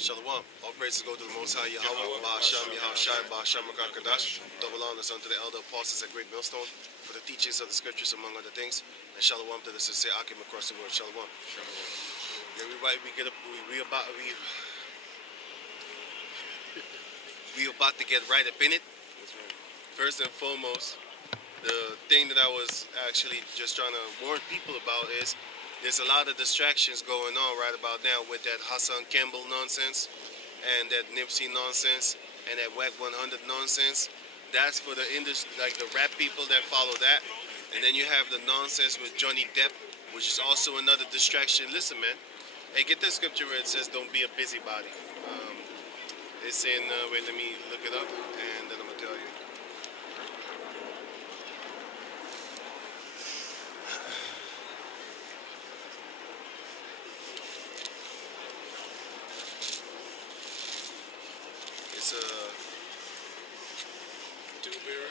Shalom. All praises go to the Most High Yahweh, Ba'asham, Yahushai, Ba'asham, Makakadash. Double honors unto the elder apostles at Great Millstone for the teachings of the scriptures, among other things. And shalom to the sincere Akim across the world. Shalom. Yeah, we about to get right up in it. First and foremost, the thing that I was actually just trying to warn people about is there's a lot of distractions going on right about now with that Hassan Campbell nonsense and that Nipsey nonsense and that WAC 100 nonsense. That's for the industry, like the rap people that follow that. And then you have the nonsense with Johnny Depp, which is also another distraction. Listen, man. Hey, get the scripture where it says, "Don't be a busybody." It's in. Wait, let me look it up, and then I'm gonna tell you. It's a Two-bearer?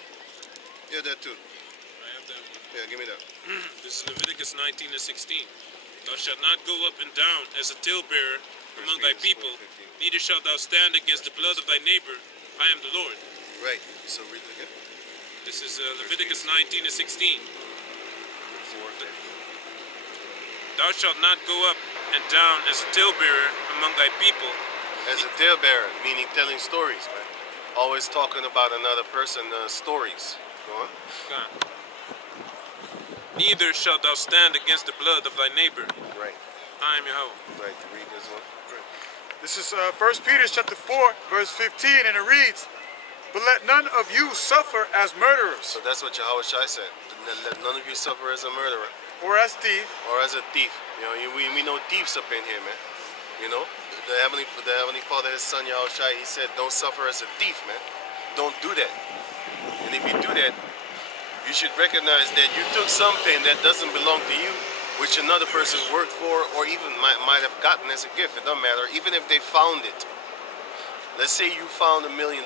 yeah, that too. I have that one. Yeah, give me that. This is Leviticus 19 and 16. Thou shalt not go up and down as a talebearer among thy people, neither shalt thou stand against the blood of thy neighbor. I am the Lord. Right. So read it again. This is Leviticus 19 and 16. 4:50. Thou shalt not go up and down as a talebearer among thy people. As a talebearer, meaning telling stories, man. Always talking about another person's stories. Go on. God. Neither shalt thou stand against the blood of thy neighbor. Right. I am Yahweh. Right. Read this one. This is 1 Peter chapter 4, verse 15, and it reads, "But let none of you suffer as murderers, So that's what Yahushua said. Let none of you suffer as a murderer or as thieves, or as a thief. You know, we know thieves up in here, man. You know, the Heavenly Father, His Son Yahushua, He said, don't suffer as a thief, man. Don't do that. And if you do that, you should recognize that you took something that doesn't belong to you, which another person worked for or even might have gotten as a gift. It doesn't matter, even if they found it. Let's say you found $1 million.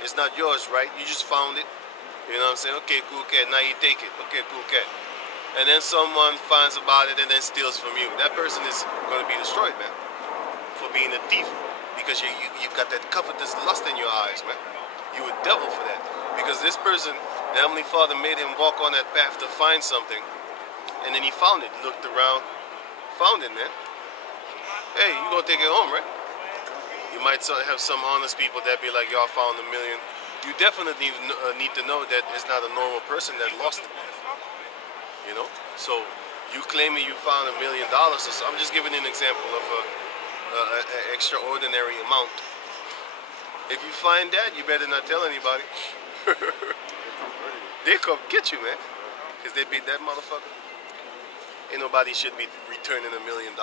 It's not yours, right? You just found it. You know what I'm saying? Okay, cool cat. Now you take it. Okay, cool cat. And then someone finds about it and then steals from you. That person is going to be destroyed, man, for being a thief. Because you got that covetous lust in your eyes, man. You a devil for that. Because this person, the Heavenly Father made him walk on that path to find something. And then he found it, looked around, found it, man. Hey, you gonna take it home, right? You might have some honest people that be like, y'all found $1 million. You definitely need to know that it's not a normal person that lost it. You know? So, you claiming you found $1 million, so I'm just giving an example of an extraordinary amount. If you find that, you better not tell anybody. They come get you, man. Because they beat that motherfucker. Ain't nobody should be returning $1 million.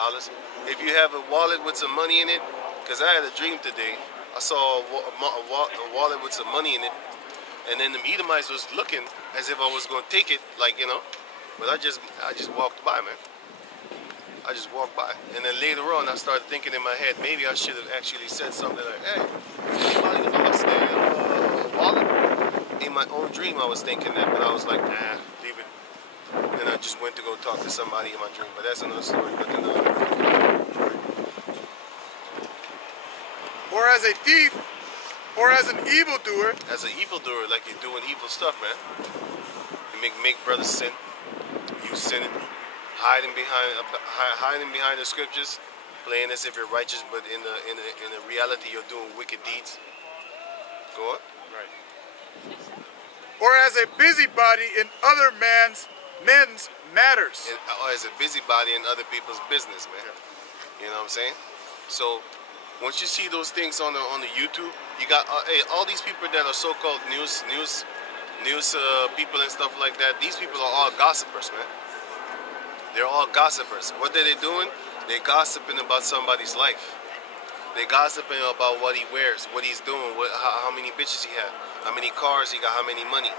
If you have a wallet with some money in it, because I had a dream today. I saw a wallet with some money in it, and then the Edomites was looking as if I was going to take it, like, you know. But I just walked by, man. I just walked by. And then later on, I started thinking in my head, maybe I should have actually said something like, hey, anybody lost their wallet? In my own dream, I was thinking that, but I was like, nah, leave it. Then I just went to go talk to somebody in my dream, but that's another story. But then, or as a thief, or as an evildoer, as an evildoer, like you're doing evil stuff, man. You make brothers sin. You sinning, hiding behind the scriptures, playing as if you're righteous, but in the reality you're doing wicked deeds. Go on. right? Or as a busybody in other men's matters. Or as a busybody in other people's business, man. You know what I'm saying? So once you see those things on the YouTube, you got hey, all these people that are so-called news people and stuff like that. These people are all gossipers, man. They're all gossipers. What are they doing? They're gossiping about somebody's life. They're gossiping about what he wears, what he's doing, how many bitches he had, how many cars he got, how many money,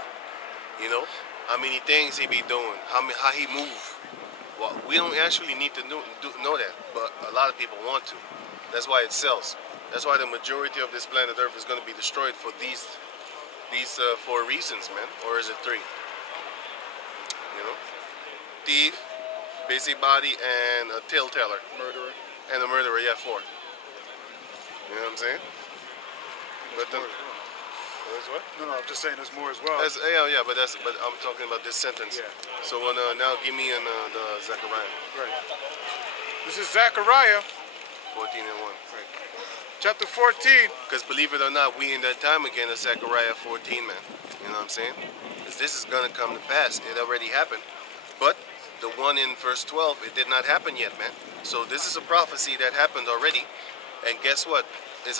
you know, how many things he be doing, how he move. Well, we don't actually need to know that, but a lot of people want to. That's why it sells. That's why the majority of this planet Earth is going to be destroyed for these 4 reasons, man. Or is it 3? You know, thief, busybody, and a tale-teller. Murderer. And a murderer, yeah, 4. You know what I'm saying? But the, There's what? No, I'm just saying there's more as well. Yeah, but I'm talking about this sentence. Yeah. So now give me the Zechariah. Right. This is Zechariah 14 and 1. Right. Chapter 14. Because believe it or not, we in that time again of Zechariah 14, man. You know what I'm saying? Because this is going to come to pass. It already happened. But the one in verse 12, it did not happen yet, man. So this is a prophecy that happened already. And guess what? It's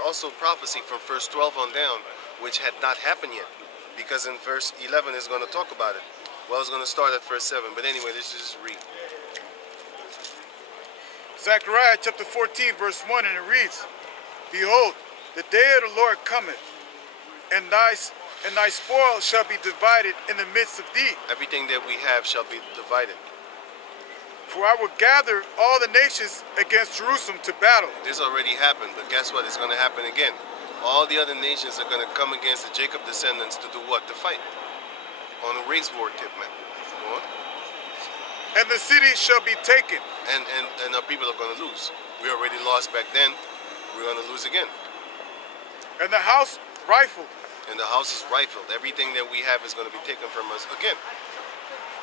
also a prophecy from verse 12 on down, which had not happened yet. Because in verse 11 is going to talk about it. Well, it's going to start at verse 7. But anyway, let's just read. Zechariah chapter 14, verse 1, and it reads, Behold, the day of the Lord cometh, and thy spoil shall be divided in the midst of thee. Everything that we have shall be divided. For I will gather all the nations against Jerusalem to battle. This already happened, but guess what? It's going to happen again. All the other nations are going to come against the Jacob descendants to do what? To fight. On a race war tip, man. Go on. And the city shall be taken. And our people are going to lose. We already lost back then. We're going to lose again. And the house rifled. And the house is rifled. Everything that we have is going to be taken from us again.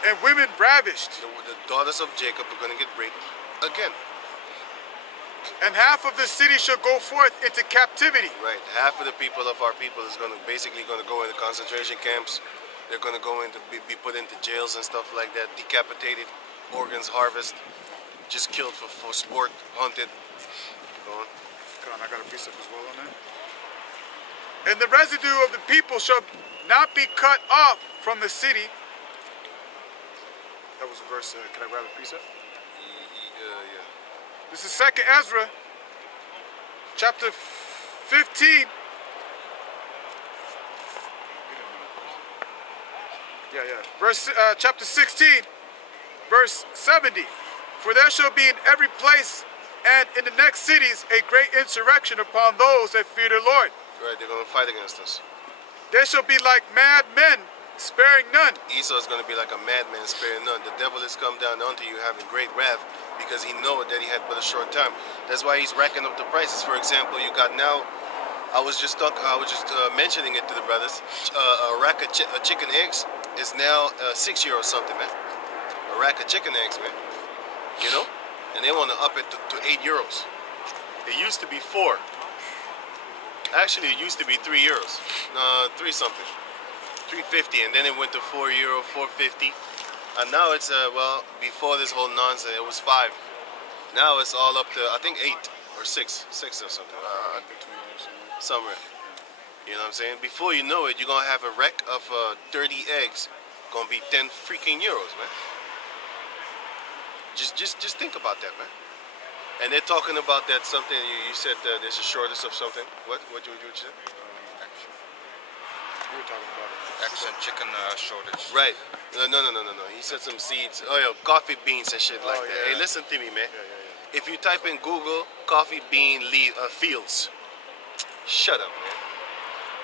And women ravished. The daughters of Jacob are going to get raped again. And half of the city shall go forth into captivity. Right. Half of the people of our people is basically going to go into concentration camps. They're going to go into be put into jails and stuff like that. Decapitated, organs harvested, just killed for sport, hunted. Go on. I got a precept as well on that. And the residue of the people shall not be cut off from the city. That was a verse. Can I grab a precept? Yeah. This is 2nd Ezra, chapter 15. Verse chapter 16, verse 70. For there shall be in every place and in the next cities a great insurrection upon those that fear the Lord. Right, they're going to fight against us. They shall be like mad men, sparing none. Esau is going to be like a madman, sparing none. The devil has come down unto you having great wrath because he know that he had but a short time. That's why he's racking up the prices. For example, you got now, I was just mentioning it to the brothers, a rack of chicken eggs is now €6 something, man. A rack of chicken eggs, man. You know? And they want to up it to €8. It used to be 4. Actually, it used to be €3. 3 something. 350, and then it went to €4, 450. And now it's, well, before this whole nonsense, it was 5. Now it's all up to, I think 8 or 6 or something. Somewhere. You know what I'm saying? Before you know it, you're going to have a rack of 30 eggs. Going to be 10 freaking euros, man. Just think about that, man. And they're talking about that something, you said there's a shortage of something. What you say? We were talking about it. Eggs and chicken shortage. Right. No. He said some seeds. Oh, yeah, coffee beans and shit like that. Yeah. Hey, listen to me, man. If you type in Google, coffee bean fields, shut up, man.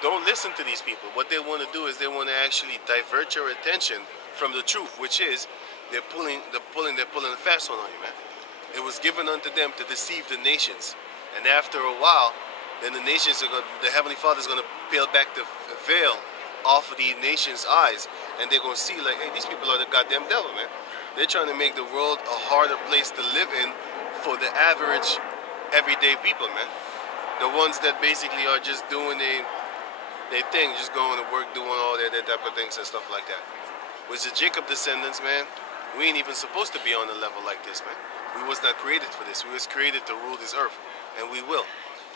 Don't listen to these people. What they want to do is they want to actually divert your attention from the truth, which is they're pulling a fast one on you, man. It was given unto them to deceive the nations, and after a while, then the nations the Heavenly Father is going to peel back the veil off of the nations' eyes, and they're going to see like, hey, these people are the goddamn devil, man. They're trying to make the world a harder place to live in for the average, everyday people, man. The ones that basically are just doing their thing, just going to work, doing all that type of things and stuff like that. With the Jacob descendants, man, we ain't even supposed to be on a level like this, man. We was not created for this. We was created to rule this earth, and we will.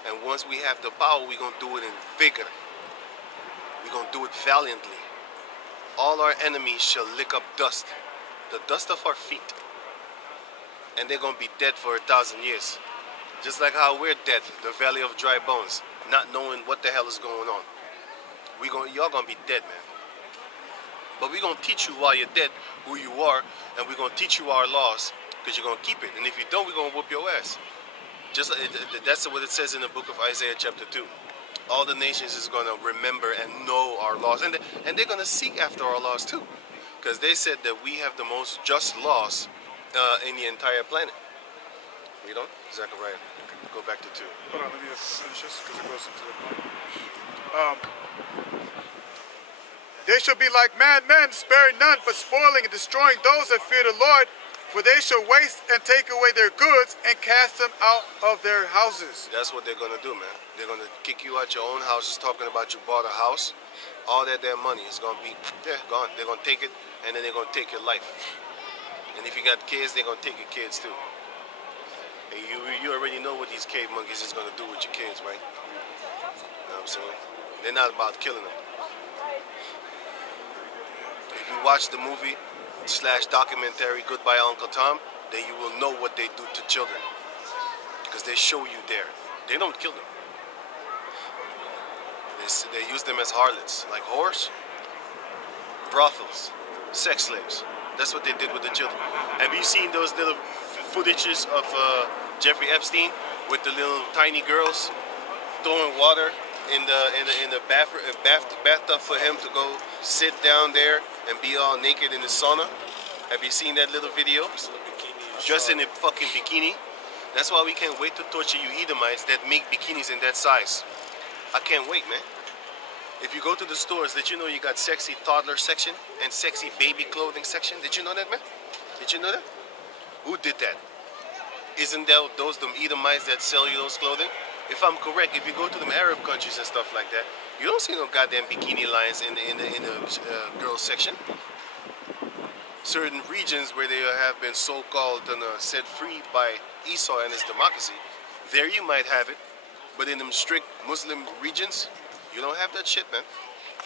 And once we have the power, we're going to do it in vigor. We're going to do it valiantly. All our enemies shall lick up dust, the dust of our feet. And they're going to be dead for 1,000 years. Just like how we're dead, the valley of dry bones, not knowing what the hell is going on. Y'all going to be dead, man. But we're going to teach you while you're dead who you are, and we're going to teach you our laws, because you're going to keep it. And if you don't, we're going to whoop your ass. Just that's what it says in the book of Isaiah chapter 2. All the nations is going to remember and know our laws. And they're going to seek after our laws too. Because they said that we have the most just laws in the entire planet. You know? Zechariah. Go back to 2. Hold on, let me finish this because it goes into the point. They shall be like madmen, sparing none, but spoiling and destroying those that fear the Lord. For they shall waste and take away their goods and cast them out of their houses. That's what they're going to do, man. They're going to kick you out your own house. Just talking about you bought a house. All that damn money is going to be gone. They're going to take it, and then they're going to take your life. And if you got kids, they're going to take your kids too. And you already know what these cave monkeys is going to do with your kids, right? You know what I'm saying? They're not about killing them. If you watch the movie / documentary Goodbye Uncle Tom, then you will know what they do to children. Because they show you there. They don't kill them. They use them as harlots, like whores, brothels, sex slaves. That's what they did with the children. Have you seen those little footages of Jeffrey Epstein with the little tiny girls throwing water in the bathtub for him to go sit down there and be all naked in the sauna? Have you seen that little video? Just in a fucking bikini. That's why we can't wait to torture you Edomites that make bikinis in that size. I can't wait, man. If you go to the stores, did you know you got sexy toddler section and sexy baby clothing section? Did you know that, man? Did you know that? Who did that? Isn't that those them Edomites that sell you those clothing? If I'm correct, if you go to them Arab countries and stuff like that, you don't see no goddamn bikini lines in the girls section. Certain regions where they have been so-called set free by Esau and his democracy, there you might have it. But in them strict Muslim regions, you don't have that shit, man.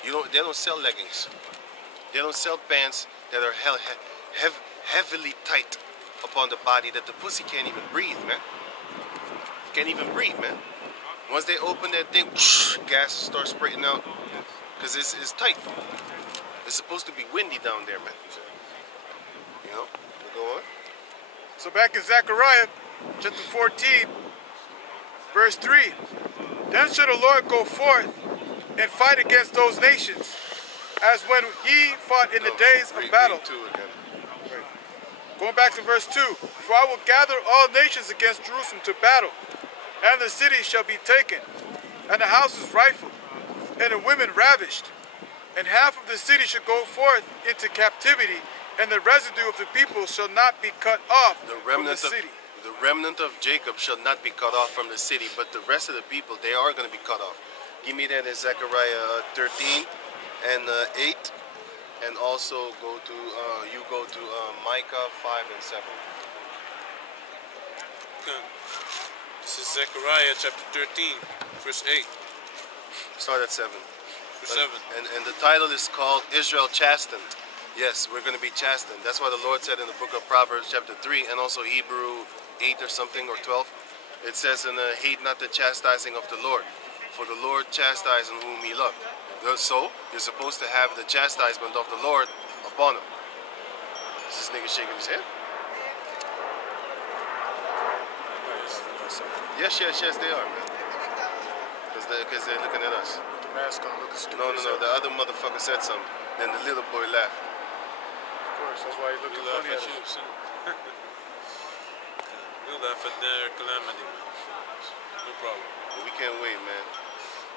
They don't sell leggings. They don't sell pants that are heavily tight upon the body that the pussy can't even breathe, man. Can't even breathe, man. Once they open that thing, gas starts spraying out because it's tight. It's supposed to be windy down there, man. You know? Go on. So back in Zechariah chapter 14, verse 3. Then shall the Lord go forth and fight against those nations, as when he fought in the days of battle. Going back to verse 2. For I will gather all nations against Jerusalem to battle, and the city shall be taken, and the houses rifled, and the women ravished. And half of the city shall go forth into captivity, and the residue of the people shall not be cut off from the city. The remnant of Jacob shall not be cut off from the city, but the rest of the people, they are going to be cut off. Give me that in Zechariah 13 and 8. And also go to, Micah 5 and 7. Okay. This is Zechariah chapter 13, verse 8. Start at 7. Verse 7. And the title is called Israel Chastened. Yes, we're going to be chastened. That's why the Lord said in the book of Proverbs chapter 3 and also Hebrew 8 or something or 12. It says, hate not the chastising of the Lord, for the Lord chastises whom he loved. So, you're supposed to have the chastisement of the Lord upon him. Is this nigga shaking his head? Yes, they are, man. Because they're looking at us. The mask on looking stupid. No, the other motherfucker said something. Then the little boy laughed. Of course, that's why he's looking funny at you. We'll laugh at their calamity, man. No problem. But we can't wait, man.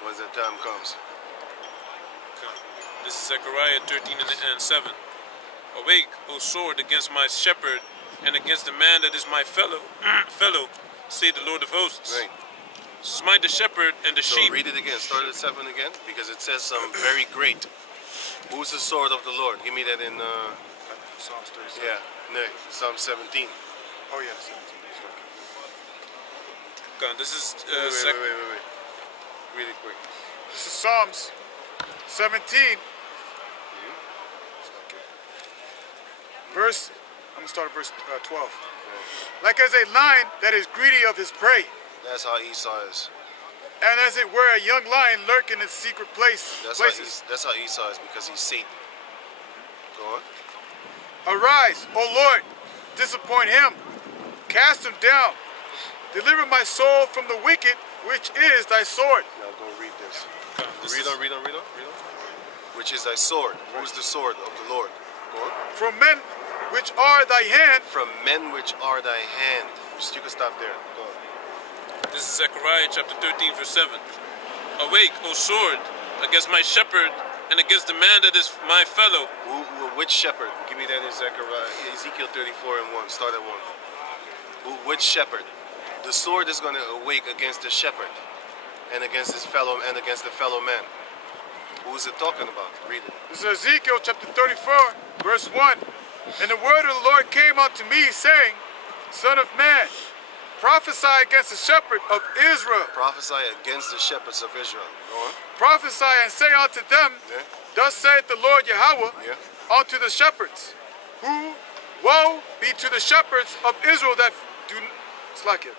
Once that time comes. Okay. This is Zechariah 13 and 7. Awake, O sword, against my shepherd, and against the man that is my fellow, say the Lord of hosts. Right. Smite the shepherd and the sheep. So read it again. Start at 7 again, because it says something very great. Who's the sword of the Lord? Give me that in Psalms 37. Yeah, no, Psalm 17. Oh yeah, 17. Okay, this is wait. Really quick. This is Psalms 17. Verse, I'm going to start at verse 12. Like as a lion that is greedy of his prey. That's how Esau is. And as it were a young lion lurking in secret places. That's how Esau is, because he's Satan. Go on. Arise, O Lord, disappoint him, cast him down, deliver my soul from the wicked, which is thy sword. Now go read this. Read on. Which is thy sword. Who's the sword of the Lord? Go on. From men which are thy hand. From men which are thy hand. You can stop there. Go on. This is Zechariah chapter 13, verse 7. Awake, O sword, against my shepherd, and against the man that is my fellow. Which shepherd? Give me that in Ezekiel 34 and 1. Start at 1. Which shepherd? The sword is going to awake against the shepherd and against his fellow and against the fellow man. Who is it talking about? Read it. This is Ezekiel chapter 34, verse 1. And the word of the Lord came unto me, saying, Son of man, prophesy against the shepherd of Israel. Prophesy against the shepherds of Israel. Go on. Prophesy and say unto them, Yeah. Thus saith the Lord Yahweh Yeah. unto the shepherds, who woe be to the shepherds of Israel that do. It's like it.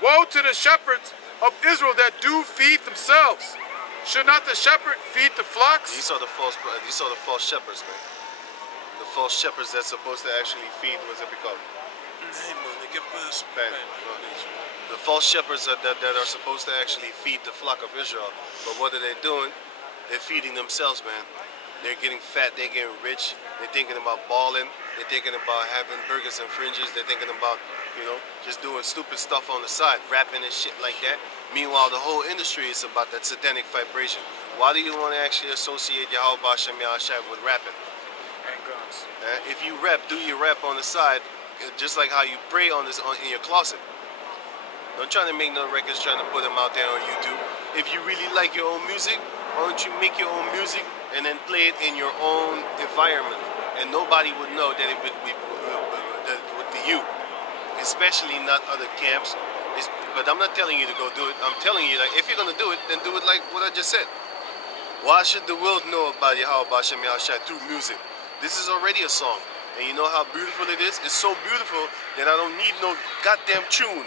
Woe to the shepherds of Israel that do feed themselves. Should not the shepherd feed the flocks? You saw the false shepherds, man. The false shepherds that's supposed to actually feed. What's it called? The false shepherds that are supposed to actually feed the flock of Israel. But what are they doing? They're feeding themselves, man. They're getting fat, they're getting rich, they're thinking about balling, they're thinking about having burgers and fringes, they're thinking about, just doing stupid stuff on the side, rapping and shit like that. Meanwhile, the whole industry is about that satanic vibration. Why do you want to actually associate Yahweh Bashem Yahshai with rapping? And guns. If you rap, do your rap on the side, just like how you pray in your closet. Don't try to make no records trying to put them out there on YouTube. If you really like your own music, why don't you make your own music and then play it in your own environment, and nobody would know that it would be you, especially not other camps. But I'm not telling you to go do it. I'm telling you, like, if you're gonna do it, then do it like what I just said. Why should the world know about Yahweh Bashem Yahshai through music? This is already a song, and you know how beautiful it is. It's so beautiful that I don't need no goddamn tune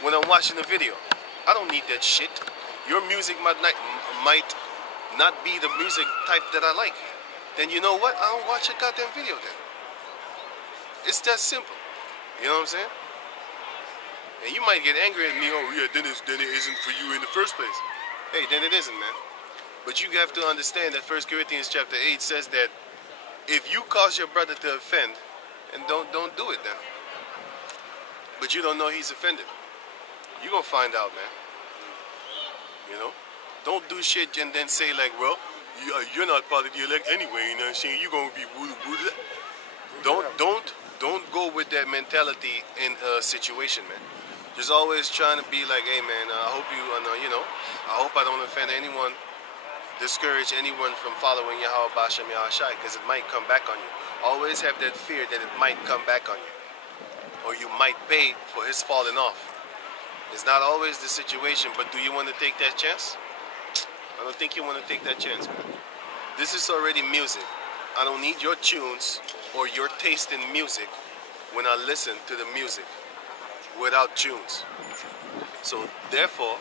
when I'm watching the video. I don't need that shit. Your music might not be the music type that I like. Then you know what? I don't watch a goddamn video then. It's that simple. You know what I'm saying? And you might get angry at me, oh yeah, then it isn't for you in the first place. Hey, then it isn't, man. But you have to understand that 1 Corinthians chapter 8 says that if you cause your brother to offend, and don't do it then. But you don't know he's offended. You're gonna find out, man. Don't do shit and then say like, well, you're not part of the elect anyway, you know what I'm saying? You're gonna be woo-woo. Don't go with that mentality in a situation, man. Just always trying to be like, hey man, I hope I hope I don't offend anyone, discourage anyone from following Yahweh Bashem Yahshai, because it might come back on you. Always have that fear that it might come back on you, or you might pay for his falling off. It's not always the situation, but do you want to take that chance? I don't think you want to take that chance, man. This is already music. I don't need your tunes or your taste in music when I listen to the music without tunes. So therefore,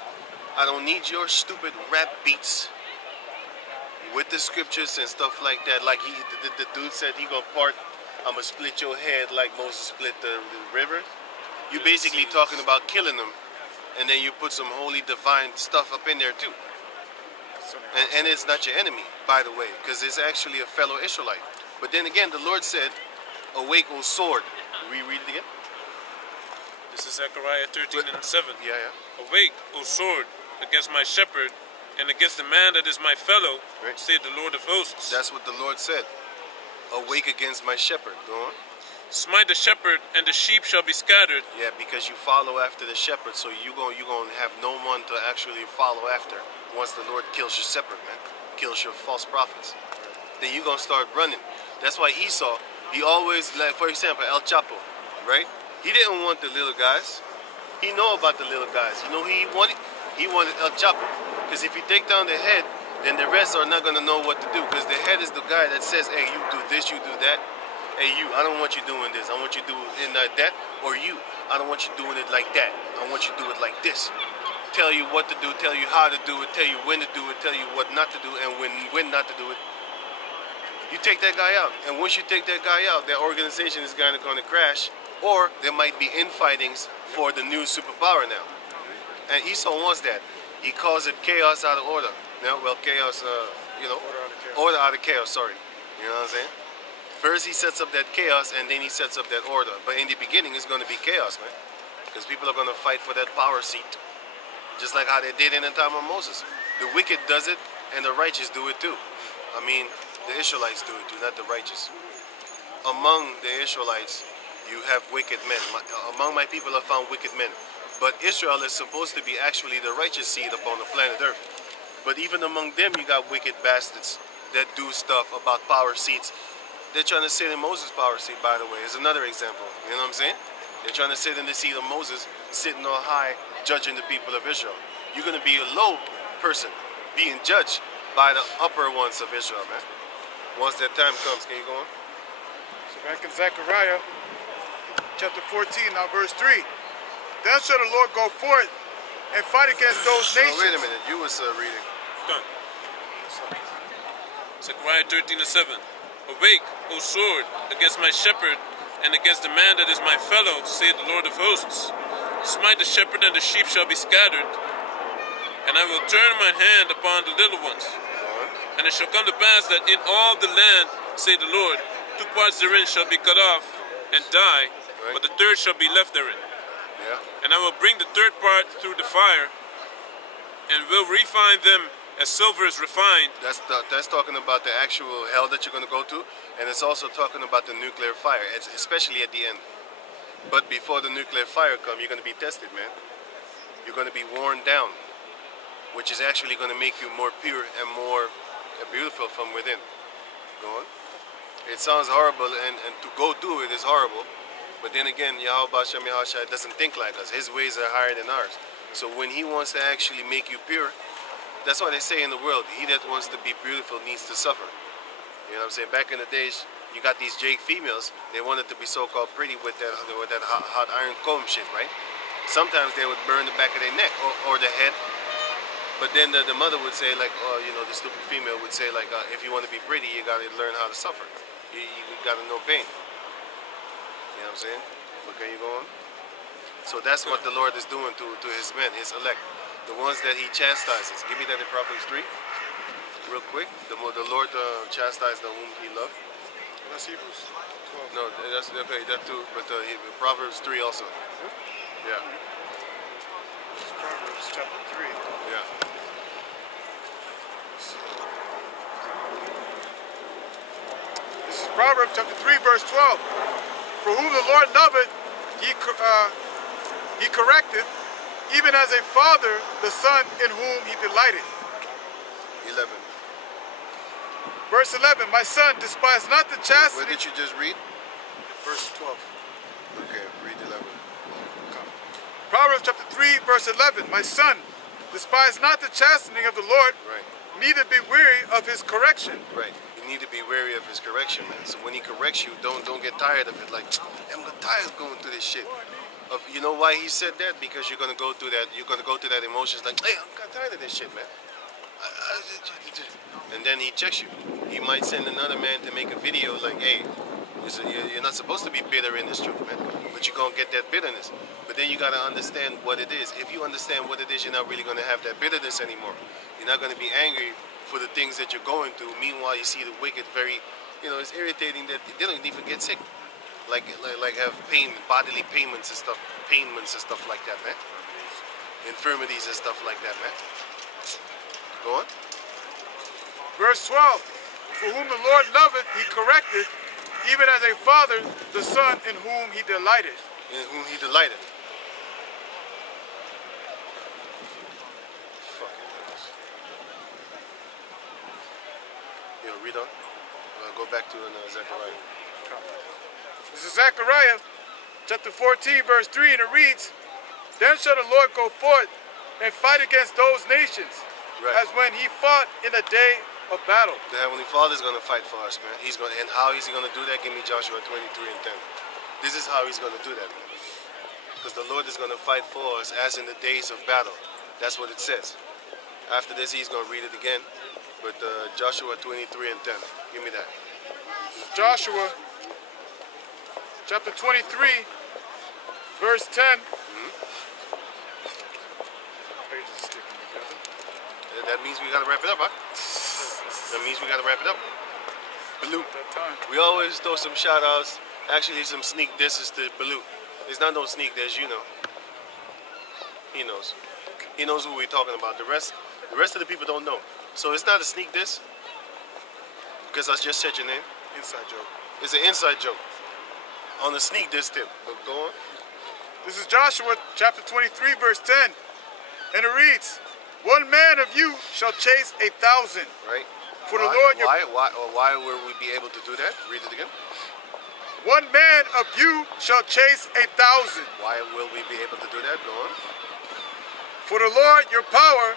I don't need your stupid rap beats with the scriptures and stuff like that. Like the dude said he gonna I'ma split your head like Moses split the river. You basically talking about killing them, and then you put some holy divine stuff up in there too. And it's not your enemy, by the way, because it's actually a fellow Israelite. But then again, the Lord said, awake, O sword. Reread it again. This is Zechariah 13 and 7. Yeah. Awake, O sword, against my shepherd, and against the man that is my fellow, right, said the Lord of hosts. That's what the Lord said. Awake against my shepherd. Go on. Smite the shepherd, and the sheep shall be scattered. Yeah, because you follow after the shepherd, so you're gonna have no one to actually follow after. Once the Lord kills your shepherd, man, kills your false prophets, then you're gonna start running. That's why Esau, he always, like, for example, El Chapo, right? He didn't want the little guys. He know about the little guys. You know who he wanted? He wanted El Chapo. Because if you take down the head, then the rest are not gonna know what to do. Because the head is the guy that says, hey, you do this, you do that. Hey, you, I don't want you doing this. I want you to do it like that. Or you, I don't want you doing it like that. I want you to do it like this. Tell you what to do, tell you how to do it, tell you when to do it, tell you what not to do, and when not to do it. You take that guy out. And once you take that guy out, that organization is going to crash. Or there might be infightings for the new superpower now. And Esau wants that. He calls it chaos out of order. Now, well, chaos, order out of chaos, sorry. You know what I'm saying? First he sets up that chaos, and then he sets up that order. But in the beginning, it's going to be chaos, man. Because people are going to fight for that power seat. just like how they did in the time of Moses. The wicked does it, and the righteous do it too. I mean, the Israelites do it too, not the righteous. Among the Israelites, you have wicked men. Among my people I found wicked men. But Israel is supposed to be actually the righteous seed upon the planet Earth. But even among them, you got wicked bastards that do stuff about power seats. They're trying to sit in Moses' power seat, by the way. Is another example. You know what I'm saying? They're trying to sit in the seat of Moses, sitting on high, judging the people of Israel. You're going to be a low person being judged by the upper ones of Israel, man. Once that time comes, can you go on? So back in Zechariah, chapter 14, now verse 3. Then shall the Lord go forth and fight against those nations. Wait a minute, you was reading. Done. Zechariah 13:7. Awake, O sword, against my shepherd, and against the man that is my fellow, saith the Lord of hosts. Smite the shepherd, and the sheep shall be scattered, and I will turn my hand upon the little ones. And it shall come to pass that in all the land, saith the Lord, 2 parts therein shall be cut off and die, but the third shall be left therein. Yeah. And I will bring the third part through the fire, and will refine them as silver is refined. That's talking about the actual hell that you're going to go to, and it's also talking about the nuclear fire, especially at the end. But before the nuclear fire comes, you're going to be tested, man. You're going to be worn down, which is actually going to make you more pure and more beautiful from within. Go on. It sounds horrible, and to go do it is horrible. But then again, Yahweh Shem Yahushua doesn't think like us. His ways are higher than ours. So when he wants to actually make you pure, that's why they say in the world, he that wants to be beautiful needs to suffer. You know what I'm saying? Back in the days, you got these Jake females, they wanted to be so-called pretty with that hot iron comb shit, right? Sometimes they would burn the back of their neck or the head. But then the mother would say, like, oh, you know, the stupid female would say, like, if you want to be pretty, you got to learn how to suffer. You got to know pain. You know what I'm saying? But can you go on? So that's what the Lord is doing to his men, his elect. The ones that he chastises. Give me that in Proverbs 3. Real quick. The Lord chastised the whom he loved. That's Hebrews 12. No, that's okay, that too. But Proverbs 3 also. Yeah. This is Proverbs chapter 3. Yeah. This is Proverbs chapter 3, verse 12. For whom the Lord loveth, he correcteth, even as a father the son in whom he delighteth. 11. Verse 11. My son, despise not the chastity. Where did you just read? Verse 12. Okay, read 11. Proverbs chapter 3, verse 11. My son, despise not the chastening of the Lord, Right. neither be weary of his correction. Right. You need to be wary of his correction, man. So when he corrects you, don't get tired of it. Like, I'm tired of going through this shit. You know why he said that? Because you're gonna go through that. You're gonna go through that emotions. Like, hey, I'm tired of this shit, man. And then he checks you. He might send another man to make a video like, hey, you're not supposed to be bitter in this truth, man. But you're gonna get that bitterness. But then you gotta understand what it is. If you understand what it is, you're not really gonna have that bitterness anymore. You're not gonna be angry for the things that you're going through. Meanwhile, you see the wicked very, it's irritating that they don't even get sick. Like have pain, bodily payments and stuff like that, man. Infirmities and stuff like that, man. Go on. Verse 12. For whom the Lord loveth, he correcteth, even as a father the son in whom he delighteth. In whom he delighted. Fucking goodness. Read on. Go back to Zechariah. This is Zechariah chapter 14, verse 3, and it reads, Then shall the Lord go forth and fight against those nations, Right. as when he fought in the day of battle. The Heavenly Father is going to fight for us, man. And how is he going to do that? Give me Joshua 23 and 10. This is how he's going to do that, man. Because the Lord is going to fight for us as in the days of battle. That's what it says. After this, he's going to read it again. But Joshua 23 and 10. Give me that. Joshua chapter 23, verse 10. Pages are sticking together. That means we got to wrap it up, huh? That means we got to wrap it up. Baloo. That time. We always throw some shout-outs. Actually, some sneak disses to Baloo. There's not no sneak diss, you know. He knows. He knows who we're talking about. The rest of the people don't know. So it's not a sneak diss, because I just said your name. Inside joke. It's an inside joke on the sneak diss tip. But go on. This is Joshua chapter 23, verse 10. And it reads, 1 man of you shall chase 1,000. Right. For the Lord your... Why will we be able to do that? Read it again. 1 man of you shall chase 1,000. Why will we be able to do that? Go on. For the Lord your power,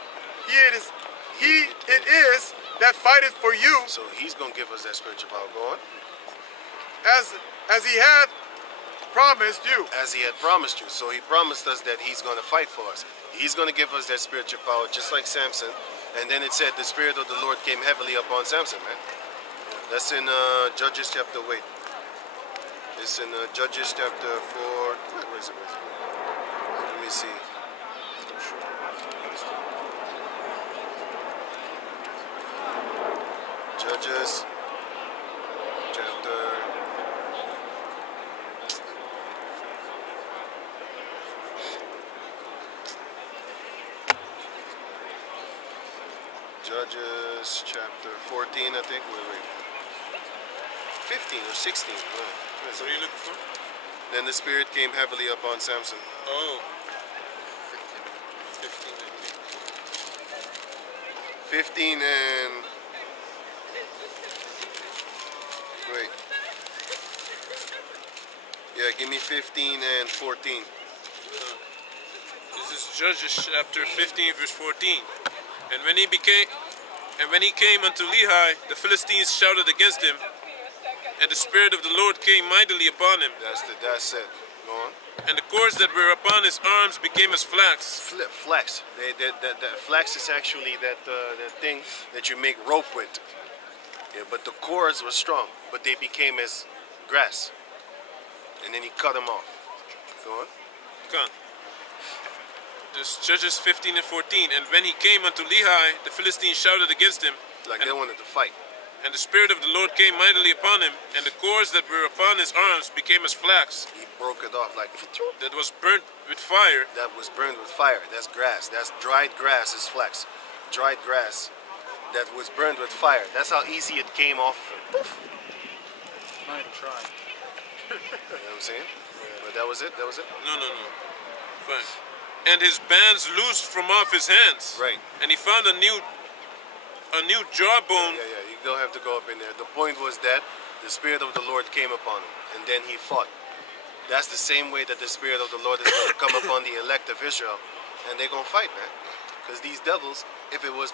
He it is that fighteth for you. So he's going to give us that spiritual power. Go on. As he had promised you. As he had promised you. So he promised us that he's going to fight for us. He's going to give us that spiritual power, just like Samson. And then it said the Spirit of the Lord came heavily upon Samson, man. That's in Judges chapter, wait. It's in Judges chapter 4. Where is it? Let me see. Judges chapter... Judges chapter 14, I think. Wait. 15 or 16. What are you looking for? Then the Spirit came heavily upon Samson. Oh. 15 and... Wait. Yeah, give me 15 and 14. This is Judges chapter 15, verse 14. And when he came unto Lehi, the Philistines shouted against him, and the Spirit of the Lord came mightily upon him. That's it. Go on. And the cords that were upon his arms became as flax. Flax. That flax is actually that thing that you make rope with. Yeah, but the cords were strong, but they became as grass. And then he cut them off. Go on. Come on. This Judges 15 and 14. And when he came unto Lehi, the Philistines shouted against him. Like they wanted to fight. And the Spirit of the Lord came mightily upon him, and the cords that were upon his arms became as flax. He broke it off like... That was burnt with fire. That was burned with fire. That's grass. That's dried grass is flax. Dried grass that was burned with fire. That's how easy it came off. Poof. Not even trying. You know what I'm saying? But that was it? That was it? No. Fine. And his bands loosed from off his hands. Right. And he found a new jawbone. Yeah. You don't have to go up in there. The point was that the Spirit of the Lord came upon him, and then he fought. That's the same way that the Spirit of the Lord is going to come upon the elect of Israel, and they're going to fight, man. Because these devils, if it was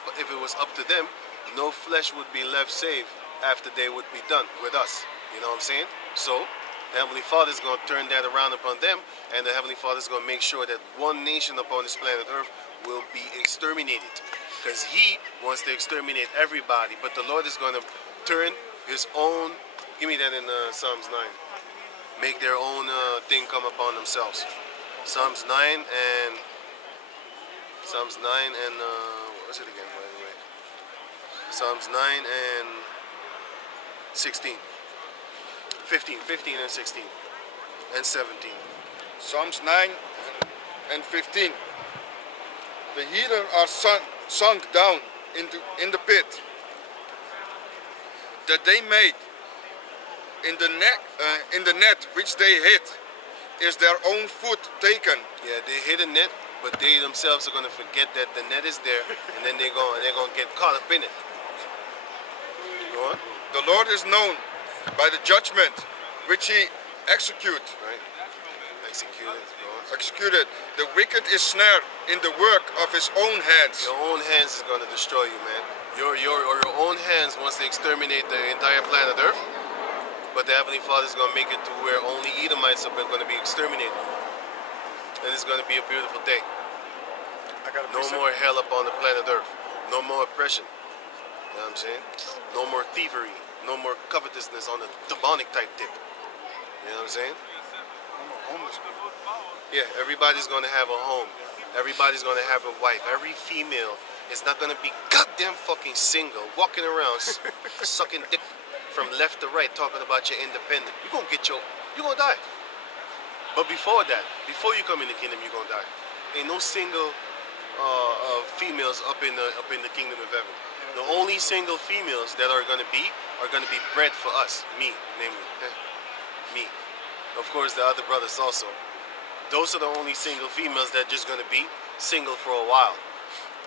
up to them, no flesh would be left save after they would be done with us. You know what I'm saying? So the Heavenly Father is going to turn that around upon them, and the Heavenly Father is going to make sure that one nation upon this planet Earth will be exterminated. Because he wants to exterminate everybody, but the Lord is going to turn his own, give me that in Psalms 9, make their own thing come upon themselves. Psalms 9 and what was it again, by the way? Psalms 9 and 16. 15 and 16 and 17. Psalms 9 and 15. The heathen are sunk down in the pit that they made. In the net which they hid is their own foot taken. Yeah, they hid a net, but they themselves are going to forget that the net is there, and then they're going to get caught up in it. Go on. The Lord is known by the judgment which he execute. Right. Executed. The wicked is snared in the work of his own hands. Your own hands is going to destroy you, man. Your own hands wants to exterminate the entire planet Earth, but the Heavenly Father is going to make it to where only Edomites are going to be exterminated. And it's going to be a beautiful day. No more hell upon the planet Earth. No more oppression. You know what I'm saying? No more thievery. No more covetousness on the demonic type tip. You know what I'm saying? Homeless people. Yeah, everybody's going to have a home. Everybody's going to have a wife. Every female is not going to be goddamn fucking single, walking around sucking dick from left to right, talking about you're independent. You're going to die. But before that, before you come in the kingdom, you're going to die. Ain't no single females up in the kingdom of heaven. The only single females that are going to be bred for us, me, namely, me. Of course, the other brothers also. Those are the only single females that are just going to be single for a while.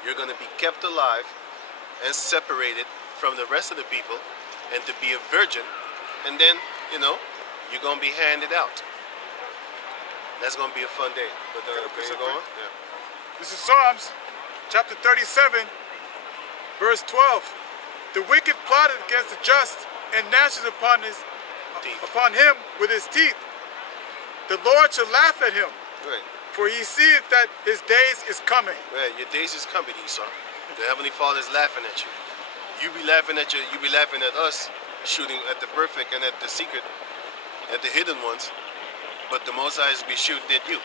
You're going to be kept alive and separated from the rest of the people, and to be a virgin, and then, you know, you're going to be handed out. That's going to be a fun day. But can you go on? Yeah. This is Psalms chapter 37, verse 12. The wicked plotted against the just and gnashes upon him with his teeth. The Lord shall laugh at him, Right. for he seeth that his days is coming. Right. Your days is coming, Esau. The Heavenly Father is laughing at you. You be laughing at us, shooting at the perfect and at the secret, at the hidden ones. But the Most High is be shooting at you.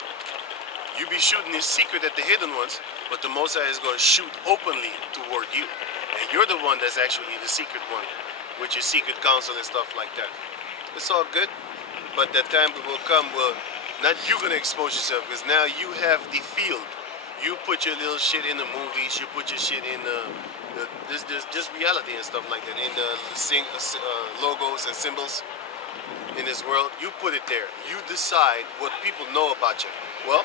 You be shooting in secret at the hidden ones, but the Most High is going to shoot openly toward you. And you're the one that's actually the secret one, with your secret counsel and stuff like that. It's all good, but that time will come where not you going to expose yourself, because now you have the field. You put your little shit in the movies, you put your shit in just reality and stuff like that, in the logos and symbols in this world. You put it there. You decide what people know about you. Well,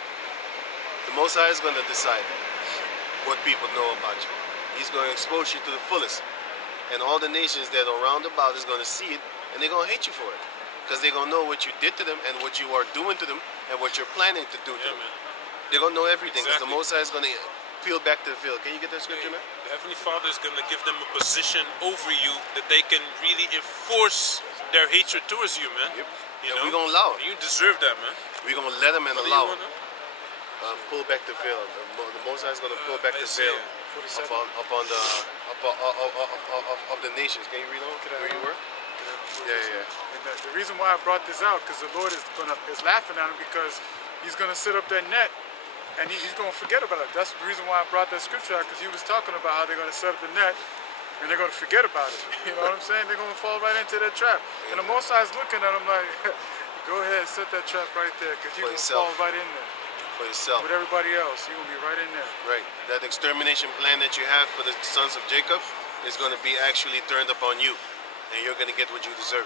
the Most High is going to decide what people know about you. He's going to expose you to the fullest. And all the nations that are round about is going to see it, and they're going to hate you for it. Because they're going to know what you did to them, and what you are doing to them, and what you're planning to do to them. Man. They're going to know everything, because Exactly. the Most High is going to peel back to the field. Can you get that scripture, man? The Heavenly Father is going to give them a position over you that they can really enforce their hatred towards you, man. Yep. You And know? we're going to allow it. You deserve that, man. We're going to let them and What do you allow it. wanna- Pull back the veil. The Most High is going to pull back the veil Isaiah 47. of the nations. Can you read on where you were? Yeah. And the reason why I brought this out, because the Lord is laughing at him, because he's going to set up that net, and he's going to forget about it. That's the reason why I brought that scripture out, because he was talking about how they're going to set up the net, and they're going to forget about it. You know what I'm saying? They're going to fall right into that trap. And the Most High is looking at him like, go ahead, set that trap right there, because you're going to fall right in there. For yourself. With everybody else, you're going to be right in there. Right. That extermination plan that you have for the sons of Jacob is going to be actually turned upon you. And you're going to get what you deserve.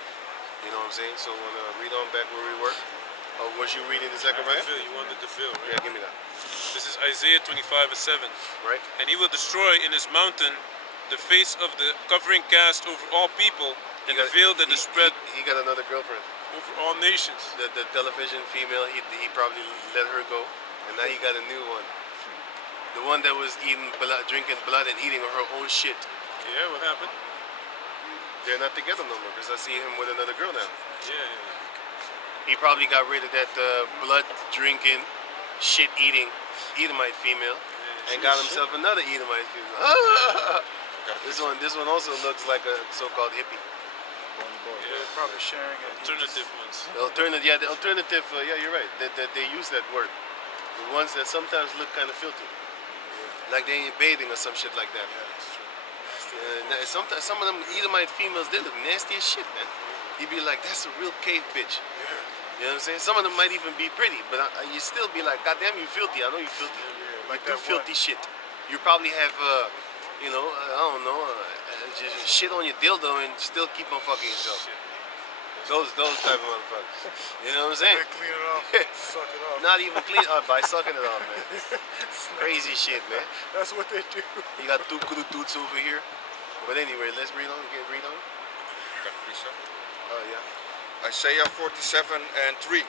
You know what I'm saying? So when read on back where we were. Was you reading the Zechariah? You wanted to feel, right? Yeah, give me that. This is Isaiah 25:7. Right? And he will destroy in his mountain the face of the covering cast over all people, and the veil that is spread He got another girlfriend. over all nations. The television female, he probably let her go. And now he got a new one. The one that was drinking blood and eating her own shit. Yeah, what happened? They're not together no more, because I see him with another girl now. Yeah. He probably got rid of that blood drinking, shit eating Edomite female, and got himself another Edomite female. This one also looks like a so-called hippie. They're probably sharing it. Alternative ones. The alternative, yeah, you're right. They use that word. The ones that sometimes look kind of filthy, like they ain't bathing or some shit like that. Sometimes some of them Edomite females, they look nasty as shit, man. You'd be like, that's a real cave bitch. You know what I'm saying? Some of them might even be pretty, but you still be like, goddamn, you filthy. I know you filthy. Like You do that filthy shit. You probably have, I don't know, just shit on your dildo and still keep on fucking yourself. Those type of motherfuckers. You know what I'm saying? They clean it off, suck it off. Not even clean by sucking it off, man. Crazy shit, man. That's what they do. You got two kudu dudes over here. But anyway, let's read on. Read on. Yeah. Isaiah 47:3.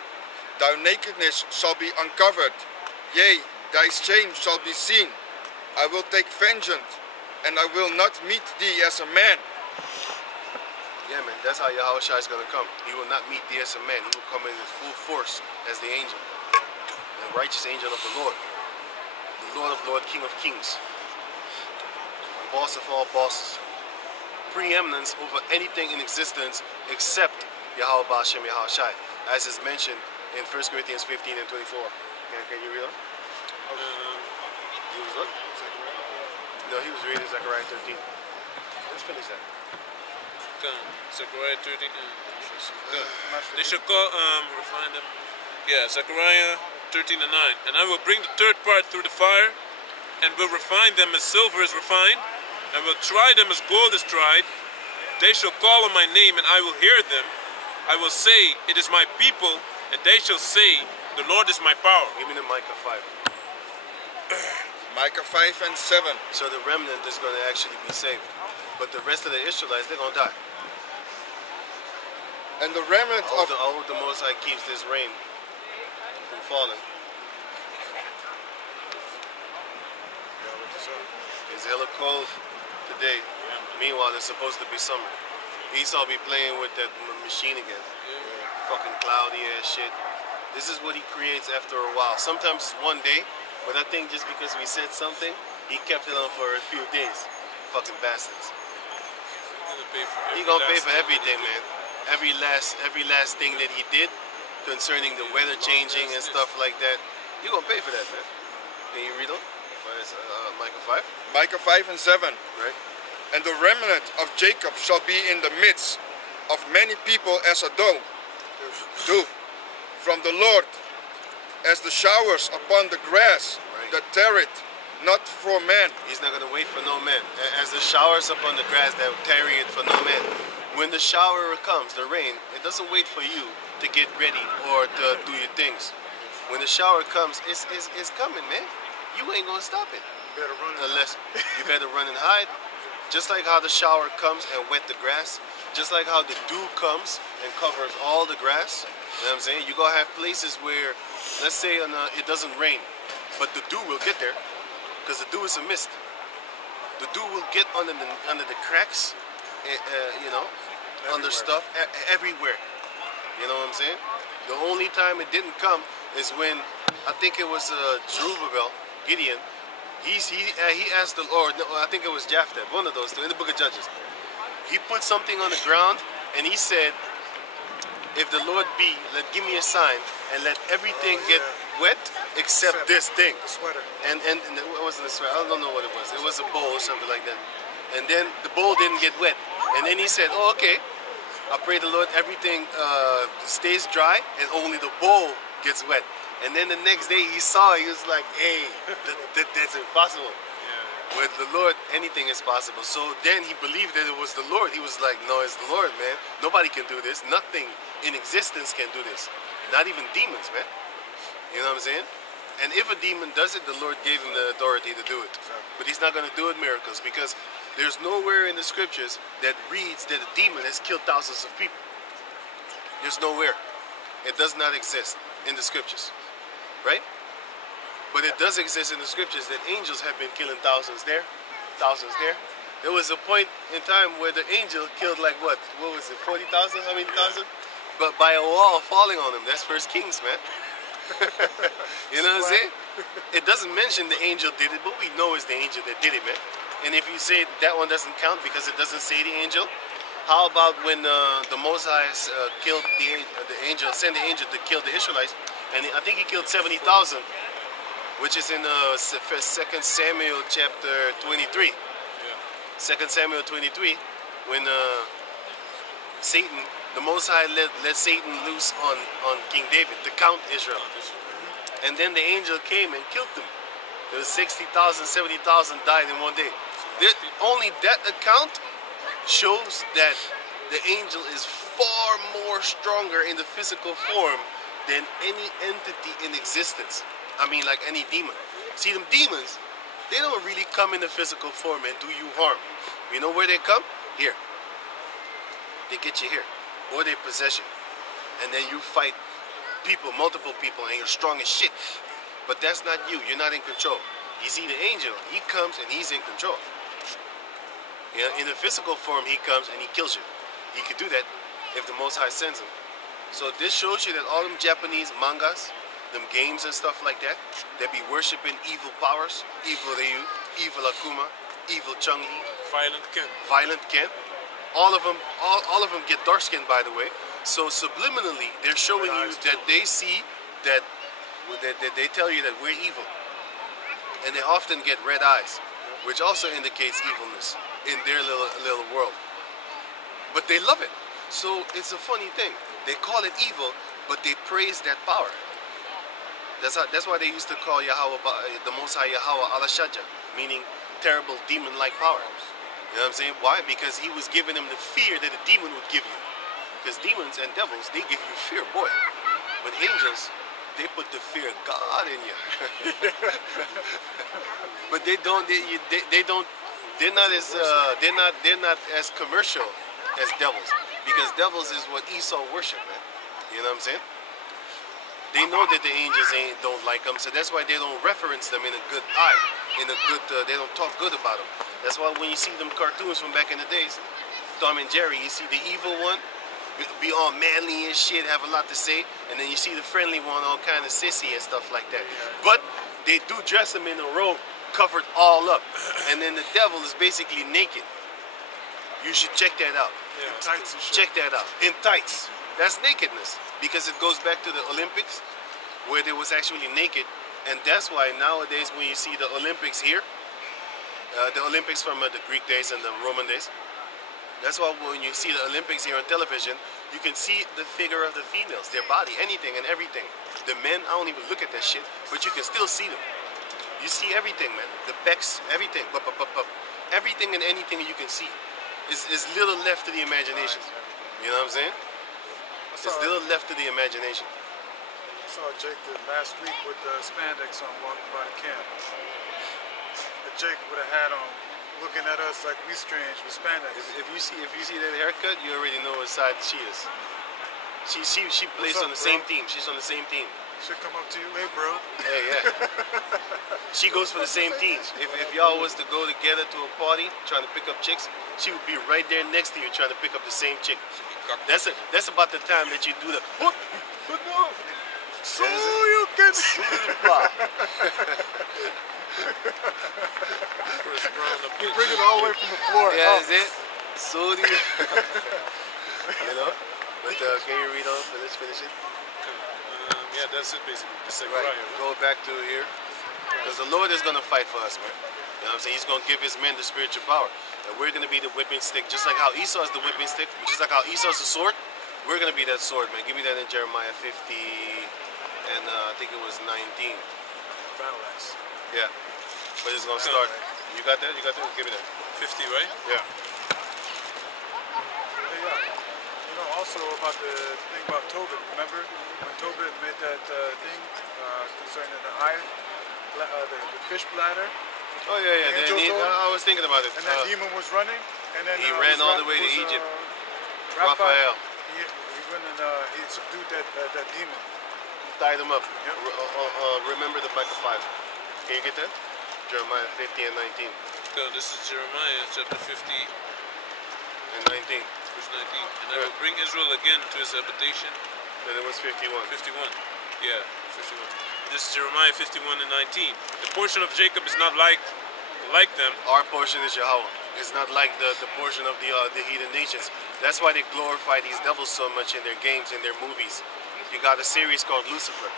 Thy nakedness shall be uncovered, yea, thy shame shall be seen. I will take vengeance, and I will not meet thee as a man. Yeah, man, that's how Yahushua is going to come. He will not meet thee as a man. He will come in full force as the angel, the righteous angel of the Lord of Lords, King of Kings, boss of all bosses, preeminence over anything in existence except Yahweh Ba'Shem Yahushua, as is mentioned in 1 Corinthians 15 and 24. Can you read on? He was what? No, he was reading Zechariah 13. Let's finish that. Zechariah 13. They shall call, refine them. Yeah, Zechariah 13:9. And I will bring the third part through the fire, and will refine them as silver is refined, and will try them as gold is tried. They shall call on my name, and I will hear them. I will say, it is my people, and they shall say, the Lord is my power. Give me the Micah 5. Micah 5 and 7. So the remnant is going to actually be saved. But the rest of the Israelites, they're going to die. And the remnant I of hope the Most High keeps this rain from falling. It's hella cold today. Meanwhile, it's supposed to be summer. Esau be playing with that machine again. Fucking cloudy ass shit. This is what he creates after a while. Sometimes it's one day, but I think just because we said something, he kept it on for a few days. Fucking bastards. He gonna pay for everything, man. Every last thing that he did concerning the weather changing and stuff like that. You gonna pay for that, man. Can you read on? Micah 5? Micah 5 and 7. Right. And the remnant of Jacob shall be in the midst of many people as a dew from the Lord, as the showers upon the grass that tarrieth not for man. He's not going to wait for no man. As the showers upon the grass that tarrieth for no man. When the shower comes, the rain, it doesn't wait for you to get ready or to do your things. When the shower comes, it's coming, man. You ain't going to stop it. You better run. Unless you better run and hide. Just like how the shower comes and wet the grass. Just like how the dew comes and covers all the grass. You know what I'm saying? You're going to have places where, let's say it doesn't rain, but the dew will get there. Because the dew is a mist. The dew will get under the cracks, you know, everywhere. Under stuff, everywhere. You know what I'm saying? The only time it didn't come is when, I think it was Jerubbaal, Gideon, he asked the Lord, no, I think it was Jephthah, one of those two, in the book of Judges. He put something on the ground and he said, if the Lord be, give me a sign and let everything get wet except this thing. The sweater. And it wasn't a sweater, I don't know what it was. It was a bowl or something like that. And then the bowl didn't get wet. And then he said, oh, okay, I pray the Lord everything stays dry and only the bowl gets wet. And then the next day he saw, he was like, hey, that's impossible. With the Lord, anything is possible. So then he believed that it was the Lord. He was like, no, it's the Lord, man. Nobody can do this. Nothing in existence can do this. Not even demons, man. You know what I'm saying? And if a demon does it, the Lord gave him the authority to do it. But he's not going to do it miracles because there's nowhere in the scriptures that reads that a demon has killed thousands of people. There's nowhere. It does not exist in the scriptures. Right? But it does exist in the scriptures that angels have been killing thousands there, thousands there. There was a point in time where the angel killed like what was it, 40,000, how many thousand? But by a wall falling on him. That's First Kings, man. You know what I'm saying? It doesn't mention the angel did it, but we know it's the angel that did it, man. And if you say that one doesn't count because it doesn't say the angel, how about when the Most High killed the angel, sent the angel to kill the Israelites, and I think he killed 70,000. Which is in 2 Samuel chapter 23. 2 Samuel 23, when Satan, the Most High let Satan loose on King David to count Israel. And then the angel came and killed them. There was 60,000, 70,000 died in one day. Only that account shows that the angel is far more stronger in the physical form than any entity in existence. I mean, like any demon. See, them demons, they don't really come in the physical form and do you harm. You know where they come? Here. They get you here. Or they possess you. And then you fight people, multiple people, and you're strong as shit. But that's not you. You're not in control. You see the angel, he comes and he's in control. You know, in the physical form, he comes and he kills you. He could do that if the Most High sends him. So this shows you that all them Japanese mangas, them games and stuff like that, they be worshiping evil powers, evil Ryu, evil Akuma, evil Chun-Li, Violent Ken. All of them get dark skinned, by the way. So subliminally, they're showing you that they see that they tell you that we're evil, and they often get red eyes, which also indicates evilness in their little world. But they love it. So it's a funny thing. They call it evil, but they praise that power. That's why they used to call Yahweh, the Most High Yahweh Al-Shajja, meaning terrible demon-like power. You know what I'm saying? Why? Because he was giving them the fear that a demon would give you. Because demons and devils, they give you fear, boy. But angels, they put the fear of God in you. But they don't. They're not as commercial as devils. Because devils is what Esau worshiped, man. You know what I'm saying? They know that the angels don't like them, so that's why they don't reference them in a good eye, they don't talk good about them. That's why when you see them cartoons from back in the days, Tom and Jerry, you see the evil one be all manly and shit, have a lot to say, and then you see the friendly one all kind of sissy and stuff like that. But they do dress them in a robe, covered all up, and then the devil is basically naked. You should check that out. Yeah, In tights and shit. Check that out. In tights. That's nakedness. Because it goes back to the Olympics, where they was actually naked. And that's why nowadays when you see the Olympics here, the Olympics from the Greek days and the Roman days, that's why when you see the Olympics here on television, you can see the figure of the females, their body, anything and everything. The men, I don't even look at that shit, but you can still see them. You see everything, man. The pecs, everything. Everything and anything you can see. Is little left to the imagination. You know what I'm saying? It's little left to the imagination. I saw Jake last week with the spandex on walking by the camp. Jake with a hat on, looking at us like we strange with spandex. If you see that haircut, you already know what side she is. She plays up, on the bro? same team. She's on the same team. She'll come up to you, hey bro. Hey, yeah. She goes for the same team. If y'all was to go together to a party trying to pick up chicks, she would be right there next to you trying to pick up the same chick. That's about the time that you do the what? No. So you can you bring it all the way from the floor. Yeah, up. is it? So do you. You know? But can you read on? Let's finish it. Yeah, that's it basically. The Right. Zechariah. Go back to here. Because the Lord is going to fight for us, man. You know what I'm saying? He's going to give his men the spiritual power. And we're going to be the whipping stick. Just like how Esau is the whipping stick. Just like how Esau is the sword. We're going to be that sword, man. Give me that in Jeremiah 50 and I think it was 19. Battle axe. Yeah. But it's going to start. You got that? You got that? Give me that. 50, right? Yeah. Hey, you know also about the thing about Tobit. Remember when Tobit made that thing concerning the eye, the fish bladder, Oh, yeah, yeah. Angel told him? I was thinking about it. and that demon was running, and then he ran all the way to Egypt. Raphael. He went and he subdued that demon. Tied him up. Yep. Remember the back of 5. Can you get that? Jeremiah 50 and 19. So this is Jeremiah chapter 50, And 19. verse 19. And I will bring Israel again to his habitation. Then it was 51. 51. Yeah, 51. This is Jeremiah 51 and 19. The portion of Jacob is not like them. Our portion is Yahweh. It's not like the portion of the heathen nations. That's why they glorify these devils so much in their games, in their movies. You got a series called Lucifer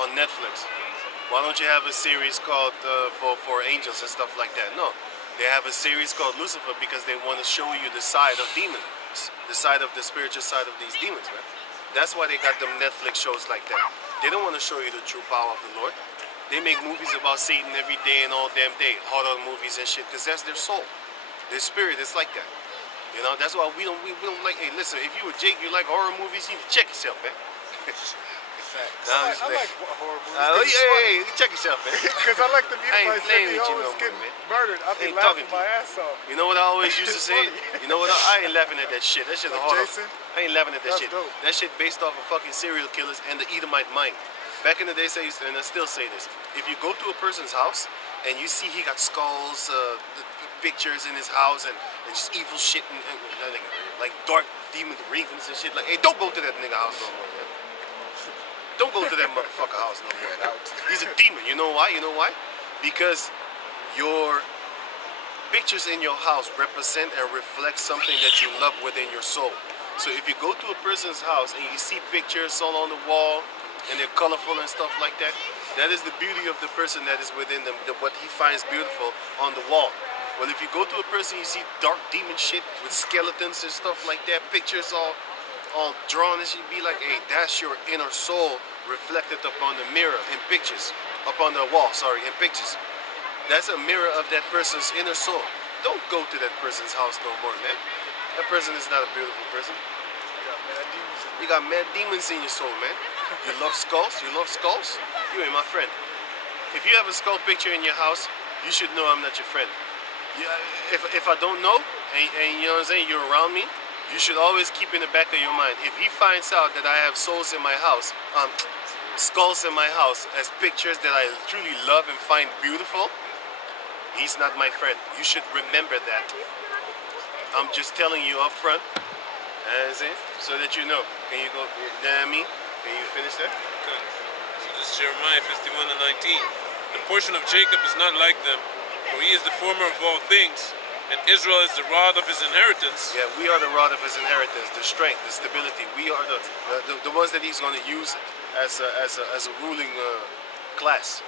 on Netflix. Why don't you have a series called for angels and stuff like that? No, they have a series called Lucifer because they want to show you the side of demons, the side of the spiritual side of these demons, man. That's why they got them Netflix shows like that. They don't want to show you the true power of the Lord. They make movies about Satan every day and all damn day, horror movies and shit, because that's their soul. Their spirit is like that. You know, that's why we don't like, hey, listen, if you were Jake, you like horror movies, you need to check yourself, man. I like horror movies. Hey, check yourself, man. Because I like the I ain't Edomites playing that they with you always no getting more, man. murdered. I'll be Ain't laughing talking to my you. ass off. You know what I always used to It's say? funny. You know what? I ain't laughing at that shit. That shit's Like horror. Jason? I ain't laughing at that That's shit. dope. That shit based off of fucking serial killers and the Edomite mind. Back in the day, and I still say this, if you go to a person's house and you see he got skulls, the pictures in his house and just evil shit and like dark demon ravens and shit, like, hey, don't go to that nigga house no more, man. Don't go to that motherfucker house no more. He's a demon. You know why? You know why? Because your pictures in your house represent and reflect something that you love within your soul. So if you go to a person's house and you see pictures all on the wall and they're colorful and stuff like that, that is the beauty of the person that is within them, what he finds beautiful on the wall. Well, if you go to a person, you see dark demon shit with skeletons and stuff like that, pictures all drawn, and she'd be like, hey, that's your inner soul reflected upon the mirror in pictures, upon the wall, sorry, in pictures. That's a mirror of that person's inner soul. Don't go to that person's house no more, man. That person is not a beautiful person. You got mad demons in your soul, man. You love skulls? You love skulls? You ain't my friend. If you have a skull picture in your house, you should know I'm not your friend. If I don't know, and you know what I'm saying, you're around me, you should always keep in the back of your mind. If he finds out that I have souls in my house, skulls in my house as pictures that I truly love and find beautiful, he's not my friend. You should remember that. I'm just telling you up front, so that you know. Can you go, Naomi? Can you finish that? Okay. So this is Jeremiah 51 and 19. The portion of Jacob is not like them, for he is the former of all things, and Israel is the rod of his inheritance. Yeah, we are the rod of his inheritance, the strength, the stability. We are the ones that he's going to use as a ruling class.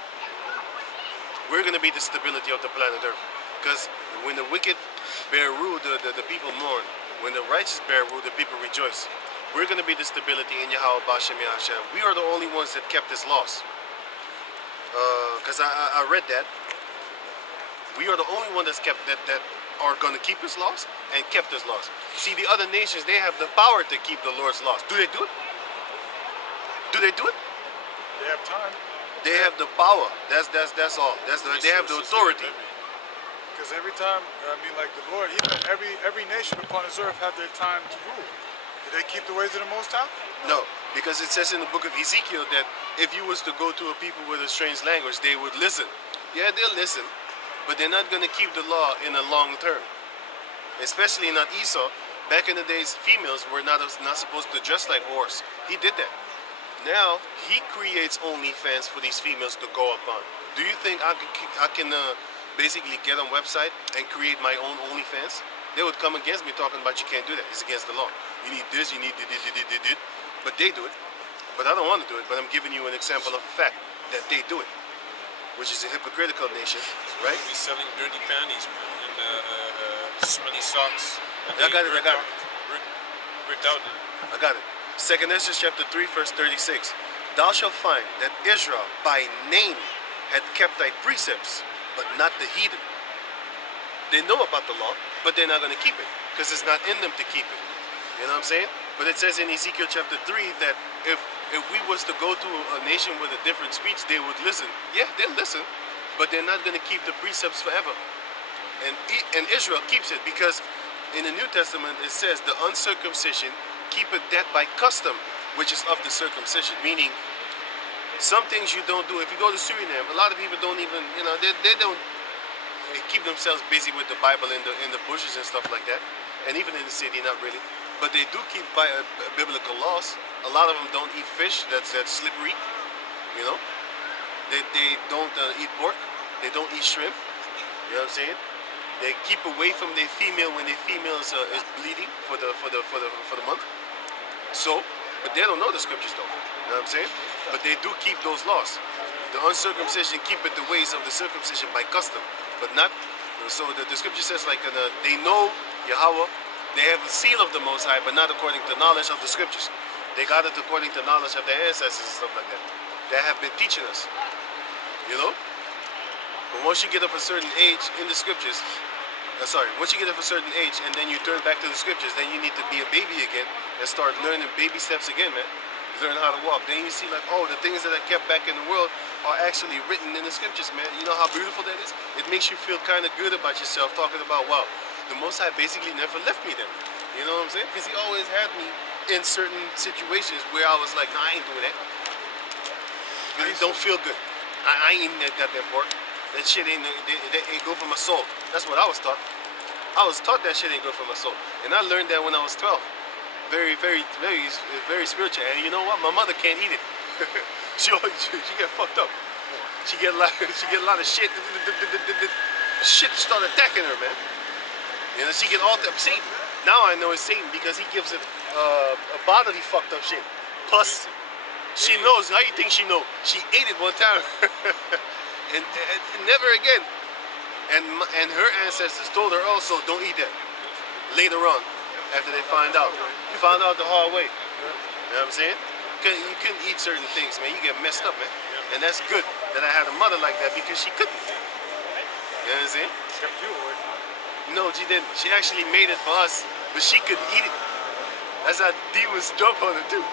We're going to be the stability of the planet Earth. Because when the wicked bear rule, the people mourn. When the righteous bear rule, the people rejoice. We're going to be the stability in Yahweh Bashem Yahshua. We are the only ones that kept his laws. Because I read that. We are the only ones that are going to keep his laws and kept his laws. See, the other nations, they have the power to keep the Lord's laws. Do they do it? Do they do it? They have time. They have the power. That's all. They have the authority. Because every time, I mean, like the Lord, every nation upon this earth had their time to rule. Did they keep the ways of the Most High? No, because it says in the book of Ezekiel that if you was to go to a people with a strange language, they would listen. Yeah, they'll listen, but they're not going to keep the law in the long term. Especially not Esau. Back in the days, females were not supposed to dress like whores. He did that. Now, he creates OnlyFans for these females to go upon. Do you think I can basically get on website and create my own OnlyFans? They would come against me talking about you can't do that. It's against the law. You need this, you need this. But they do it. But I don't want to do it. But I'm giving you an example of the fact that they do it, which is a hypocritical nation, right? We're selling dirty panties, man, and smelly socks. I got it. Ripped out. I got it. 2 Ezra chapter 3, verse 36. Thou shalt find that Israel by name had kept thy precepts, but not the heathen. They know about the law, but they're not going to keep it, because it's not in them to keep it. You know what I'm saying? But it says in Ezekiel chapter 3 that if we was to go to a nation with a different speech, they would listen. Yeah, they'll listen, but they're not going to keep the precepts forever. And Israel keeps it, because in the New Testament it says the uncircumcision keepeth that by custom, which is of the circumcision. Meaning, some things you don't do. If you go to Suriname, a lot of people don't even, they don't keep themselves busy with the Bible in the bushes and stuff like that. And even in the city, not really. But they do keep biblical laws. A lot of them don't eat fish. That's slippery. They don't eat pork. They don't eat shrimp. You know what I'm saying? They keep away from their female when their female is bleeding for the month. So, but they don't know the scriptures though. You know what I'm saying? But they do keep those laws. The uncircumcision keepeth the ways of the circumcision by custom, but not. So the scripture says like they know Yahweh. They have the seal of the Most High, but not according to knowledge of the scriptures. They got it according to knowledge of their ancestors and stuff like that. They have been teaching us. But once you get up a certain age in the scriptures, once you get up a certain age and then you turn back to the scriptures, then you need to be a baby again and start learning baby steps again, man. Learn how to walk. Then you see like, oh, the things that I kept back in the world are actually written in the scriptures, man. You know how beautiful that is? It makes you feel kind of good about yourself, talking about, wow, the Most High basically never left me then. You know what I'm saying? Because he always had me in certain situations where I was like, nah, I ain't doing that. It don't feel good. I ain't eating that goddamn pork. That shit ain't good for my soul. That's what I was taught. I was taught that shit ain't good for my soul. And I learned that when I was 12. Very, very, very, very spiritual. And you know what? My mother can't eat it. she get fucked up. She get a lot of shit. Shit start attacking her, man. She get all Satan. Now I know it's Satan because he gives it a bodily fucked up shit. Plus, she knows. How you think she know? She ate it one time, and never again. And her ancestors told her also, don't eat that. Later on, after they found out the hard way. You know what I'm saying? You couldn't eat certain things, man. You get messed up, man. And that's good that I had a mother like that because she couldn't. You know what I'm saying? Kept you away from it. No, she didn't. She actually made it for us, but she couldn't eat it. That's how demons jump on her too.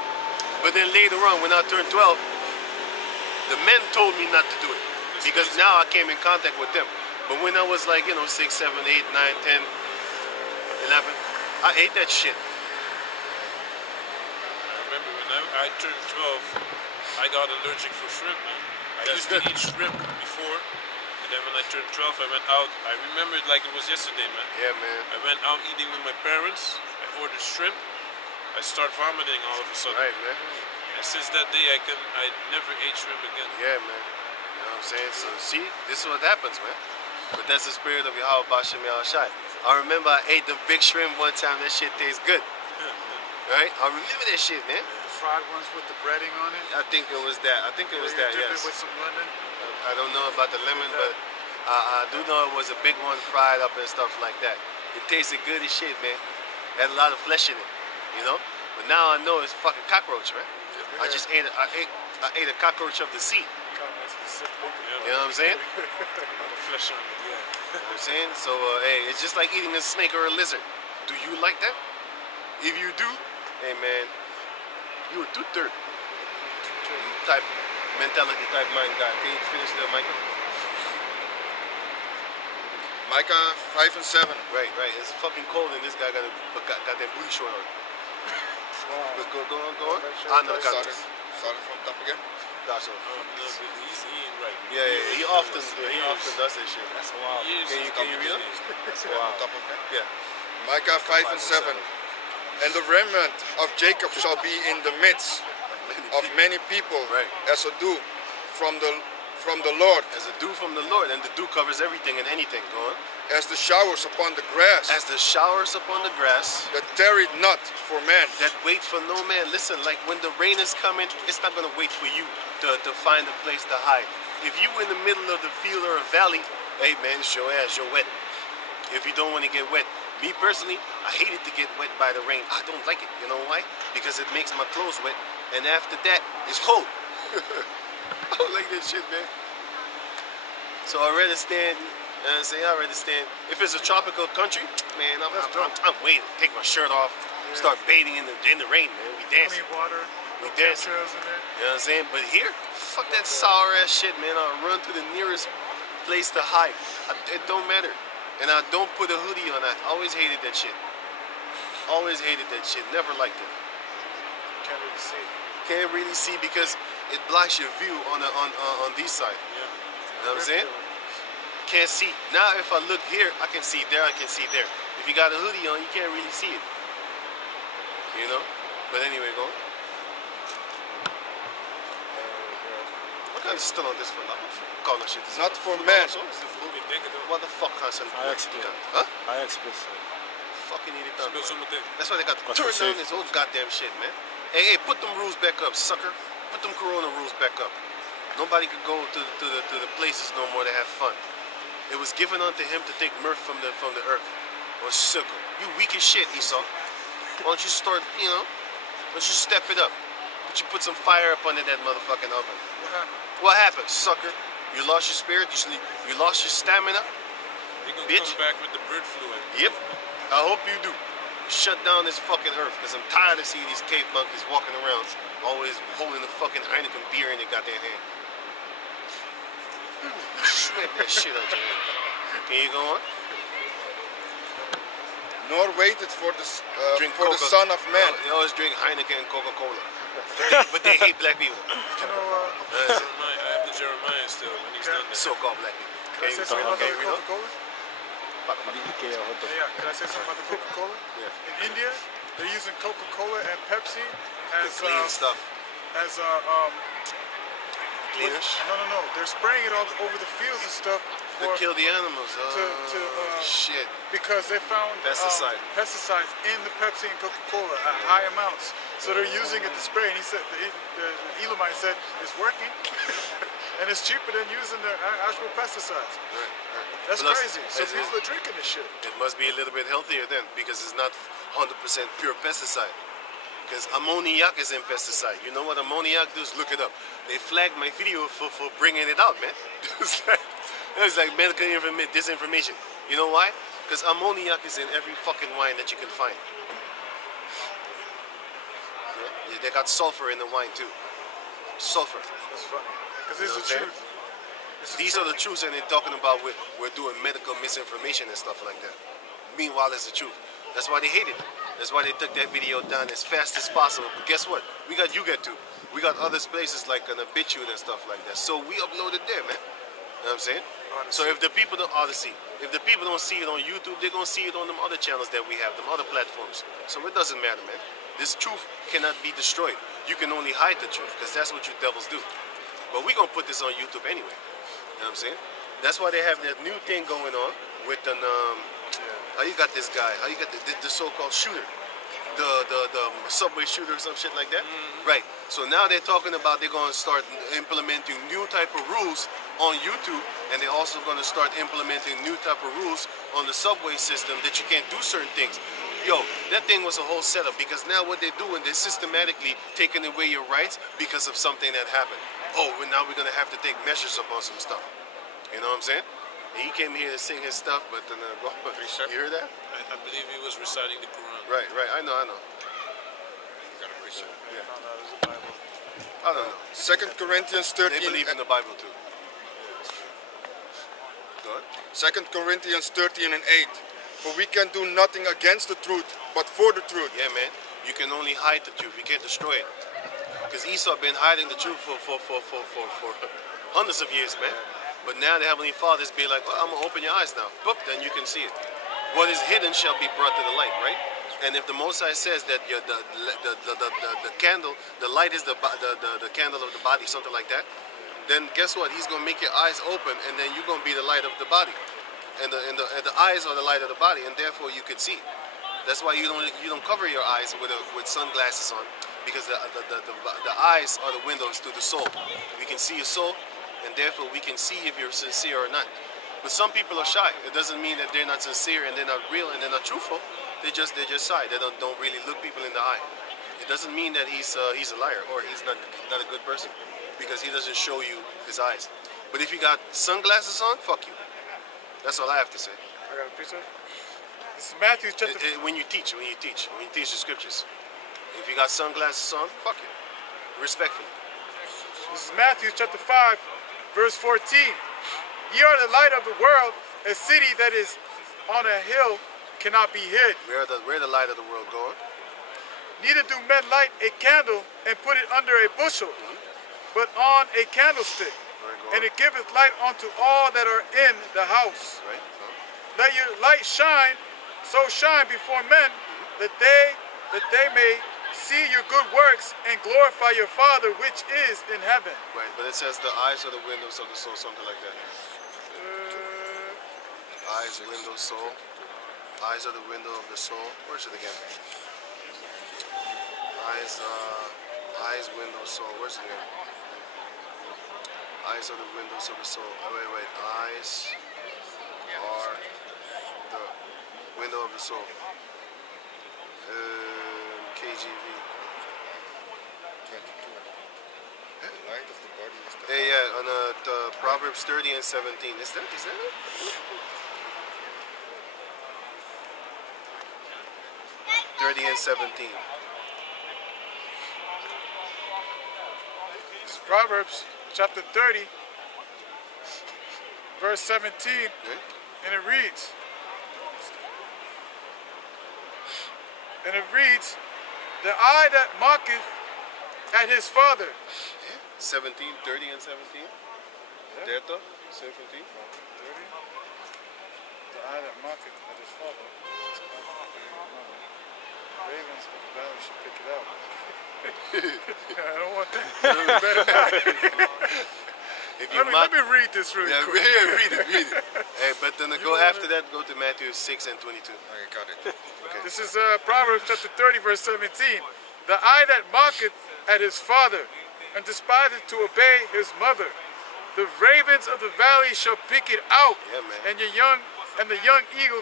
But then later on, when I turned 12, the men told me not to do it because now I came in contact with them. But when I was like, 6, 7, 8, 9, 10, 11, I ate that shit. I remember when I turned 12, I got allergic for shrimp, man. I used to eat shrimp before, and then when I turned 12, I went out. I remember it like it was yesterday, man. Yeah, man. I went out eating with my parents. I ordered shrimp. I start vomiting all of a sudden. Right, man. And since that day, I never ate shrimp again. Yeah, man. You know what I'm saying? So, see, this is what happens, man. But that's the spirit of Yahweh Bashem Yahushai. I remember I ate the big shrimp one time. That shit tastes good. Right? I remember that shit, man. The fried ones with the breading on it. I think it was that. I think it was that, Dip yes. it with some lemon. I don't know about the lemon, but I do know it was a big one fried up and stuff like that. It tasted good as shit, man. It had a lot of flesh in it, you know? But now I know it's fucking cockroach, man. I just ate a cockroach of the sea. You know what I'm saying? Flesh on it, yeah. You know what I'm saying? So, hey, it's just like eating a snake or a lizard. Do you like that? If you do, hey, man, you a two-third type mentality, type mind guy. Can you finish there, Micah? Micah 5 and 7. Right. It's fucking cold and this guy got that blue short on. But go on. Another context. Starting from top again. That's all. No, but he ain't right. Yeah. He often does that shit. That's wild. Can you read it? Wow. Top again. Yeah. Micah 5 and 7. And the remnant of Jacob shall be in the midst of many people, Right. as a dew from the Lord, As a dew from the Lord, and the dew covers everything and anything. Go on. as the showers upon the grass, As the showers upon the grass that tarried not for man. that wait for no man. Listen, like when the rain is coming, it's not gonna wait for you to find a place to hide. If you in the middle of the field or a valley, hey man, it's your ass, you're wet. If you don't want to get wet. Me personally, I hate it to get wet by the rain. I don't like it. You know why? Because it makes my clothes wet. And after that, it's cold. I don't like that shit, man. So I'd rather stand, I'd rather stand. If it's a tropical country, man, I'm waiting. Take my shirt off, start bathing in the rain, man. We dancing. Clean water. We No dancing. chemtrails in there. You know what I'm saying? But here, fuck that sour ass shit, man. I'll run to the nearest place to hide. It don't matter. And I don't put a hoodie on. I always hated that shit. Always hated that shit. Never liked it. Can't really see. Can't really see because it blocks your view on this side. Yeah. You know what I'm saying? Can't see. Now if I look here, I can see there, I can see there. If you got a hoodie on, you can't really see it. You know? But anyway, go on. What kind of still on this one? I'm calling that shit. This Not is for football men. also? Is it football? Denk het wel. What the fuck gaan ze Ajax speelt. Huh? Ajax speelt. Fucking irritant. Speel zo man. meteen. That's why they got to Quite turn safe. down this whole goddamn shit, man. Hey, put them rules back up, sucker. Put them Corona rules back up. Nobody could go to the places no more to have fun. It was given unto him to take mirth from the earth. Or sucker. You weak as shit, Esau. Why don't you start, why don't you step it up? But you put some fire up under that motherfucking oven. What happened? What happened, sucker? You lost your spirit, you lost your stamina. They're gonna Bitch. come back with the bird flu. Yep. I hope you do. Shut down this fucking earth, because I'm tired of seeing these cave monkeys walking around, always holding the fucking Heineken beer in their goddamn hand. Smack that shit out your hand. Can you go on? Nor waited for the Son of Man. They always drink Heineken and Coca-Cola. But they hate black people. You know, Jeremiah, I have the Jeremiah still when he's done that. So-called black people. can I say something about the you know? Coca-Cola? Die Ikea hotdog. Yeah, can I say something about the Coca-Cola? Yeah. In India, they're using Coca-Cola and Pepsi The as clean stuff. as Cleaners. No. They're spraying it all over the fields and stuff To for, kill the animals. Shit. because they found Pesticide. pesticides in the Pepsi and Coca-Cola at high amounts. So they're using it to spray. And he said, the Elamite said, it's working, and it's cheaper than using the actual pesticides. That's Plus, crazy. So it's- people are drinking this shit. It must be a little bit healthier then, because it's not 100% pure pesticide. Because ammoniac is in pesticide. You know what ammoniac does? Look it up. They flagged my video for bringing it out, man. It's like medical disinformation. You know why? Because ammoniac is in every fucking wine that you can find. Yeah? They got sulfur in the wine too. Sulfur. That's funny. Because this is the truth. These are the truths, and they're talking about we're doing medical misinformation and stuff like that. Meanwhile, it's the truth. That's why they hate it. That's why they took that video down as fast as possible. But guess what? We got too. We got other places like an Obitude and stuff like that. So we upload it there, man. You know what I'm saying? So if the people don't if the people don't see it on YouTube, they're gonna see it on them other channels that we have, them other platforms. So it doesn't matter, man. This truth cannot be destroyed. You can only hide the truth, because that's what you devils do. But we're gonna put this on YouTube anyway. You know what I'm saying? That's why they have that new thing going on with the how you got this guy? How you got the so-called shooter? The subway shooter or some shit like that? Right. So now they're talking about they're gonna start implementing new type of rules on YouTube, and they're also gonna start implementing new type of rules on the subway system that you can't do certain things. Yo, that thing was a whole setup, because now what they're doing, they're systematically taking away your rights because of something that happened. Oh, well, now we're gonna have to take measures upon some stuff. You know what I'm saying? And he came here to sing his stuff, but then you heard that? I believe he was reciting the Quran. Right. I know. Got a research. Yeah. No, that is the Bible. I don't know. 2 Corinthians 13. They believe in the Bible too. Go on. 2 Corinthians 13 and 8. For we can do nothing against the truth, but for the truth. Yeah, man. You can only hide the truth. You can't destroy it. Because Esau been hiding the truth for hundreds of years, man. But now the Heavenly Father's be like, well, I'm going to open your eyes now. Boop, then you can see it. What is hidden shall be brought to the light, right? And if the Most High says that the candle, the light is the candle of the body, something like that, then guess what? He's going to make your eyes open, and then you're going to be the light of the body. And the eyes are the light of the body, and therefore you can see. That's why you don't cover your eyes with sunglasses on, because the eyes are the windows to the soul. We can see your soul, and therefore we can see if you're sincere or not. But some people are shy. It doesn't mean that they're not sincere and they're not real and they're not truthful. They're just shy. They don't really look people in the eye. It doesn't mean that he's a liar or he's not a good person, because he doesn't show you his eyes. But if you got sunglasses on, fuck you. That's all I have to say. I got a picture. This is Matthew chapter. When you teach the scriptures, if you got sunglasses on, fuck you. Respectfully. This is Matthew chapter 5, verse 14. Ye are the light of the world. A city that is on a hill cannot be hid. Where the light of the world going? Neither do men light a candle and put it under a bushel, but on a candlestick, and it giveth light unto all that are in the house. Right. Let your light shine, so shine before men, that they may see your good works and glorify your Father which is in heaven. Right, but it says the eyes are the windows of the soul, something like that. Eyes, window, soul. Eyes are the window of the soul. Where's it again? Eyes, window, soul. Where's it again? Eyes are the windows of the soul. Oh, wait. Eyes are the window of the soul. KJV. The light of the body is the Hey, yeah, on the Proverbs 30 and 17. Is that it? 30 and 17. This is Proverbs chapter 30, verse 17, and it reads, the eye that mocketh at his father. 17, 30 and 17. Yeah. 30, 17. 30. The eye that mocketh at his father. Ravens of the valley should pick it out. I don't want that. If you let me read this really quick. Read it. Hey, but then go after that, go to Matthew 6 and 22. I got it. Okay. This is Proverbs chapter 30, verse 17. The eye that mocketh at his father, and despiseth to obey his mother, the ravens of the valley shall pick it out, Yeah, man. and the young eagle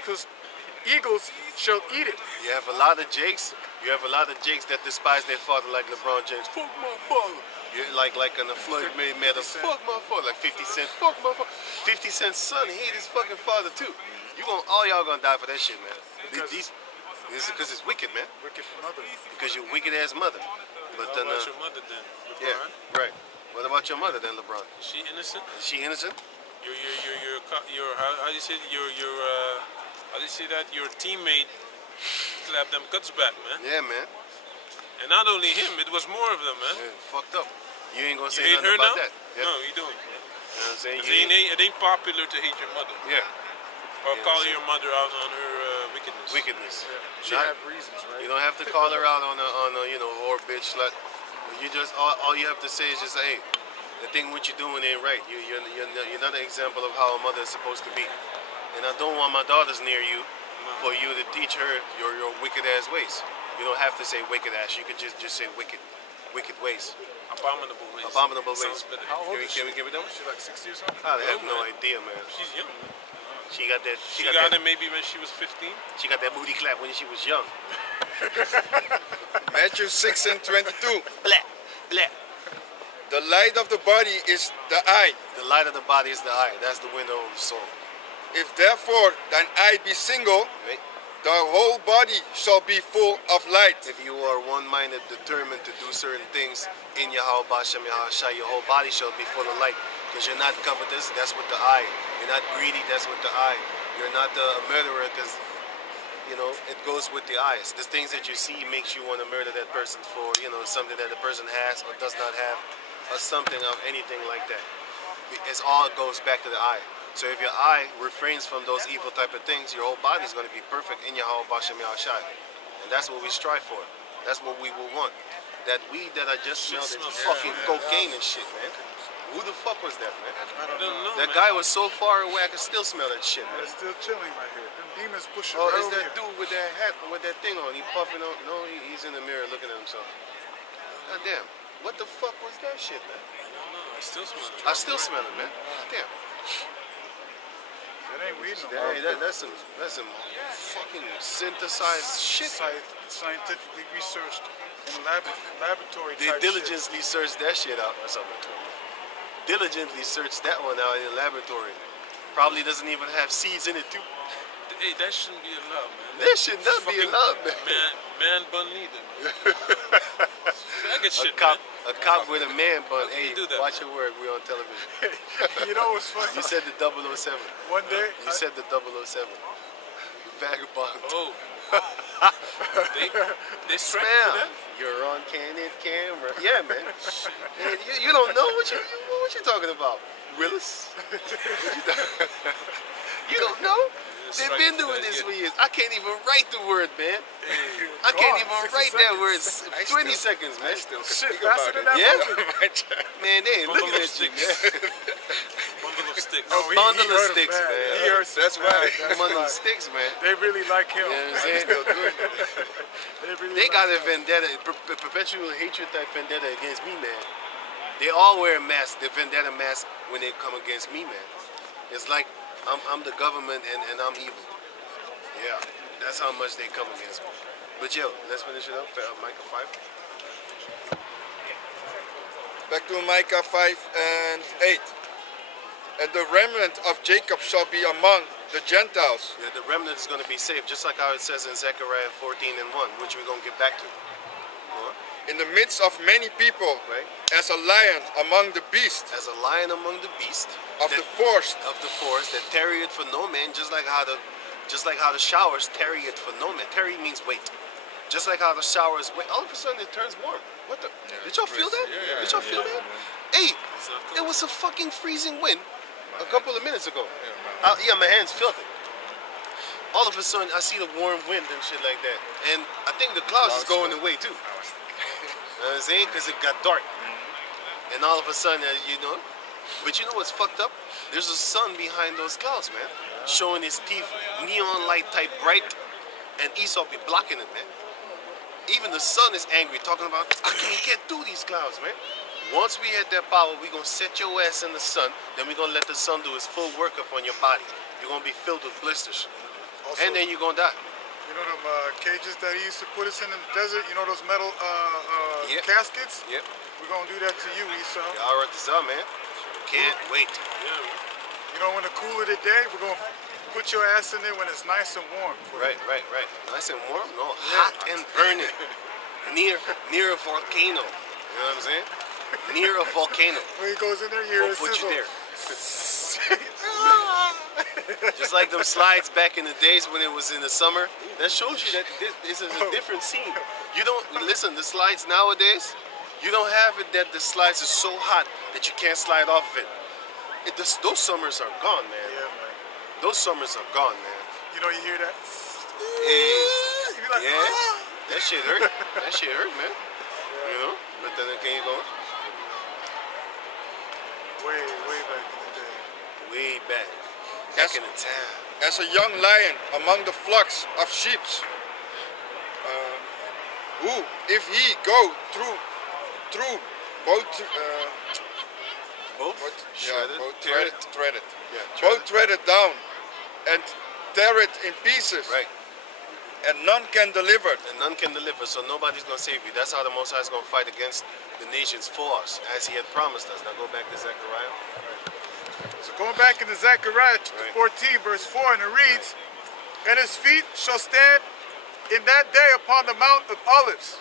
eagles shall eat it. You have a lot of Jakes. You have a lot of Jakes that despise their father, like LeBron James. Fuck my father. You're like in the Floyd Mayweather. Fuck my father. Like 50 Cent. Fuck my father. 50 Cent's son hate his fucking father too. All y'all gonna die for that shit, man. Because it's wicked, man. Wicked mother. Because your wicked ass mother. But How about your mother then, LeBron? yeah, right. What about your mother then, LeBron? Is she innocent? Is she innocent? How do you say how do you say that? Your teammate slapped them cuts back, man. Yeah, man. And not only him, it was more of them, man. Yeah, fucked up. You ain't gonna say You hate nothing her about now? that. Yeah. No, you don't. You know what I'm saying? 'Cause it ain't popular to hate your mother Yeah. or Yeah, call so- your mother out on her wickedness. Wickedness. She have reasons, right? You don't have to call her out on a whore bitch slut. You just all you have to say is just hey, the thing what you're doing ain't right. You're not an example of how a mother is supposed to be. And I don't want my daughters near you for you to teach her your wicked ass ways. You don't have to say wicked ass. You could just say wicked ways. Abominable ways. Abominable ways. Sounds better. How old is Can we give it them? She like 60 or something? I have no man. idea, man. She's young, man. She got that. She got it maybe when she was 15. She got that booty clap when she was young. Matthew 6:22. Blah, blah. The light of the body is the eye. The light of the body is the eye. That's the window of the soul. If therefore thine eye be single, Right? the whole body shall be full of light. If you are one-minded, determined to do certain things in Yahweh Bashem Yahashai, your whole body shall be full of light. Because you're not covetous, that's with the eye. You're not greedy, that's with the eye. You're not a murderer, because it goes with the eyes. The things that you see makes you want to murder that person for something that the person has or does not have, or something of anything like that. It's all goes back to the eye. So if your eye refrains from those evil type of things, your whole body is going to be perfect in Yahweh Bashem Yahashai. And that's what we strive for. That's what we will want. That weed that I just smelled is fucking cocaine and shit, man. Who the fuck was that, man? I don't know, That man. guy was so far away, I could still smell that shit, man. It's still chilling right here. Them demons pushing Oh, right it's over that here. dude with that hat, with that thing on. He puffing on. No, he's in the mirror looking at himself. God damn. What the fuck was that shit, man? I don't know. I still smell it. I still smell it, man. God damn. That ain't weed no Hey, more. that's some fucking synthesized shit. Scientifically researched in laboratory They type diligently searched that shit out or something. Diligently searched that one out in the laboratory. Probably doesn't even have seeds in it too. Hey, that shouldn't be allowed, man. That should not be Fucking allowed, man. Man bun neither. Faggot shit, A cop with a man bun. How can Hey, you do that, watch your word. We're on television. shit. You know what's funny? You said the 007. One day, You said the 007. Vagabond. Oh. they strike Smell. for that? You're on candid camera. Yeah, man. Man, you don't know what you talking about, Willis. You don't know? They've strike been for doing that, this yeah. for years. I can't even write the word, man. I can't even 60 write that word. seconds. 20 seconds, man. shit faster than that Yeah? movie. Man, they ain't Bundle looking of at you, sticks. man. Bundle of sticks. Oh, he Bundle of heard him sticks, bad. man. He heard some That's bad. right. That's Bundle of right. sticks, man. They really like him. You know what I'm saying? Really They got a like him. vendetta, perpetual hatred type vendetta against me, man. They all wear a mask, the vendetta mask, when they come against me, man. It's like I'm the government and I'm evil. Yeah, that's how much they come against me. But yo, let's finish it up. Micah 5. Back to Micah 5:8. And the remnant of Jacob shall be among the Gentiles. Yeah, the remnant is going to be saved, just like how it says in Zechariah 14:1, which we're going to get back to. In the midst of many people, Right? as a lion among the beasts As a lion among the beasts of the forest, that tarrieth for no man, just like how the showers tarrieth for no man. Tarry means wait. Just like how the showers wait. All of a sudden it turns warm. What the? Did y'all feel that? Did y'all feel that? Hey, it was a fucking freezing wind a couple of minutes ago. Yeah, my hands filthy. All of a sudden I see the warm wind and shit like that. And I think the clouds is going away too. You know what I'm saying? Because it got dark. And all of a sudden, but you know what's fucked up? There's a sun behind those clouds, man. Showing his teeth, neon light type bright. And Esau be blocking it, man. Even the sun is angry, talking about, I can't get through these clouds, man. Once we hit that power, we're going to set your ass in the sun. Then we're going to let the sun do its full work up on your body. You're going to be filled with blisters. Also, and then you're gonna die. you know them cages that he used to put us in the desert? You know those metal Yep. caskets? Yep. We're going to do that to you, Esau. Y'all right this out, man. Can't wait. Yeah. You know, when the cooler the day, we're going to put your ass in there when it's nice and warm. Right. Nice and warm? No, hot and burning. near a volcano. You know what I'm saying? Near a volcano. When he goes in there, you hear We'll a put you sizzle. there. Just like them slides back in the days when it was in the summer. That shows you that this is a different scene. You don't, listen, the slides nowadays, you don't have it that the slides are so hot that you can't slide off of it. Those summers are gone, man. Yeah, man. Those summers are gone, man. You know, you hear that? Hey, You be like, yeah, "Ah." that shit hurt. That shit hurt, man. You know, but then again, you go Way back in the day. way back As, in the town. as a young lion among the flocks of sheep, who, if he go through both, Both shredded, both tear it. tread it, Yeah, both tread it down, and tear it in pieces, Right. and none can deliver. And none can deliver, so nobody's going to save you. That's how the Most High is going to fight against the nations for us, as He had promised us. Now go back to Zechariah. So going back into Zechariah chapter Right. 14, verse 4, and it reads, "And his feet shall stand in that day upon the Mount of Olives,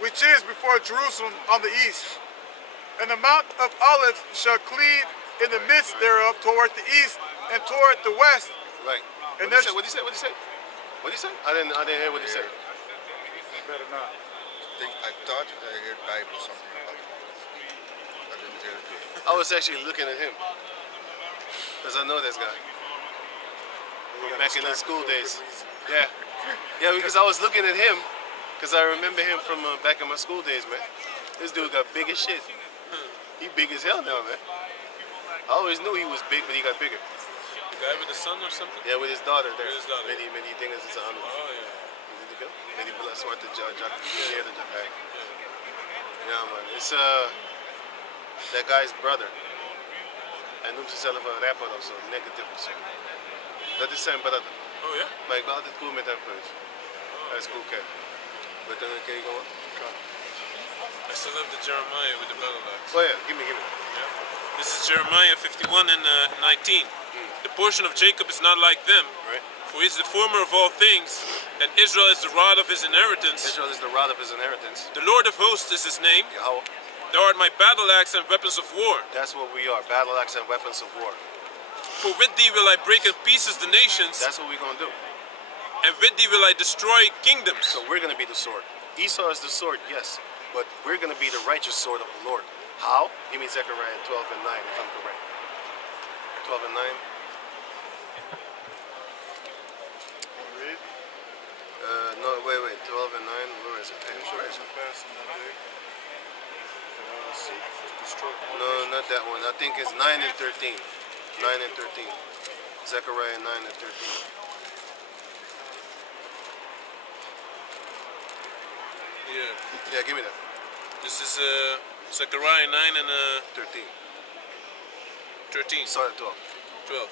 which is before Jerusalem on the east. And the Mount of Olives shall cleave in the midst thereof toward the east and toward the west." Right. And What that's- did he say? What did he say? What did he say? I didn't hear what he said. Better not. I thought I heard Bible something about it. I didn't hear it. I was actually looking at him. Because I know this guy. From back in the school days. Yeah. Yeah, because I was looking at him. Because I remember him from back in my school days, man. This dude got big as shit. He big as hell now, man. I always knew he was big, but he got bigger. The guy with the son or something? Yeah, with his daughter there. With his daughter. Many things is on. Oh, yeah. Many bless what the judge. Yeah, man. It's that guy's brother. Hij noemt zichzelf een rapper of zo, negative of zo. Dat is zijn brother. Oh, yeah? Maar ik ben altijd cool met hem geweest. Hij is cool cat. But then okay, go on. I still have the Jeremiah with the battle axe. Oh yeah, give me. Yeah. This is Jeremiah 51 and 19. The portion of Jacob is not like them, Right? for he is the former of all things, and Israel is the rod of his inheritance. Israel is the rod of his inheritance. The Lord of hosts is his name. Yahweh. Thou art my battle axe and weapons of war. That's what we are. Battle axe and weapons of war. For with thee will I break in pieces the nations, That's what we're gonna do. and with thee will I destroy kingdoms. So we're gonna be the sword. Esau is the sword, yes. But we're gonna be the righteous sword of the Lord. How? Give me Zechariah 12 and 9 if I'm correct. 12 and 9. Read. No, wait. 12 and 9. Where is it? Where is it? No, not that one. I think it's 9 and 13. 9 and 13. Zechariah 9 and 13. Yeah. Yeah, give me that. This is Zechariah 9 and 13. 13. Start at 12. 12.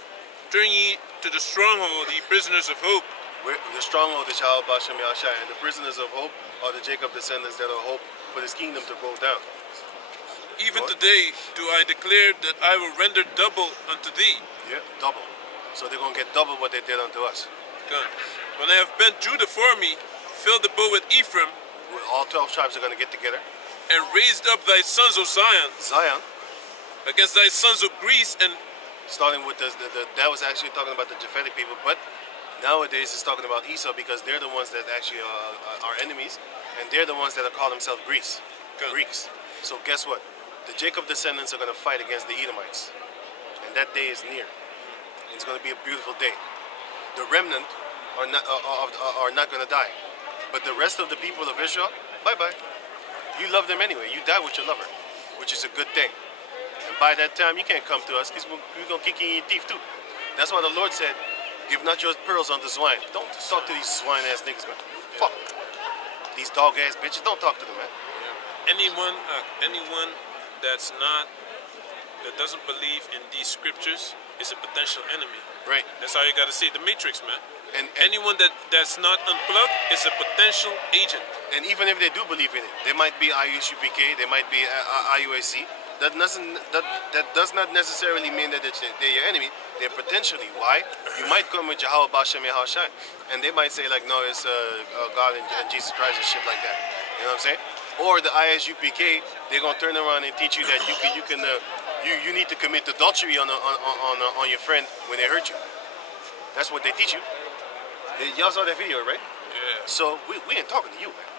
Turn ye to the stronghold, ye prisoners of hope. The stronghold is Yahweh Bashem Yahshai, and the prisoners of hope are the Jacob descendants that are hope for this kingdom to go down. Even What? today do I declare that I will render double unto thee. Yeah, double. So they're going to get double what they did unto us. Done. When I have bent Judah for me, filled the bow with Ephraim, All 12 tribes are going to get together. and raised up thy sons, O Zion, Zion, against thy sons of Greece, and starting with that was actually talking about the Japhetic people, but nowadays it's talking about Esau because they're the ones that actually are enemies, and they're the ones that are called themselves Greeks. Good. Greeks. So guess what? The Jacob descendants are going to fight against the Edomites, and that day is near. It's going to be a beautiful day. The remnant are not going to die, but the rest of the people of Israel, bye-bye. You love them anyway. You die with your lover, which is a good thing. And by that time, you can't come to us because we're going to kick you in your teeth too. That's why the Lord said, give not your pearls unto swine. Don't talk to these swine-ass niggas, man. Fuck. These dog-ass bitches, don't talk to them, man. anyone that doesn't believe in these scriptures is a potential enemy. Right. That's how you got to see it. The Matrix, man. And Anyone that's not unplugged is a potential agent. And even if they do believe in it, they might be IUSUPK, they might be IUAC. That does not necessarily mean that they're your enemy. They're potentially. Why? You might come with Yahweh Bashem Yahushai, and they might say like, no, it's God and Jesus Christ and shit like that. You know what I'm saying? Or the ISUPK, they're gonna turn around and teach you that you need to commit adultery on your friend when they hurt you. That's what they teach you. Y'all saw that video, right? Yeah. So we ain't talking to you, man.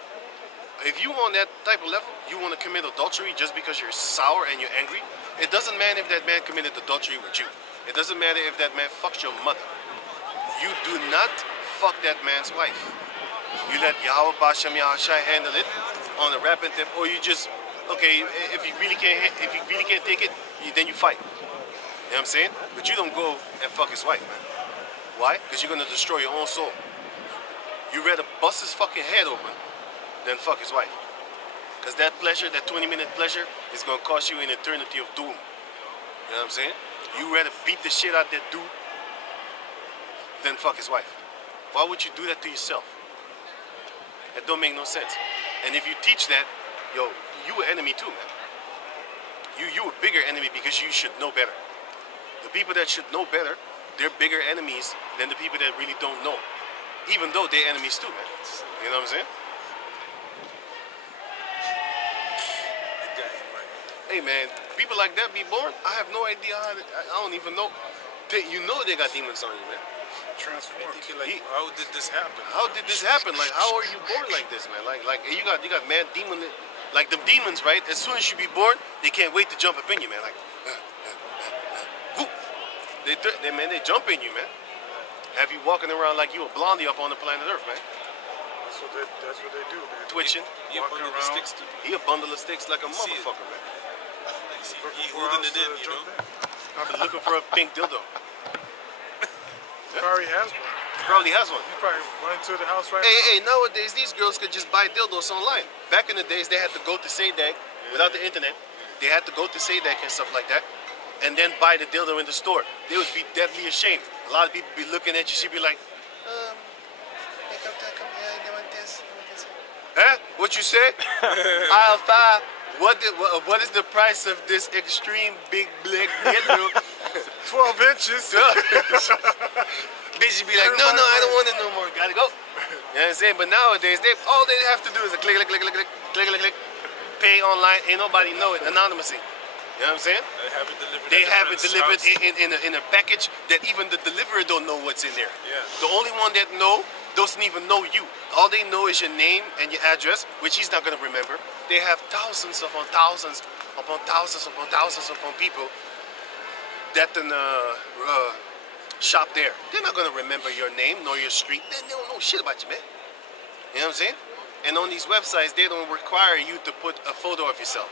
If you on that type of level, you want to commit adultery just because you're sour and you're angry, it doesn't matter if that man committed adultery with you. It doesn't matter if that man fucked your mother. You do not fuck that man's wife. You let Yahweh Bashem Yahushai handle it on a rapping tip, or you just, okay, if you really can't take it, then you fight. You know what I'm saying? But you don't go and fuck his wife, man. Why? Because you're gonna destroy your own soul. You rather bust his fucking head open than fuck his wife. Because that pleasure, that 20-minute pleasure, is going to cost you an eternity of doom. You know what I'm saying? You rather beat the shit out that dude than fuck his wife. Why would you do that to yourself? That don't make no sense. And if you teach that, yo, you an enemy too, man. You a bigger enemy because you should know better. The people that should know better, they're bigger enemies than the people that really don't know. Even though they're enemies too, man. You know what I'm saying? Hey man, people like that be born. I have no idea how. I don't even know. You know they got demons on you, man. Transformed. Like, how did this happen? How did this happen? Like, how are you born like this, man? Like you got mad demon. Like them demons, right? As soon as you be born, they can't wait to jump up in you, man. Like, whoop. They jump in you, man. Have you walking around like you a blondie up on the planet Earth, man? That's what they do, man. Twitching. He a bundle of sticks too. He a bundle of sticks like a see it. motherfucker, man. He holding it in, you know? I've been looking for a pink dildo. Probably has one. Probably has one. You probably went to the house right now. Hey, nowadays these girls could just buy dildos online. Back in the days, they had to go to Sadak without the internet. They had to go to Sadak and stuff like that, and then buy the dildo in the store. They would be deadly ashamed. A lot of people be looking at you. She'd be like, huh? What you said? Aisle 5. What is the price of this extreme big black dildo? 12 inches. Bitch be like, no, I don't want it no more. Gotta go. You know what I'm saying? But nowadays, all they have to do is a click, pay online. Ain't nobody know it anonymously. You know what I'm saying? They have They have it it delivered. delivered in a package that even the deliverer don't know what's in there. Yeah. The only one that doesn't even know you. All they know is your name and your address, which he's not gonna remember. They have thousands upon thousands upon thousands upon thousands upon people that then shop there. They're not gonna remember your name nor your street. They don't know shit about you, man. You know what I'm saying? And on these websites, they don't require you to put a photo of yourself.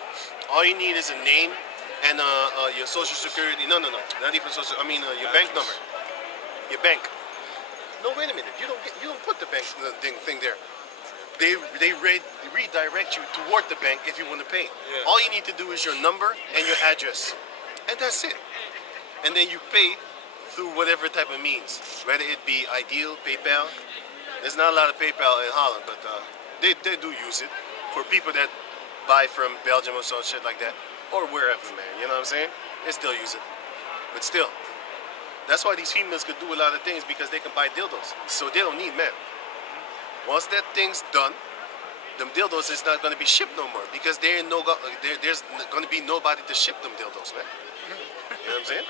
All you need is a name and your social security. No, not even social. I mean your bank number, your bank. No, wait a minute. You don't put the bank thing there. They redirect you toward the bank if you want to pay. Yeah. All you need to do is your number and your address, and that's it. And then you pay through whatever type of means, whether it be Ideal, PayPal. There's not a lot of PayPal in Holland, but they do use it for people that buy from Belgium or some shit like that, or wherever, man. You know what I'm saying? They still use it, but still. That's why these females could do a lot of things, because they can buy dildos. So they don't need men. Once that thing's done, them dildos is not going to be shipped no more, because there's going to be nobody to ship them dildos, man. You know what I'm saying?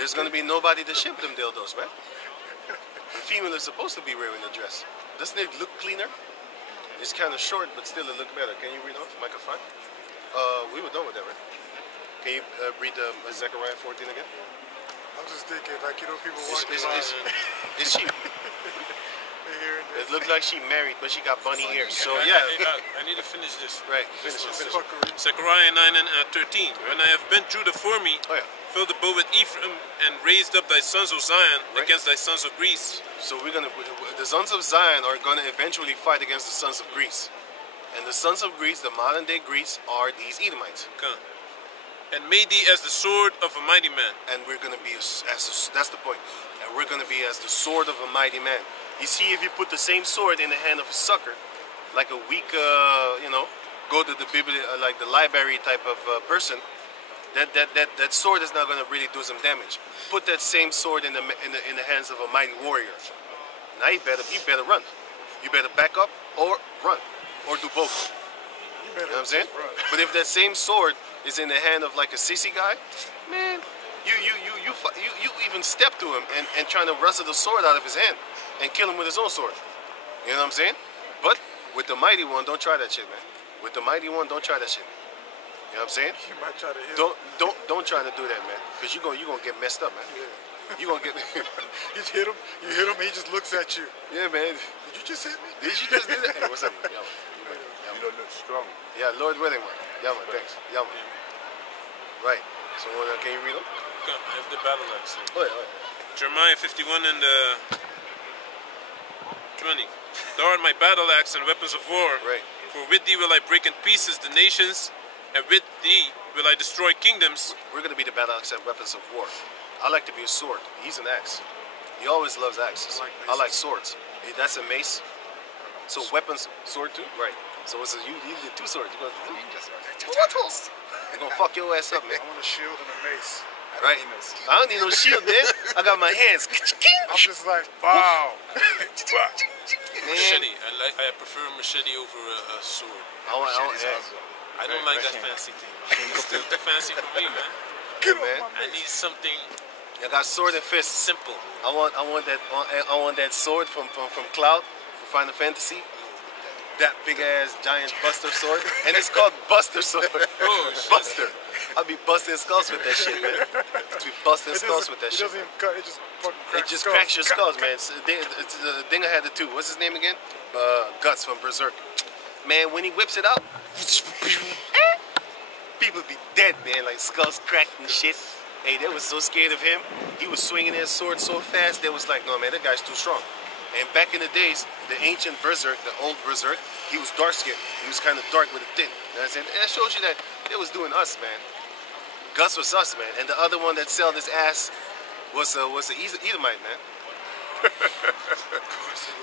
There's going to be nobody to ship them dildos, man. The female is supposed to be wearing a dress. Doesn't it look cleaner? It's kind of short, but still it looks better. Can you read off the microphone? We were done with that, right? Can you read Zechariah 14 again? I'm just thinking, like, you know, people walking around. Is she? It looks like she married, but she got bunny ears. So yeah. I need to finish this. Right. Finish it. Zechariah 9 and 13. When I have bent through before me, filled the bow with Ephraim, and raised up thy sons of Zion against thy sons of Greece. So the sons of Zion are gonna eventually fight against the sons of Greece, and the sons of Greece, the modern day Greece, are these Edomites. Okay. and made thee as the sword of a mighty man. And we're going to be that's the point. And we're going to be as the sword of a mighty man. You see, if you put the same sword in the hand of a sucker, like a weak, go to the like the library type of person, that sword is not going to really do some damage. Put that same sword in the hands of a mighty warrior. Now you better run. You better back up or run, or do both. You know what I'm saying? But if that same sword is in the hand of like a sissy guy, man, you even step to him and trying to wrestle the sword out of his hand and kill him with his own sword. You know what I'm saying? But with the mighty one, don't try that shit, man. With the mighty one, don't try that shit. You know what I'm saying? You might try to hit Don't try to do that, man. Because you're gonna get messed up, man. Yeah. You gonna get You hit him, and he just looks at you. yeah, man. Did you just hit me? Did you just do that? Hey, what's up, man? Yeah, man. You don't look strong. Yeah, Lord willing, man. Yeah, man. Thanks. Yeah, man. Right. So, can you read them? Come, I have the battle axe. Oh, yeah. Jeremiah 51 and 20. Thou art my battle axe and weapons of war. Right. For with thee will I break in pieces the nations, and with thee will I destroy kingdoms. We're gonna be the battle axe and weapons of war. I like to be a sword. He's an axe. He always loves axes. I like swords. Hey, that's a mace. So weapons, sword too? Right. So it's you get two swords. You're gonna fuck your ass up, man. I want a shield and a mace. Right. I don't need no shield, man. I got my hands. I'm just like, wow. Machete. I prefer a machete over a sword. I don't like that fancy thing. It's still too fancy for me, man. Get man. off my I need something I got sword and fist. simple. I want that sword from Cloud, from Final Fantasy. That big ass giant Buster sword, and it's called Buster sword. Oh, shit. Buster. I'll be busting skulls with that shit, man. I'll be busting skulls with that It shit. doesn't even cut, it just fucking cracks It just skulls. cracks your skulls, man. It's Dinger had the two. What's his name again? Guts from Berserk. Man, when he whips it out, people be dead, man. Like skulls cracked and shit. Hey, they was so scared of him. He was swinging his sword so fast. They was like, no, man, that guy's too strong. And back in the days, the ancient Berserk, the old Berserk, he was dark skinned. He was kind of dark with a thin. You know what I'm saying? And that shows you that they was doing us, man. Gus was us, man. And the other one that sold his ass was a Edomite, man.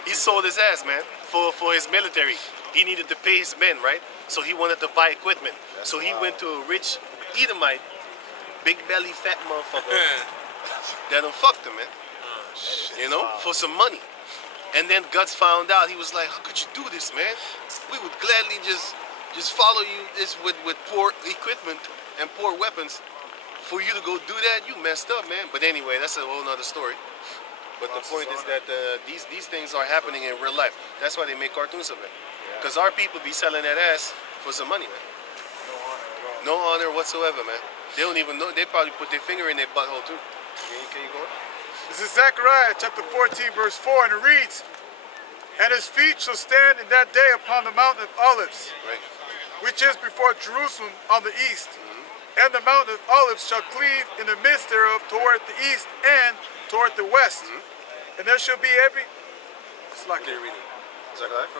He sold his ass, man, for his military. He needed to pay his men, right? So he wanted to buy equipment. So he went to a rich Edomite, big belly, fat motherfucker that done fucked him, man. You know, for some money. And then Guts found out. He was like, how could you do this, man? We would gladly just follow you this with poor equipment and poor weapons. For you to go do that, you messed up, man. But anyway, that's a whole nother story. But the point is that these things are happening in real life. That's why they make cartoons of it. Because our people be selling that ass for some money, man. No honor whatsoever, man. They don't even know. They probably put their finger in their butthole too. Can you go on? This is Zechariah chapter 14, verse 4, and it reads, and his feet shall stand in that day upon the mountain of Olives, Right. which is before Jerusalem on the east. And the mountain of Olives shall cleave in the midst thereof toward the east and toward the west. And there shall be every... It's like Okay, read it. Zechariah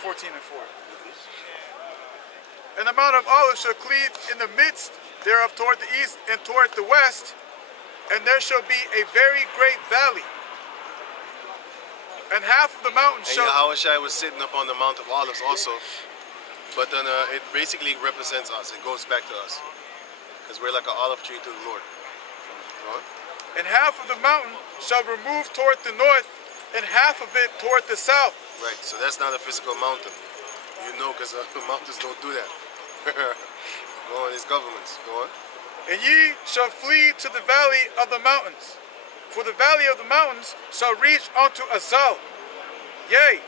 14 and 4. And the Mount of Olives shall cleave in the midst thereof toward the east and toward the west, and there shall be a very great valley. And half of the mountain And shall... Yahushua was sitting up on the Mount of Olives also. But then it basically represents us. It goes back to us. Because we're like an olive tree to the Lord. Go on. And half of the mountain shall remove toward the north, and half of it toward the south. Right, so that's not a physical mountain. You know, because mountains don't do that. Go on, it's governments. Go on. And ye shall flee to the valley of the mountains. For the valley of the mountains shall reach unto Azal. Yea,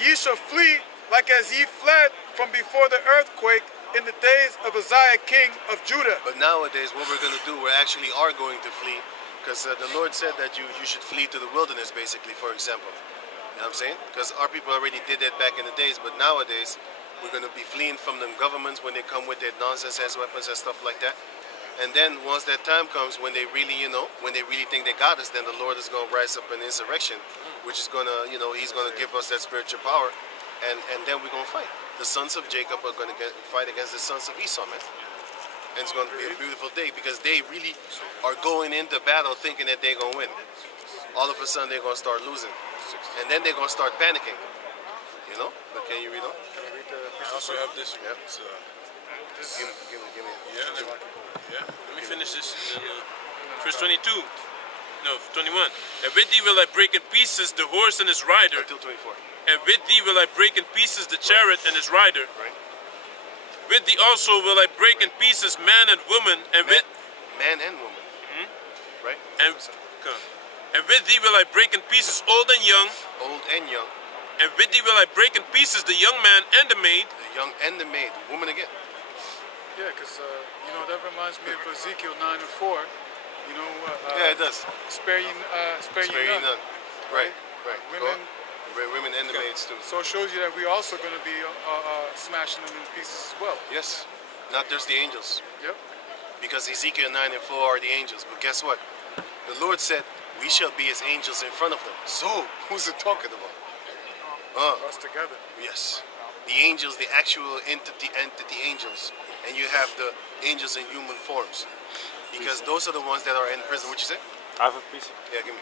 ye shall flee like as ye fled from before the earthquake in the days of Uzziah king of Judah. But nowadays, what we're going to do, we actually are going to flee. Because the Lord said that you should flee to the wilderness, basically, for example. You know what I'm saying? Because our people already did that back in the days. But nowadays, we're going to be fleeing from them governments when they come with their nonsense as weapons and stuff like that. And then once that time comes, when they really, when they really think they got us, then the Lord is going to rise up an insurrection, which is going to, he's going to give us that spiritual power. And then we're going to fight. The sons of Jacob are going to fight against the sons of Esau, man. And it's going to be a beautiful day because they really are going into battle thinking that they're going to win. All of a sudden, they're going to start losing. And then they're going to start panicking. You know? But can you read on? Can I read the I also have this. Yep. It's, Give me. yeah, let me finish this. Verse 22. No, 21. And with thee will I break in pieces the horse and his rider. Until 24. And with thee will I break in pieces the chariot and his rider. Right. With thee also will I break in pieces man and woman. And with Man and woman. Right? and with thee will I break in pieces old and young. Old and young. And with thee will I break in pieces the young man and the maid. The young and the maid. Woman again. Yeah, because, you know, that reminds me of Ezekiel 9 and 4. You know, Yeah, it does. spare ye none. Right. Women. Women and the maids too. So it shows you that we're also going to be smashing them in pieces as well. Yes. Not just the angels. Yep. Because Ezekiel 9 and 4 are the angels. But guess what? The Lord said, we shall be as angels in front of them. So, who's it talking about? Us together. Yes. The angels, the actual entity angels. And you have the angels in human forms. Because those are the ones that are in prison. What you say? I have a piece. Yeah, give me.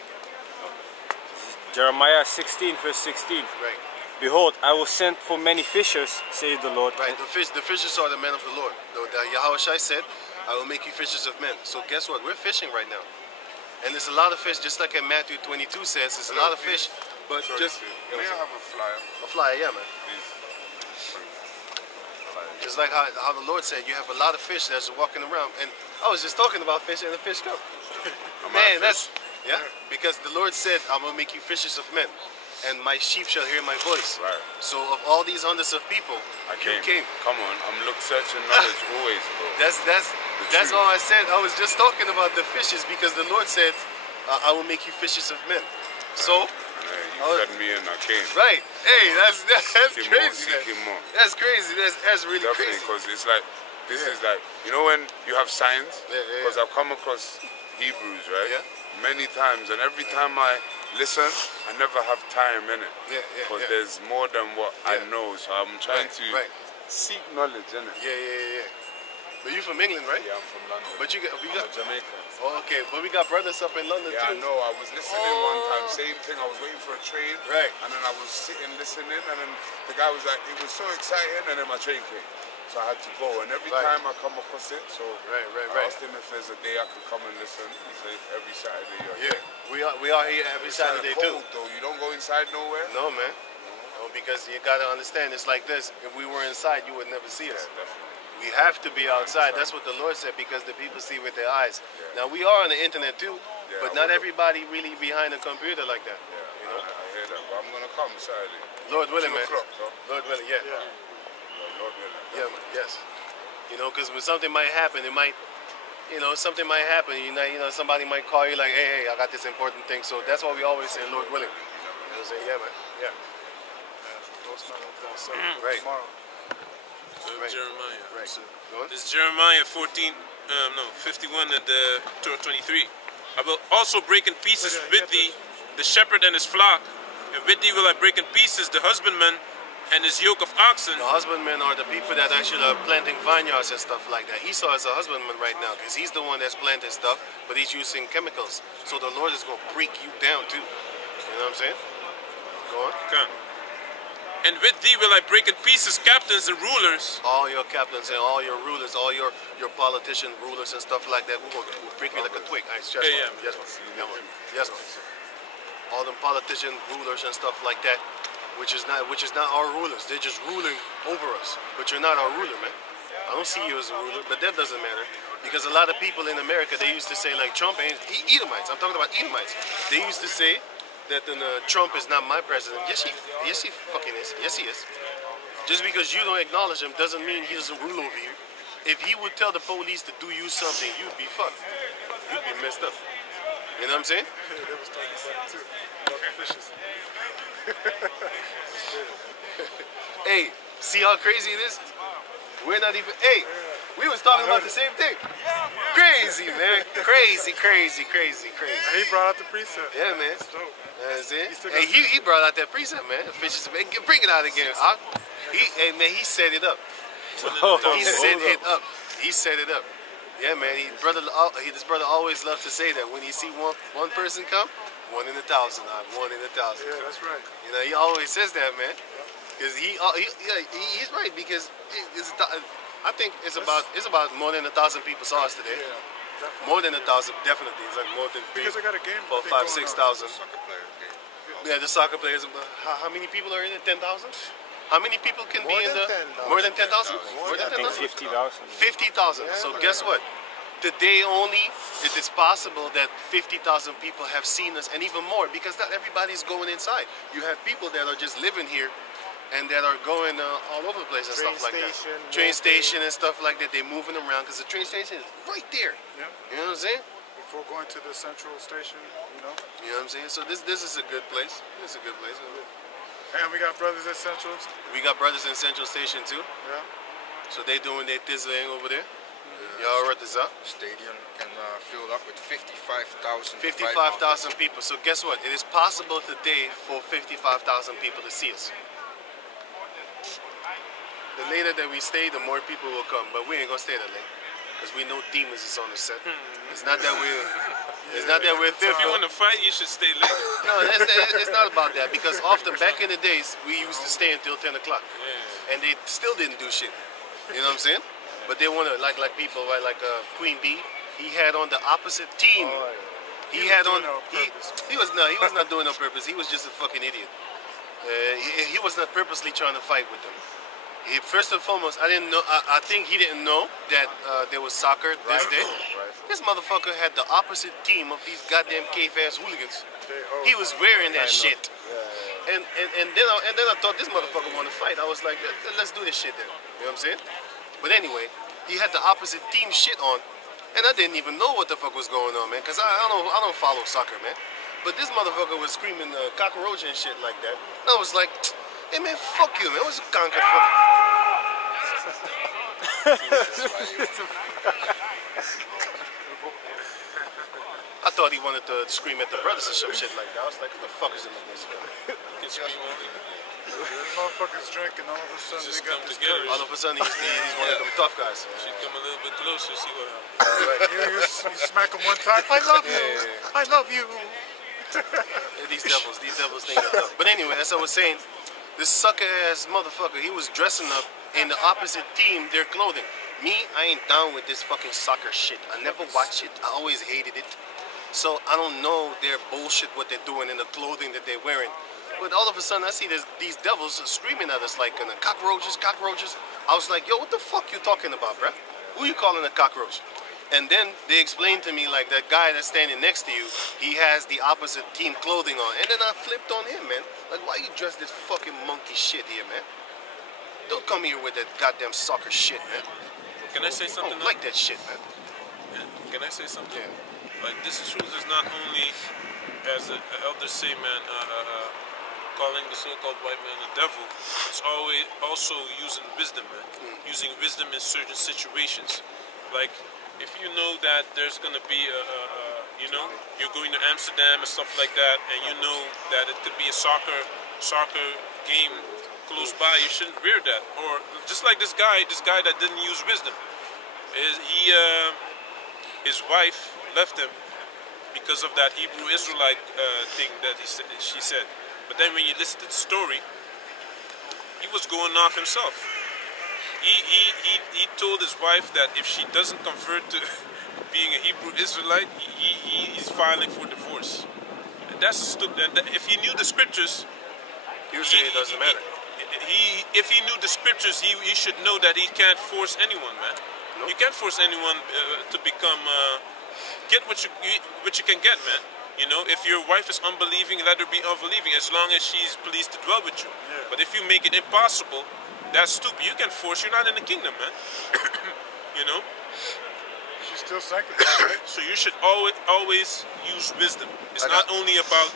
Jeremiah 16 verse 16. Right. Behold, I will send for many fishers, saith the Lord. Right. The fishers are the men of the Lord. The Yahushua said, I will make you fishers of men. So guess what? We're fishing right now. And there's a lot of fish, just like in Matthew 22 says, there's a lot of fish, but just... May I have a flyer? A flyer, yeah, man. Just like how the Lord said, you have a lot of fish that's walking around. And I was just talking about fish and the fish come. Man, that's... Yeah, because the Lord said, I'm going to make you fishers of men. And my sheep shall hear my voice. Right. So of all these hundreds of people, you came. Come on, I'm searching knowledge always, bro. That's all I said. I was just talking about the fishes because the Lord said, I will make you fishers of men. So... You fed me and I came. Right. Hey, that's Seeking crazy. more. That's crazy. That's really Definitely, crazy. because it's like, this is like, you know when you have signs? Yeah. Because I've come across Hebrews, right? Yeah. Many times, and every time I listen, I never have time in it. Yeah. Because there's more than what I know, so I'm trying to Right. seek knowledge in it. Yeah. But you from England, right? Yeah, I'm from London. But we I'm got a Jamaican. Oh, okay. But we got brothers up in London Yeah, I too. know. I was listening one time, same thing. I was waiting for a train. Right. And then I was sitting listening, and then the guy was like, it was so exciting, and then my train came. So I had to go. And every Right. time I come across it, so Right. I asked him if there's a day I could come and listen. He said every Saturday. Yeah. We are here every It's kinda Saturday cold, too. though. You don't go inside nowhere? No, man. No, because you gotta understand, it's like this. If we were inside, you would never see us. Yeah, definitely. We have to be outside. That's what the Lord said, because the people see with their eyes. Now we are on the internet too, but not everybody really behind a computer like that. Yeah, You know? I hear that. But I'm going to come Saturday. Lord willing, 2 man. o'clock, bro. Lord willing, yeah. Lord willing. Yeah, man. Yes. You know, because when something might happen, something might happen. Somebody might call you like, hey, I got this important thing. So that's why we always say, Lord willing. You know, say, yeah, man. Yeah. Right. Tomorrow. Right. Jeremiah. Right. Go on. This is Jeremiah 51 and 23. I will also break in pieces with thee the shepherd and his flock, and with thee will I break in pieces the husbandman and his yoke of oxen. The husbandmen are the people that actually are planting vineyards and stuff like that. Esau is a husbandman right now because he's the one that's planting stuff, but he's using chemicals. So the Lord is going to break you down too. You know what I'm saying? Go on. Come. And with thee will I break in pieces captains and rulers. All your captains and all your rulers, all your politician rulers and stuff like that, we'll break you like a twig. Yes, Yeah, yes, yes. All them politician rulers and stuff like that, which is not our rulers. They're just ruling over us. But you're not our ruler, man. I don't see you as a ruler, but that doesn't matter. Because a lot of people in America, they used to say like Trump ain't Edomites. I'm talking about Edomites. They used to say that Trump is not my president. Yes, he fucking is. Yes, he is. Just because you don't acknowledge him doesn't mean he doesn't rule over you. If he would tell the police to do you something, you'd be fucked. You'd be messed up. You know what I'm saying? They was talking about it too. About the fishes. Hey, see how crazy it is? We're not even. Hey, we was talking about the same thing. Crazy, man. Crazy. And he brought out the precept. Yeah, man. That's dope. That's it. Hey, he brought out that precept, man. Fishes, man. Bring it out again. He set it up. He set it up. He set it up. Yeah, man. This brother always loved to say that when he see one person come, 1 in 1,000, 1 in 1,000. Yeah, that's right. You know, he always says that, man. Because he's right. Because I think it's about more than 1,000 people saw us today. Yeah, definitely. More than 1,000, definitely. It's like more than 3, Because I got a game. 4, thing 5, going 6,000. Soccer player game. Yeah, the soccer players. How many people are in it? 10,000? How many people can More be in than the? 10,000. More than 10,000? More I than think 10,000? 50,000. 50,000. So guess what? Today only, it is possible that 50,000 people have seen us, and even more, because not everybody's going inside. You have people that are just living here, and that are going all over the place and stuff like that. Train station and stuff like that. They're moving around because the train station is right there. Yep. You know what I'm saying? Before going to the central station, you know. You know what I'm saying? So this is a good place. This is a good place. And we got brothers at Central. We got brothers in Central Station too. Yeah. So they doing their thing over there. Y'all read this up? Stadium can fill up with 55,000. 55,000 people. So guess what? It is possible today for 55,000 people to see us. The later that we stay, the more people will come. But we ain't gonna stay that late, because we know demons is on the set. It's not that we're If you fearful. want to fight, you should stay later. No, it's not about that. Because often back in the days, we used to stay until 10 o'clock, and they still didn't do shit. You know what I'm saying? But they want to like people, right? Like Queen Bee. He had on the opposite team. He had on. He was not doing it on purpose. He was just a fucking idiot. He was not purposely trying to fight with them. First and foremost, I didn't know. I think he didn't know that there was soccer this day. This motherfucker had the opposite team of these goddamn cave-ass hooligans. He was wearing that shit. And then I thought this motherfucker wanted to fight. I was like, let's do this shit then. You know what I'm saying? But anyway, he had the opposite team shit on, and I didn't even know what the fuck was going on, man. Cause I don't follow soccer, man. But this motherfucker was screaming cockroach and shit like that. And I was like, hey man, fuck you, man. What's a conquer fuck? I thought he wanted to scream at the brothers or some shit like that. I was like, what the fuck is in this guy? Motherfuckers drinking, all of a sudden Just they got come this together. courage. All of a sudden, he's one of them tough guys. Should come a little bit closer, see what happens. You smack him one time. I love you. I love you. Yeah, these devils think they're tough. But anyway, as I was saying, this sucker ass motherfucker, he was dressing up in the opposite team, their clothing. Me, I ain't down with this fucking soccer shit. I never watched it. I always hated it. So I don't know their bullshit, what they're doing in the clothing that they're wearing. But all of a sudden, I see these devils screaming at us like cockroaches, cockroaches. I was like, yo, what the fuck you talking about, bruh? Who you calling a cockroach? And then they explained to me, like, that guy that's standing next to you, he has the opposite team clothing on. And then I flipped on him, man. Like, why you dress this fucking monkey shit here, man? Don't come here with that goddamn soccer shit, man. Can I say I something? don't like that shit, man. Can I say something? Yeah. Like, this truth is not only, as the elders say, man, calling the so-called white man the devil. It's always also using wisdom, man. Using wisdom in certain situations. Like, if you know that there's going to be you're going to Amsterdam and stuff like that, and you know that it could be a soccer game close by, you shouldn't wear that. Or just like this guy that didn't use wisdom, his wife left him because of that Hebrew Israelite thing that she said. But then when you listen to the story, he was going off himself. He told his wife that if she doesn't convert to being a Hebrew Israelite, he's filing for divorce. And that's stupid. And if he knew the scriptures, You say it doesn't matter. If he knew the scriptures, he should know that he can't force anyone, man. You can't force anyone to become. Get what you can get, man. You know, if your wife is unbelieving, let her be unbelieving, as long as she's pleased to dwell with you. Yeah. But if you make it impossible, that's stupid. You can force. You're not in the kingdom, man. You know. She's still sanctified, right? So you should always use wisdom. It's not only about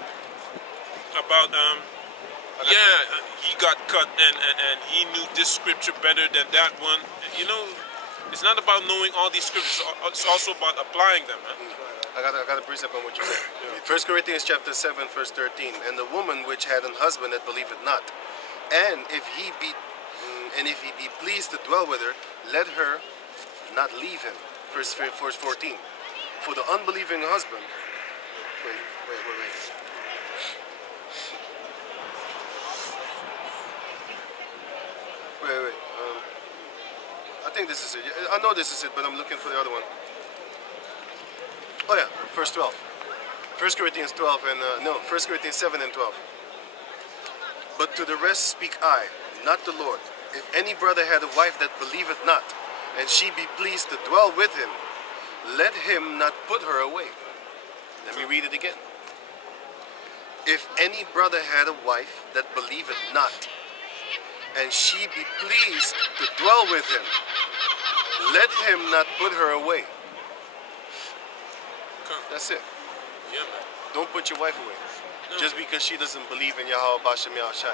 he got cut and he knew this scripture better than that one. You know, it's not about knowing all these scriptures. It's also about applying them, man. I got a precept on what you said. 1 Corinthians chapter 7, verse 13. And the woman which had an husband that believeth not, and if he be pleased to dwell with her, let her not leave him. verse 14. For the unbelieving husband. Wait. Wait. I think this is it. I know this is it, but I'm looking for the other one. Oh yeah, verse 12. 1 Corinthians 12 and 1 Corinthians 7 and 12. But to the rest speak I, not the Lord. If any brother had a wife that believeth not, and she be pleased to dwell with him, let him not put her away. Let me read it again. If any brother had a wife that believeth not, and she be pleased to dwell with him, let him not put her away. That's it. Yeah, man. Don't put your wife away. No. Just because she doesn't believe in Yahweh Bashem Yahushai.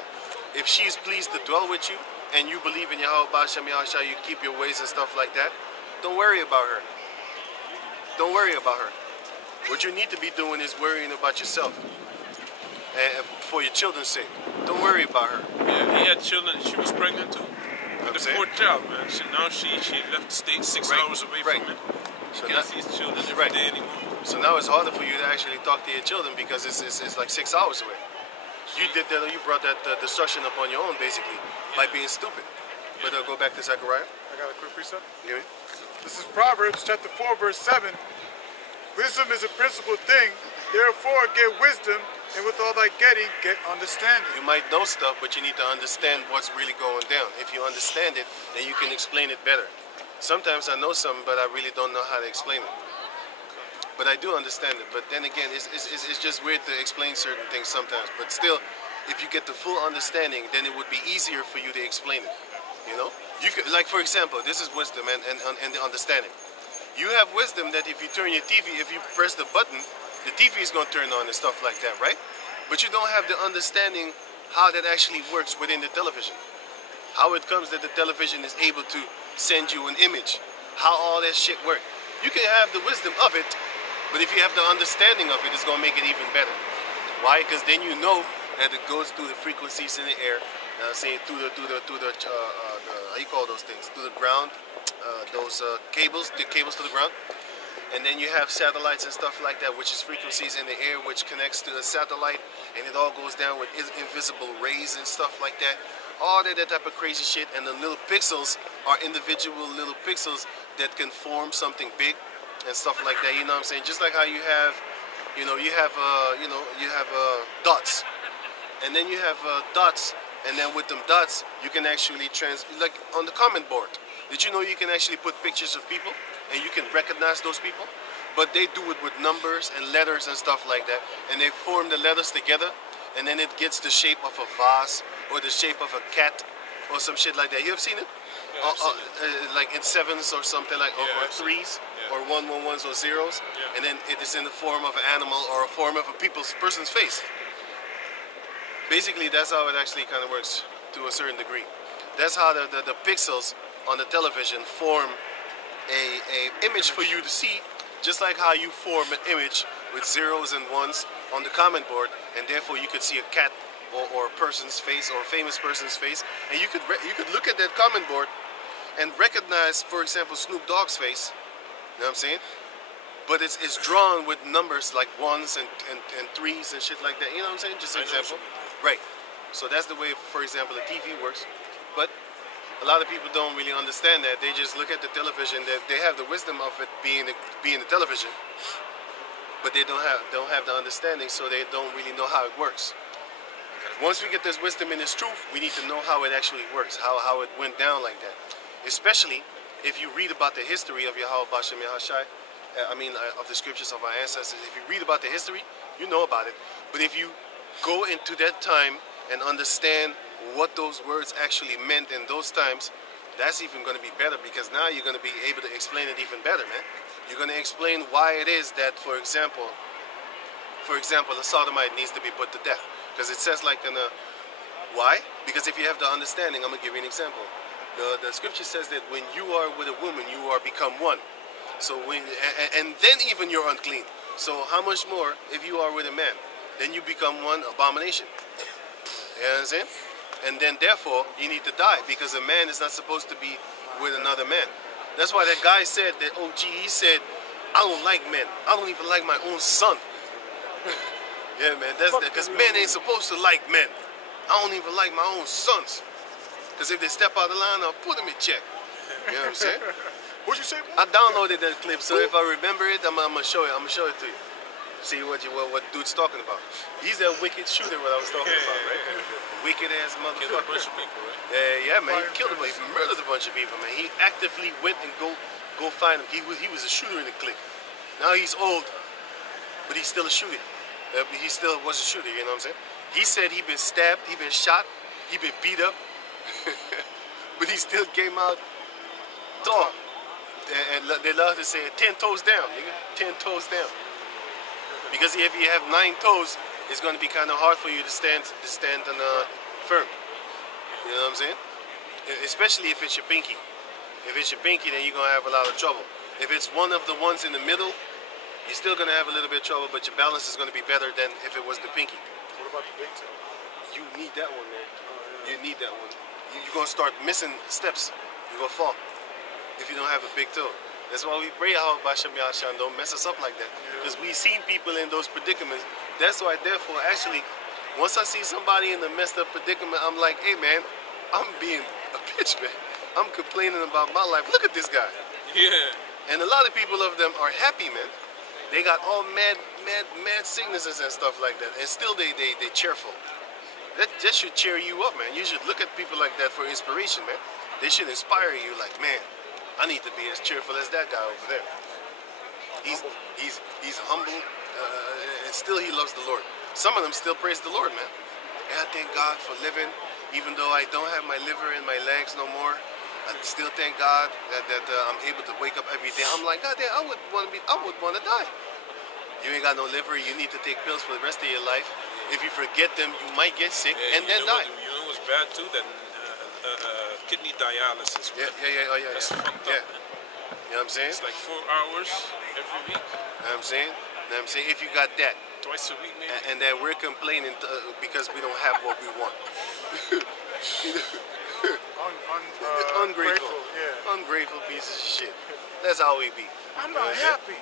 If she is pleased to dwell with you, and you believe in Yahweh Bashem Yahushai, you keep your ways and stuff like that, don't worry about her. Don't worry about her. What you need to be doing is worrying about yourself. And for your children's sake. Don't worry about her. Yeah, he had children. She was pregnant too. I'm The saying? fourth child, man. Now she left the state 6 Right, hours away right. from it. She So can't that- see his children every right. day anymore. So now it's harder for you to actually talk to your children because it's like 6 hours away. You did that. You brought that destruction upon your own, basically, by being stupid. But go back to Zechariah. I got a quick precept. You hear me? This is Proverbs chapter 4, verse 7. Wisdom is a principal thing. Therefore, get wisdom, and with all thy getting, get understanding. You might know stuff, but you need to understand what's really going down. If you understand it, then you can explain it better. Sometimes I know something, but I really don't know how to explain it. But I do understand it. But then again, it's just weird to explain certain things sometimes. But still, if you get the full understanding, then it would be easier for you to explain it. You know? You could, like for example, this is wisdom and the understanding. You have wisdom that if you turn your TV, if you press the button, the TV is going to turn on and stuff like that, right? But you don't have the understanding how that actually works within the television. How it comes that the television is able to send you an image. How all that shit works. You can have the wisdom of it, but if you have the understanding of it, it's going to make it even better. Why? Because then you know that it goes through the frequencies in the air, saying through the how you call those things? Through the ground, those cables, the cables to the ground. And then you have satellites and stuff like that, which is frequencies in the air, which connects to a satellite, and it all goes down with invisible rays and stuff like that. All that type of crazy shit, and the little pixels are individual little pixels that can form something big and stuff like that. You know what I'm saying? Just like how you have, you have dots, and then you have dots, and then with them dots, you can actually like on the comment board. Did you know you can actually put pictures of people and you can recognize those people? But they do it with numbers and letters and stuff like that, and they form the letters together, and then it gets the shape of a vase or the shape of a cat or some shit like that. You have seen it? Yeah, I've seen it. Like in sevens or something like, Yeah, or I've seen threes, it. Yeah. or 111s or zeros, Yeah. and then it is in the form of an animal or a form of a person's face. Basically, that's how it actually kind of works to a certain degree. That's how the pixels on the television form a image for you to see, just like how you form an image with zeros and ones on the comment board, and therefore you could see a cat or a person's face or a famous person's face, and you could look at that comment board and recognize, for example, Snoop Dogg's face. You know what I'm saying? But it's drawn with numbers like ones and threes and shit like that. You know what I'm saying? Just an I know example. what you mean. Right. So that's the way, for example, the TV works. But a lot of people don't really understand that. They just look at the television. That they have the wisdom of it being the television, but they don't have the understanding, so they don't really know how it works. Once we get this wisdom and this truth, we need to know how it actually works, how it went down like that. Especially if you read about the history of Yahweh Bashem Yahushai, of the scriptures of our ancestors. If you read about the history, you know about it. But if you go into that time and understand what those words actually meant in those times, that's even going to be better, because now you're going to be able to explain it even better, man. You're going to explain why it is that, for example, a sodomite needs to be put to death. Because it says like why? Because if you have the understanding, I'm going to give you an example. The scripture says that when you are with a woman, you are become one. So and then even you're unclean. So how much more if you are with a man? Then you become one abomination. You know what I'm saying? And then therefore you need to die, because a man is not supposed to be with another man. That's why that guy said, that OG, he said, I don't like men. I don't even like my own son. Yeah, man, that's because men ain't supposed to like men. I don't even like my own sons. Because if they step out of the line, I'll put them in check. You know what I'm saying? What'd you say? I downloaded that clip, so if I remember it, I'm gonna show it. I'm gonna show it to you. See what dude's talking about. He's that wicked shooter what I was talking about, right? Wicked ass motherfucker. Killed a bunch of people, right? Yeah, man. He killed a bunch. He murdered a bunch of people, man. He actively went and go find him. He was a shooter in the clique. Now he's old, but he's still a shooter. He still was a shooter. You know what I'm saying? He said he been stabbed, he been shot, he been beat up, but he still came out tall. And they love to say 10 toes down, nigga. 10 toes down. Because if you have 9 toes, it's going to be kind of hard for you to stand on firm. You know what I'm saying? Especially if it's your pinky. If it's your pinky, then you're going to have a lot of trouble. If it's one of the ones in the middle, you're still going to have a little bit of trouble, but your balance is going to be better than if it was the pinky. What about the big toe? You need that one, man. You need that one. You're going to start missing steps. You're going to fall if you don't have a big toe. That's why we pray how Basham Yashan don't mess us up like that. Because we've seen people in those predicaments. That's why, therefore, actually, once I see somebody in a messed up predicament, I'm like, hey, man, I'm being a bitch, man. I'm complaining about my life. Look at this guy. Yeah. And a lot of people of them are happy, man. They got all mad sicknesses and stuff like that. And still they cheerful. That should cheer you up, man. You should look at people like that for inspiration, man. They should inspire you like, man, I need to be as cheerful as that guy over there. He's humble, and still he loves the Lord. Some of them still praise the Lord, man. And I thank God for living, even though I don't have my liver in my legs no more. I still thank God that I'm able to wake up every day. I'm like, God damn, I would want to die. You ain't got no liver. You need to take pills for the rest of your life. If you forget them, you might get sick and then die. You know what's bad too? That kidney dialysis. Yeah. That's fucked up, man. You know what I'm saying? It's like 4 hours every week. You know what I'm saying? You know what I'm saying? If you got that. Twice a week, maybe. And then we're complaining because we don't have what we want. Ungrateful. Yeah. Ungrateful pieces of shit. That's how we be. I'm not happy.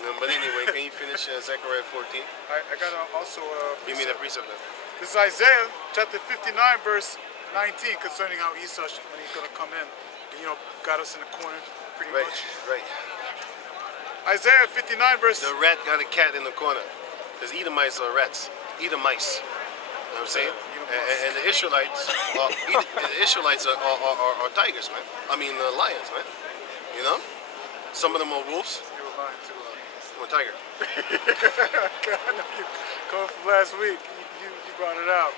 No, but anyway, can you finish Zechariah 14? I got also Give me that precept then. This is Isaiah chapter 59 verse 19 concerning how Esau, when he's going to come in, and, got us in the corner pretty much. Right. Isaiah 59 verse... The rat got a cat in the corner. Because Edomites are rats. Edomites. You know what I'm saying? And the Israelites are tigers, man. I mean, lions, man. You know? Some of them are wolves. You were lying too. I'm a tiger. I know you coming from last week. You brought it out.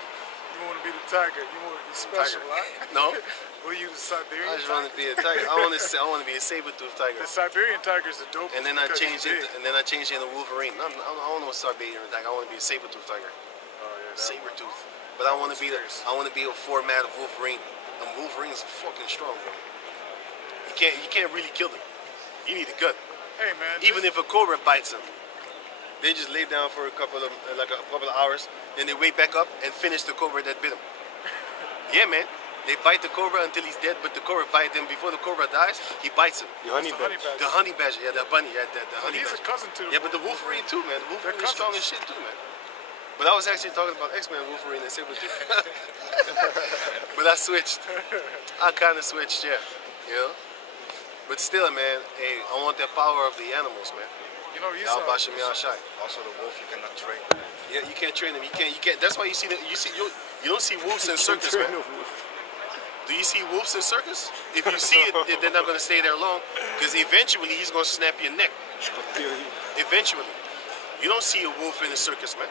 You want to be the tiger. You want to be special, right? No. What are you, the Siberian I just tiger? want to be a tiger. I want to be a saber-toothed tiger. The Siberian tiger is the dope. And then I changed it. And then I changed it into Wolverine. I don't know Siberian tiger. I want to be a saber-toothed tiger. Oh yeah. Saber-tooth. But I want to be a format of Wolverine. And Wolverine's fucking strong, bro. You can't really kill them. You need a gun. Hey man. Even if a cobra bites them, they just lay down for a couple of hours, then they wake back up and finish the cobra that bit them. Yeah, man. They bite the cobra until he's dead, but the cobra bites him before the cobra dies. He bites him. The honey badger. The honey badger, yeah, the bunny, yeah, the honey He's badger. a cousin to the Yeah, but the Wolverine too, man. The Wolverine is strong as shit too, man. But I was actually talking about X-Men, Wolverine, and Sabretooth. But I switched. I kind of switched, yeah. You know? But still, man, hey, I want that power of the animals, man. You know, Also the wolf you cannot train. Yeah, you can't train them. You can't. That's why you don't see wolves in circus, man. Do you see wolves in circus? If you see it, they're not gonna stay there long, because eventually he's gonna snap your neck. Eventually, you don't see a wolf in a circus, man.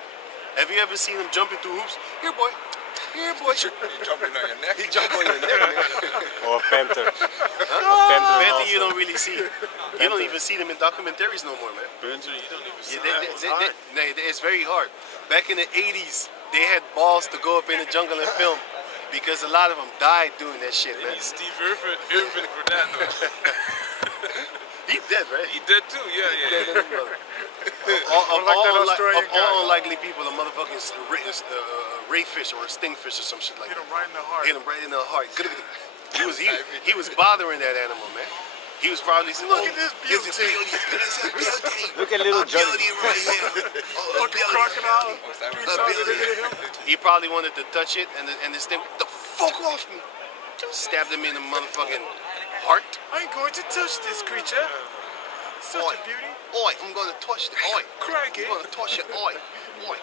Have you ever seen him jumping through hoops? Here, boy. Here, boy. He jumping on your neck. He jump on your neck, man. Or a panther. Panther, you don't really see. You don't even see them in documentaries no more, man. Panther, you don't even see It's very hard. Back in the 80s, they had balls to go up in the jungle and film because a lot of them died doing that shit, man. He's Steve Irvin for that, though. He's dead, right? He dead too, yeah. All unlikely people, a motherfucking ray fish or a stingfish or some shit like that. Hit him right in the heart. Hit him right in the heart. He was bothering that animal, man. He was probably saying, Look at this here's beauty. the beauty. Look at little Johnny. Beauty right here. Oh, Fucking crocodile. He probably wanted to touch it, and this thing, get the fuck off me. Stabbed him in the motherfucking heart. I ain't going to touch this creature. Such Oi. a beauty. Oi, I'm gonna touch the oi. Crikey. I'm gonna touch it. Oi. Oi.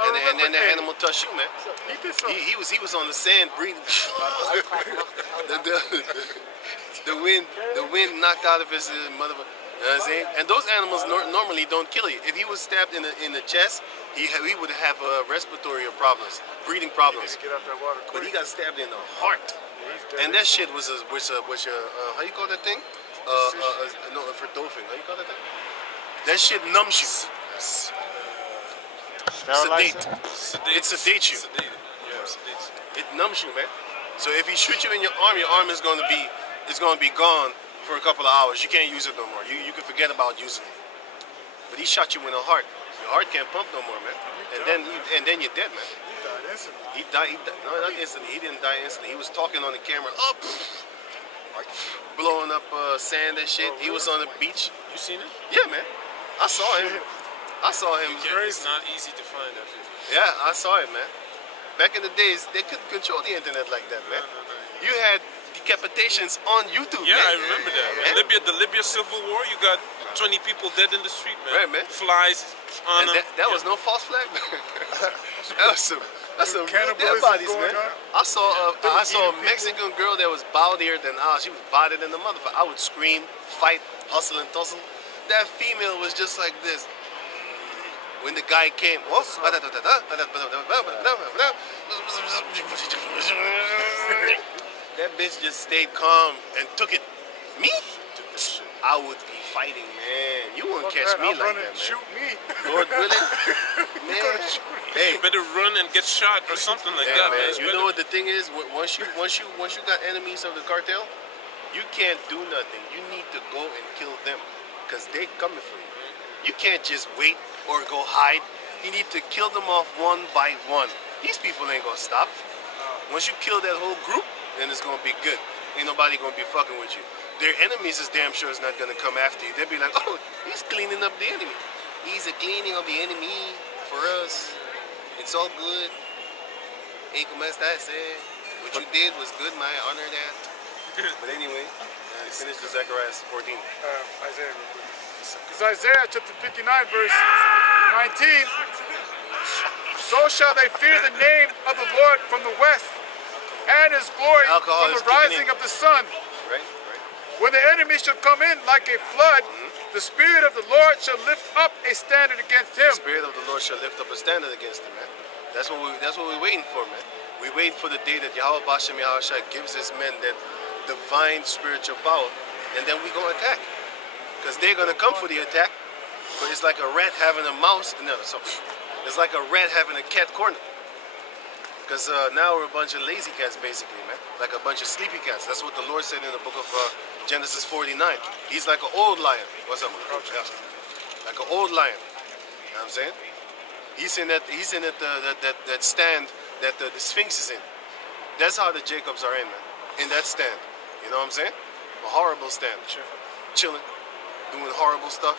I And then remember the that. animal touched you, man. He did something. He was on the sand breathing. the wind knocked out of his motherfucker. You know what I'm saying? And those animals normally don't kill you. If he was stabbed in the chest, he would have respiratory problems, breathing problems. Get out that water But quick. he got stabbed in the heart. And that shit was how you call that thing? No, for dolphin. How you call that thing? That shit numbs you. Sterilizer? It sedates you. Sedated. Yeah, sedates. It numbs you, man. So if he shoots you in your arm is going to be gone for a couple of hours. You can't use it no more. You can forget about using it. But he shot you in the heart. Your heart can't pump no more, man. And then you're dead, man. He died instantly. He died. No, not instantly. He didn't die instantly. He was talking on the camera, up, blowing up sand and shit. He was on the beach. You seen it? Yeah, man. I saw him. It's not easy to find that video. Yeah, I saw it, man. Back in the days, they couldn't control the internet like that, man. You had decapitations on YouTube, Yeah, man. I remember that. Yeah. The Libya Civil War, you got 20 people dead in the street, man. Right, man. Flies on And them. that was no false flag. That's some real dead Cannibalism bodies, going man. on. I saw a Mexican girl that was bowdier than ours. She was bodied than the motherfucker. I would scream, fight, hustle and tussle. That female was just like this. When the guy came, that bitch just stayed calm and took it. Me? I would be fighting, man. You won't catch me I'm like running, that, man. shoot me. Lord willing, man. Hey, You better run and get shot or something like yeah, that, man. man. It's You better- know what the thing is? Once you got enemies of the cartel, you can't do nothing. You need to go and kill them, cause they coming for you. You can't just wait or go hide. You need to kill them off one by one. These people ain't gonna stop. Once you kill that whole group, then it's gonna be good. Ain't nobody gonna be fucking with you. Their enemies is damn sure is not gonna come after you. They'll be like, oh, he's cleaning up the enemy. He's a cleaning of the enemy for us. It's all good. Hey, como estás, eh? What you did was good, my honor that. But anyway, finish the Zechariah 14. Isaiah real quick. Because Isaiah chapter 59 verse 19. So shall they fear the name of the Lord from the west, and his glory Alcohol from is the kicking rising in. of the sun. Right? When the enemy shall come in like a flood, the Spirit of the Lord shall lift up a standard against him. The Spirit of the Lord shall lift up a standard against him, man. That's what we're waiting for, man. We're waiting for the day that Yahweh Bashem Yahushua gives his men that divine spiritual power, and then we gonna attack. Because they're gonna come for the attack, but it's like a rat having a mouse. No, so it's like a rat having a cat corner. Because now we're a bunch of lazy cats, basically, man. Like a bunch of sleepy cats. That's what the Lord said in the book of Genesis 49. He's like an old lion. What's up, man? Yeah. Like an old lion. You know what I'm saying? He's in that stand that the Sphinx is in. That's how the Jacobs are in, man. In that stand. You know what I'm saying? A horrible stand. Sure. Chilling. Doing horrible stuff.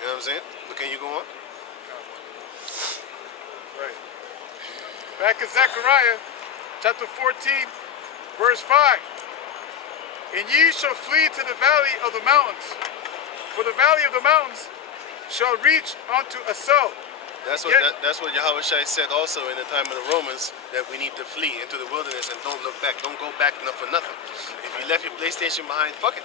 You know what I'm saying? But can you go on? Right. Back in Zechariah chapter 14 verse 5. And ye shall flee to the valley of the mountains, for the valley of the mountains shall reach unto a cell. That's what Yahweh Shai said also in the time of the Romans, that we need to flee into the wilderness and don't look back. Don't go back for nothing. If you left your PlayStation behind, fuck it.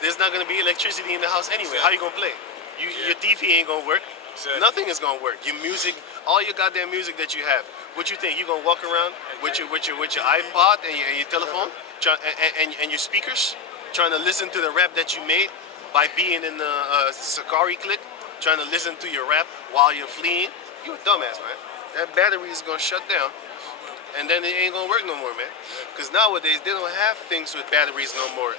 There's not going to be electricity in the house anyway. How you going to play? Your TV ain't going to work. Exactly. Nothing is going to work. Your music, all your goddamn music that you have. What you think? You going to walk around with your iPod and your telephone and your speakers, trying to listen to the rap that you made by being in the Sakari clique, trying to listen to your rap while you're fleeing? You a dumbass, man. That battery is going to shut down, and then it ain't going to work no more, man. Because nowadays, they don't have things with batteries no more,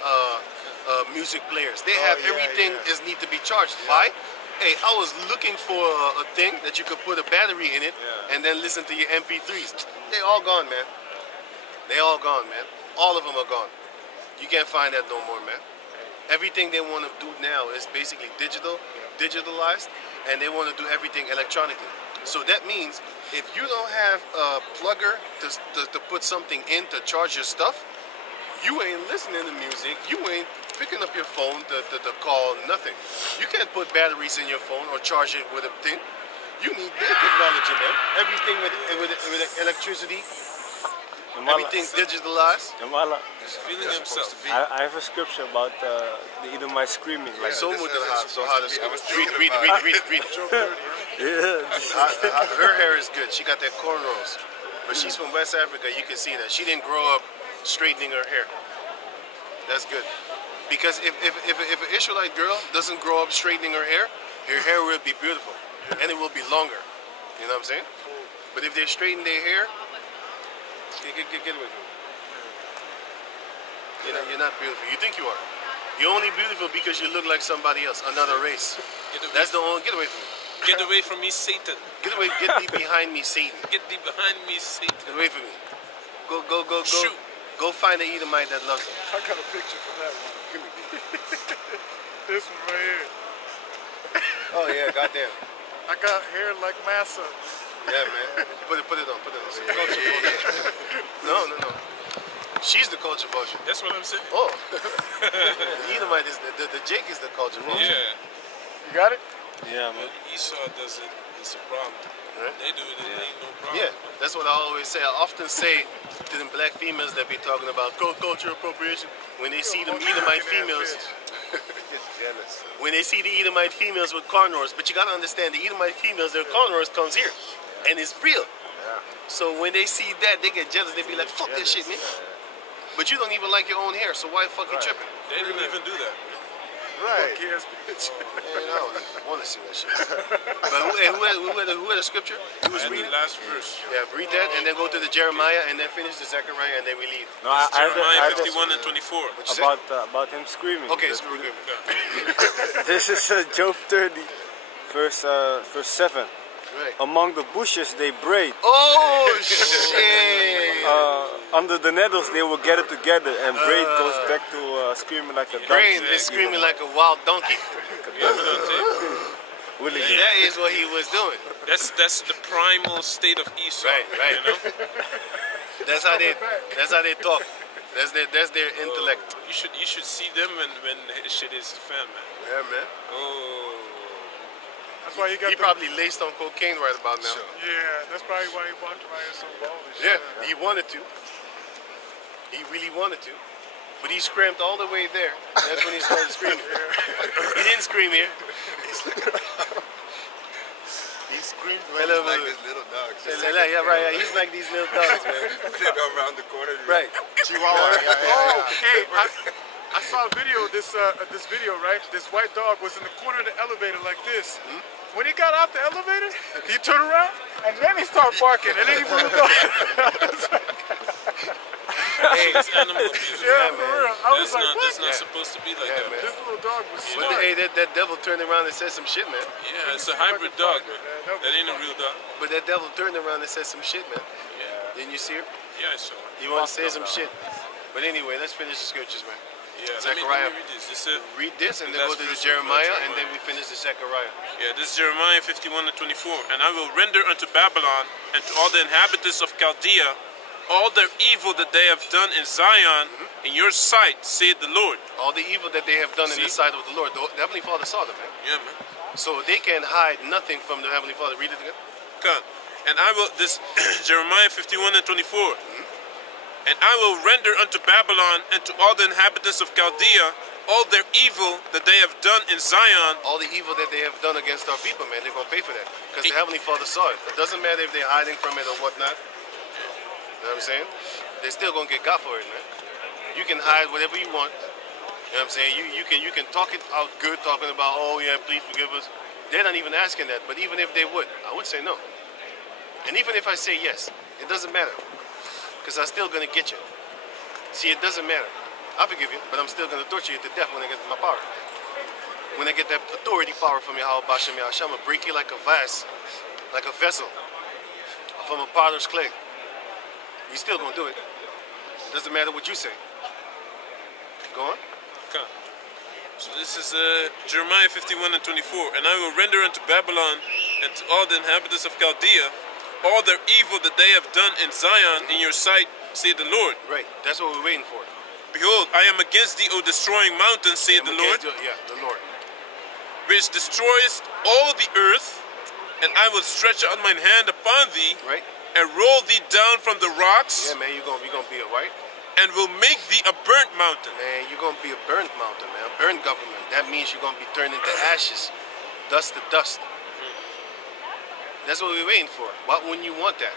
music players. They have everything is need to be charged. Why? Hey, I was looking for a thing that you could put a battery in it and then listen to your MP3s. They all gone, man. They all gone, man. All of them are gone. You can't find that no more, man. Everything they want to do now is basically digitalized, and they want to do everything electronically. So that means if you don't have a plugger to put something in to charge your stuff, you ain't listening to music, you ain't picking up your phone to call, nothing. You can't put batteries in your phone or charge it with a thing. You need that technology, man. Everything with electricity, everything's digitalized. He's feeling himself. I have a scripture about the Edomite screaming. Like, So this moet is het so how to supposed to be. read. yeah. Her hair is good. She got that cornrows. But she's from West Africa. You can see that. She didn't grow up straightening her hair. That's good. Because if an Israelite girl doesn't grow up straightening her hair will be beautiful. And it will be longer. You know what I'm saying? But if they straighten their hair, get away from me. You're not beautiful. You think you are. You're only beautiful because you look like somebody else, another race. That's the only. Get away from me. Get away from me, Satan. Get away. Get thee behind me, Satan. Get thee behind me, Satan. Get away from me. Go. Shoot. Go find an Edomite that loves him. I got a picture from that one. Give me this one right here. Oh yeah, goddamn. I got hair like massa. Yeah, man. Put it on. Culture vulture. No. She's the culture vulture. That's what I'm saying. Oh. Edomite is the Jake is the culture vulture. Yeah. You got it? Yeah, man. When Esau does it, it's a problem. Right? They do it, it ain't no problem. Yeah, that's what I always say. I often say to them black females that be talking about culture appropriation, when they see them Edomite females, Jealous. when they see the Edomite females with cornrows, but you gotta understand the Edomite females, their cornrows comes here, and it's real. So when they see that, they get jealous. They be like, "Fuck that shit, man." But you don't even like your own hair, so why the fuck you tripping? They didn't even do that. Right. Fuck yes, bitch. Man, I don't even want to see that shit. But who had a scripture? Who was And reading? the last verse. Yeah, read that and then go to the Jeremiah and then finish the Zechariah and then we leave. No, I Jeremiah heard 51 and 24. What you say? about him screaming. Okay, That- screw it. This is Job 30, verse 7. Right. Among the bushes they braid. Oh shit! Under the nettles they will gather together, and braid goes back to screaming like a Brain donkey. is screaming like a wild donkey. Willingly. That is what he was doing. That's the primal state of Esau. Right. You know? That's how they talk. That's their intellect. You should see them when shit is fan, man. Yeah, man. Oh. That's why you got He probably laced on cocaine right about now. Yeah, that's probably why he walked around here so bald and Yeah, shit. he wanted to. He really wanted to. But he screamed all the way there. That's when he started screaming. He didn't scream here. He screamed right He's over. like this little dog. Yeah, right. He's like these little dogs, man. Sit around the corner. Right. Chihuahua. Oh, hey, I saw a video, this video, right? This white dog was in the corner of the elevator like this. When he got out the elevator, he turned around, and then he started barking, and then he moved on. Hey, It's animal abuse. Yeah, for man. real. I was like, what? That's not supposed to be like Yeah, that. man. This little dog was but smart. hey, that devil turned around and said some shit, man. Yeah, it's a hybrid dog, man. That ain't a real dog. But that devil turned around and said some shit, man. Yeah. Didn't you see her? Yeah, I saw it. You want to say some shit? But anyway, let's finish the scriptures, man. Yeah, Zechariah. let me read this. This is Read this and then That's go to the verse Jeremiah of and then we finish the Zechariah. Yeah, this is Jeremiah 51 and 24. And I will render unto Babylon and to all the inhabitants of Chaldea all their evil that they have done in Zion in your sight, saith the Lord. All the evil that they have done in the See? sight of the Lord. The Heavenly Father saw them, man. Yeah, man. So they can hide nothing from the Heavenly Father. Read it again. God. And I will, this Jeremiah 51 and 24. And I will render unto Babylon and to all the inhabitants of Chaldea all their evil that they have done in Zion. All the evil that they have done against our people, man, they're going to pay for that. Because the Heavenly Father saw it. It doesn't matter if they're hiding from it or whatnot. You know what I'm saying? They're still going to get got for it, man. You can hide whatever you want. You know what I'm saying? You can talk it out good, talking about, oh yeah, please forgive us. They're not even asking that. But even if they would, I would say no. And even if I say yes, it doesn't matter. Because I'm still going to get you. See, it doesn't matter. I forgive you, but I'm still going to torture you to death when I get my power. When I get that authority power from Yahweh Bashem Yahshua, I'm going to break you like a vase, like a vessel, from a potter's clay. You still going to do it. It doesn't matter what you say. Go on. Okay. So this is Jeremiah 51 and 24. And I will render unto Babylon and to all the inhabitants of Chaldea all their evil that they have done in Zion in your sight, saith the Lord. Right. That's what we're waiting for. Behold, I am against thee, O destroying mountain, saith the Lord, The Lord. which destroyest all the earth, and I will stretch out mine hand upon thee, Right. and roll thee down from the rocks, Yeah, man. You're gonna be a white. and will make thee a burnt mountain. Man, you're gonna be a burnt mountain, man. A burnt government. That means you're gonna be turned into ashes, dust to dust. That's what we're waiting for. Why wouldn't you want that?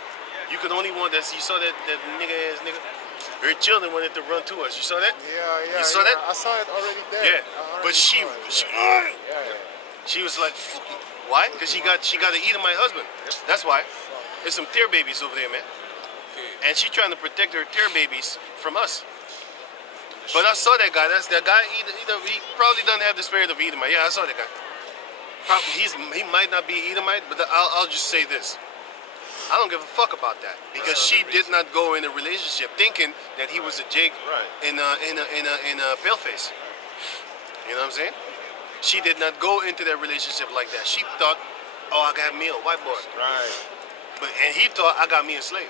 You could only want that. You saw that nigga ass nigga. Her children wanted to run to us. You saw that? Yeah. You saw that? I saw it already there. Yeah. I already But saw it. she was like, fuck it. Why? Because she got to eat my husband. That's why. There's some tear babies over there, man. And she's trying to protect her tear babies from us. But I saw that guy. That's that guy. He probably doesn't have the spirit of Edomite. Yeah, I saw that guy. He might not be Edomite, but I'll just say this. I don't give a fuck about that because she did not go in a relationship thinking that he was a Jake in a paleface. You know what I'm saying? She did not go into that relationship like that. She thought, oh, I got me a white boy. Right. And he thought I got me a slave.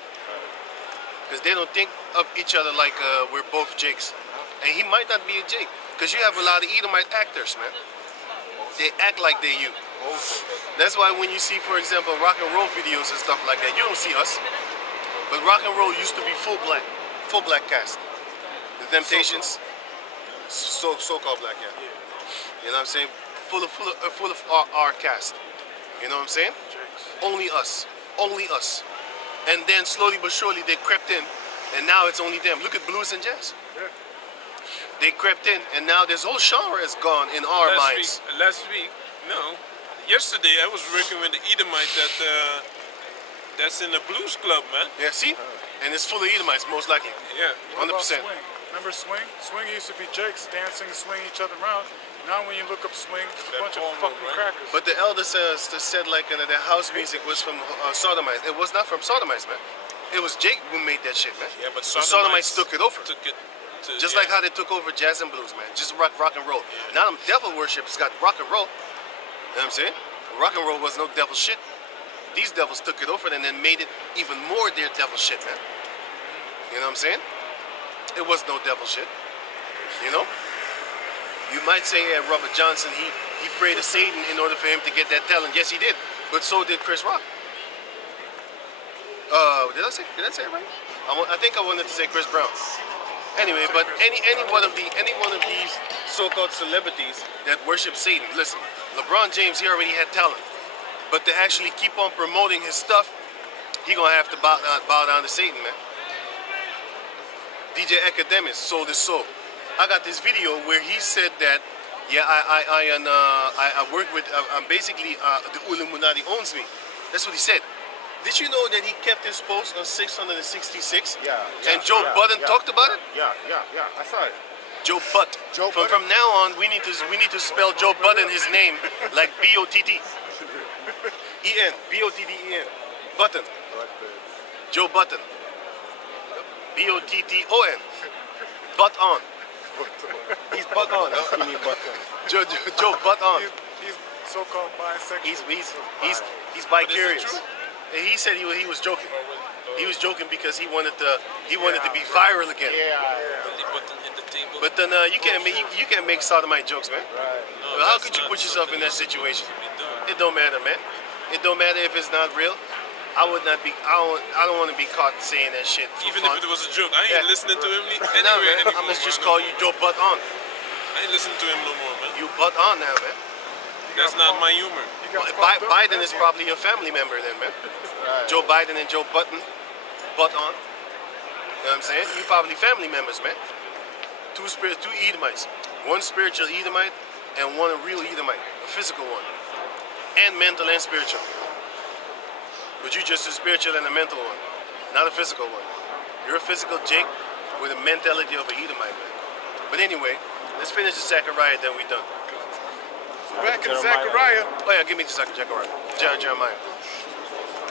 Because they don't think of each other like we're both Jakes. And he might not be a Jake. Because you have a lot of Edomite actors, man. They act like they you. That's why when you see, for example, rock and roll videos and stuff like that, you don't see us. But rock and roll used to be full black cast. The Temptations, so-called black, yeah. You know what I'm saying? Full of our cast. You know what I'm saying? Only us. And then slowly but surely they crept in, and now it's only them. Look at blues and jazz. They crept in, and now this whole genre is gone in our minds. Yesterday I was working with the Edomite that's in the blues club, man. Yeah, see? And it's full of Edomites, most likely. Yeah. 100%. Swing? Remember swing? Swing used to be Jakes dancing and swinging each other around. Now when you look up swing, it's a bunch of fucking crackers. But the elder said like that house music was from Sodomites. It was not from Sodomites, man. It was Jake who made that shit, man. Yeah, but Sodomites took it over. Just yeah. like how they took over jazz and blues, man. Just rock and roll. Now them devil worshippers got rock and roll. You know what I'm saying? Rock and roll was no devil shit. These devils took it over and then made it even more their devil shit, man. You know what I'm saying? It was no devil shit. You know? You might say, yeah, Robert Johnson, he prayed to Satan in order for him to get that talent. Yes, he did. But so did Chris Rock. Did I say it right? I think I wanted to say Chris Brown. Anyway, but any one of these so-called celebrities that worship Satan, listen, LeBron James, he already had talent. But to actually keep on promoting his stuff, he gonna have to bow down to Satan, man. DJ Academics sold his soul. I got this video where he said that, yeah, I work with, I'm basically, the Illuminati owns me. That's what he said. Did you know that he kept his post on 666? Yeah. And Joe Budden talked about it? Yeah. I saw it. Joe Butt. From now on, we need to spell Joe Budden his name like B-O-T-T-E-N. B-O-T-T-E-N. Button. Joe Button. B-O-T-T-O-N. Butt on. He's butt on. Joe Butt on. He's so-called bisexual. He's bicurious. And he said he was joking. He was joking because he wanted to be viral again. But then you can't make sodomite jokes, man. Well, how could you put yourself in that situation? It don't matter, man. It don't matter if it's not real. I don't want to be caught saying that shit. Even if it was a joke, I ain't listening to him anyway. No, man. I'm gonna just call you Joe Butt on. I ain't listening to him no more, man. You butt on now, man. That's not my humor. Biden is probably your family member then, man. Joe Biden and Joe Button, butt on. You know what I'm saying? You probably family members, man. Two Edomites. One spiritual Edomite and one a real Edomite, a physical one. And mental and spiritual. But you just a spiritual and a mental one, not a physical one. You're a physical Jake with a mentality of an Edomite, man. But anyway, let's finish the Zechariah, then we done. Back in Zechariah. Oh yeah, give me the Zechariah. Jeremiah.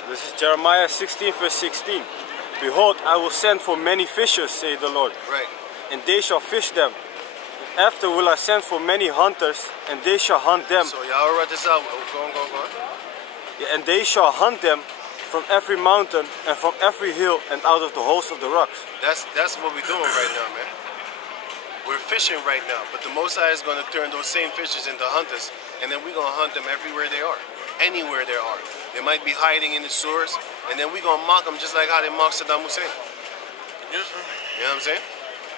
This is Jeremiah 16 verse 16. Behold, I will send for many fishers, saith the Lord. Right. And they shall fish them. After will I send for many hunters, and they shall hunt them. So y'all write this out. Go on. Yeah, and they shall hunt them from every mountain and from every hill and out of the host of the rocks. That's what we're doing right now, man. We're fishing right now, but the Most High is going to turn those same fishes into hunters, and then we're going to hunt them everywhere they are, anywhere they are. They might be hiding in the sewers, and then we're going to mock them just like how they mocked Saddam Hussein. You know what I'm saying?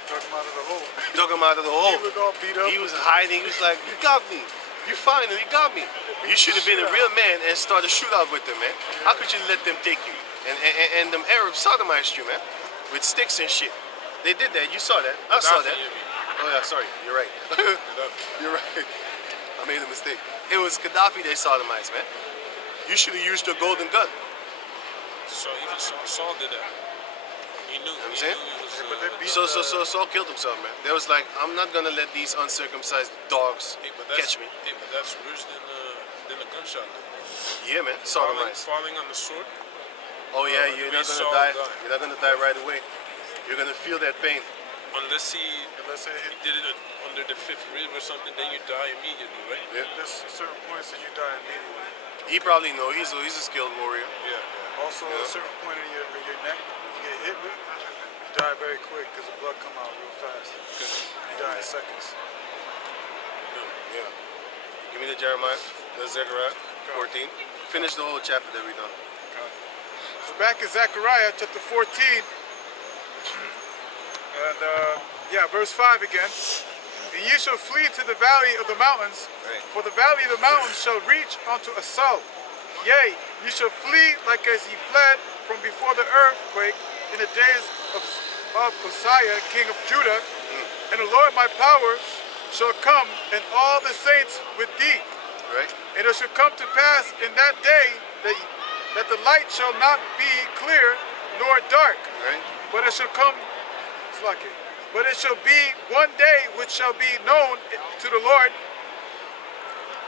Took him out of the hole. Took him out of the hole. He was all beat up. He was hiding. He was like, "You got me. You finally got me. You should have been a real man and start a shootout with them, man. How could you let them take you?" And them Arabs sodomized you, man, with sticks and shit. They did that. You saw that. I saw that. Oh yeah, sorry. You're right. You're right. I made a mistake. It was Gaddafi they sodomized, man. You should have used your golden gun. So even Saul did that. He knew. You know what I'm saying? He was, So Saul killed himself, man. They was like, I'm not gonna let these uncircumcised dogs catch me. Hey, but that's worse than a gunshot. Though. Yeah, man. Sodomized. Falling on the sword. Oh yeah, you're not gonna die. You're not gonna die right away. You're gonna feel that pain. Unless he did it under the 5th rib or something, then you die immediately, right? Yeah. There's certain points that you die immediately. He probably know. He's a skilled warrior. Yeah. Also, a certain point in your neck, you get hit with, you die very quick because the blood come out real fast. You die in seconds. Yeah. Give me the Jeremiah, the Zechariah 14. Finish the whole chapter that we done. So back in Zechariah chapter 14, and verse 5 again. And ye shall flee to the valley of the mountains, for the valley of the mountains shall reach unto Asal. Yea, ye shall flee like as ye fled from before the earthquake in the days of Uzziah, king of Judah. And the Lord my power shall come, and all the saints with thee. Right. And it shall come to pass in that day that the light shall not be clear nor dark, Right. but it shall come. But it shall be one day which shall be known to the Lord,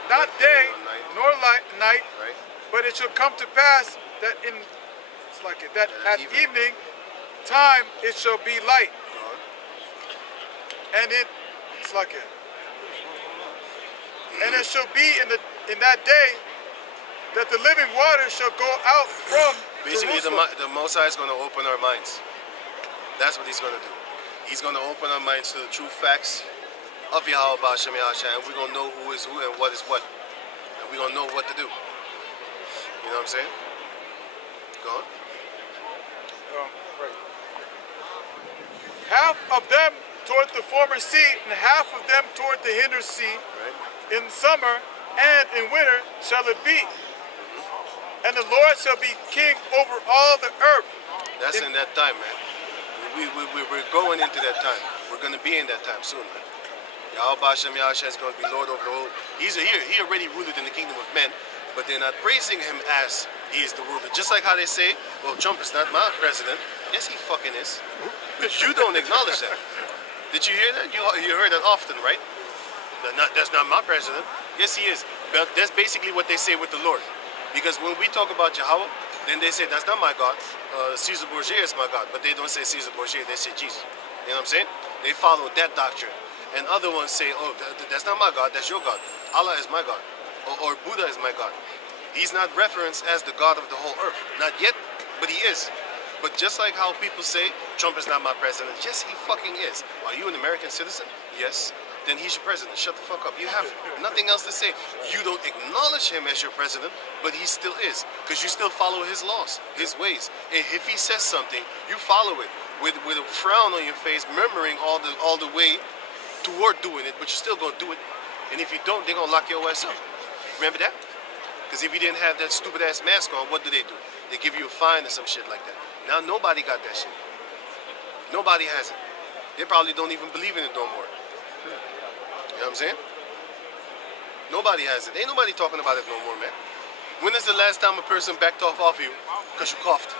not day nor night, Right. but it shall come to pass that at evening time it shall be light, and and it shall be in that day that the living water shall go out from Basically, Jerusalem. the Most High is going to open our minds. That's what he's going to do. He's going to open our minds to the true facts of Yahweh Ba'Shem Yahshua, and we're going to know who is who and what is what. And we're going to know what to do. You know what I'm saying? Go on. Right. Half of them toward the former sea, and half of them toward the hinder sea. Right. In summer and in winter shall it be. And the Lord shall be king over all the earth. That's in that time, man. We're going into that time. We're going to be in that time soon, man. Yahweh Ba'Shem Yahshua is going to be Lord over the whole. He already ruled in the kingdom of men, but they're not praising him as he is the ruler. Just like how they say, well, Trump is not my president. Yes, he fucking is. But you don't acknowledge that. Did you hear that? You heard that often, right? That's not my president. Yes, he is. But that's basically what they say with the Lord. Because when we talk about Yahweh, then they say, that's not my God. Caesar Borgia is my God. But they don't say Caesar Borgia, they say Jesus. You know what I'm saying? They follow that doctrine. And other ones say, oh, that's not my God, that's your God. Allah is my God. Or Buddha is my God. He's not referenced as the God of the whole earth. Not yet, but he is. But just like how people say, Trump is not my president. Yes, he fucking is. Are you an American citizen? Yes. Then he's your president. Shut the fuck up. You have nothing else to say. You don't acknowledge him as your president, but he still is. Because you still follow his laws, his ways. And if he says something, you follow it with a frown on your face, murmuring all the way toward doing it, but you're still going to do it. And if you don't, they're going to lock your ass up. Remember that? Because if you didn't have that stupid ass mask on, what do? They give you a fine or some shit like that. Now nobody got that shit. Nobody has it. They probably don't even believe in it no more. You know what I'm saying? Nobody has it. Ain't nobody talking about it no more, man. When is the last time a person backed off you because you coughed?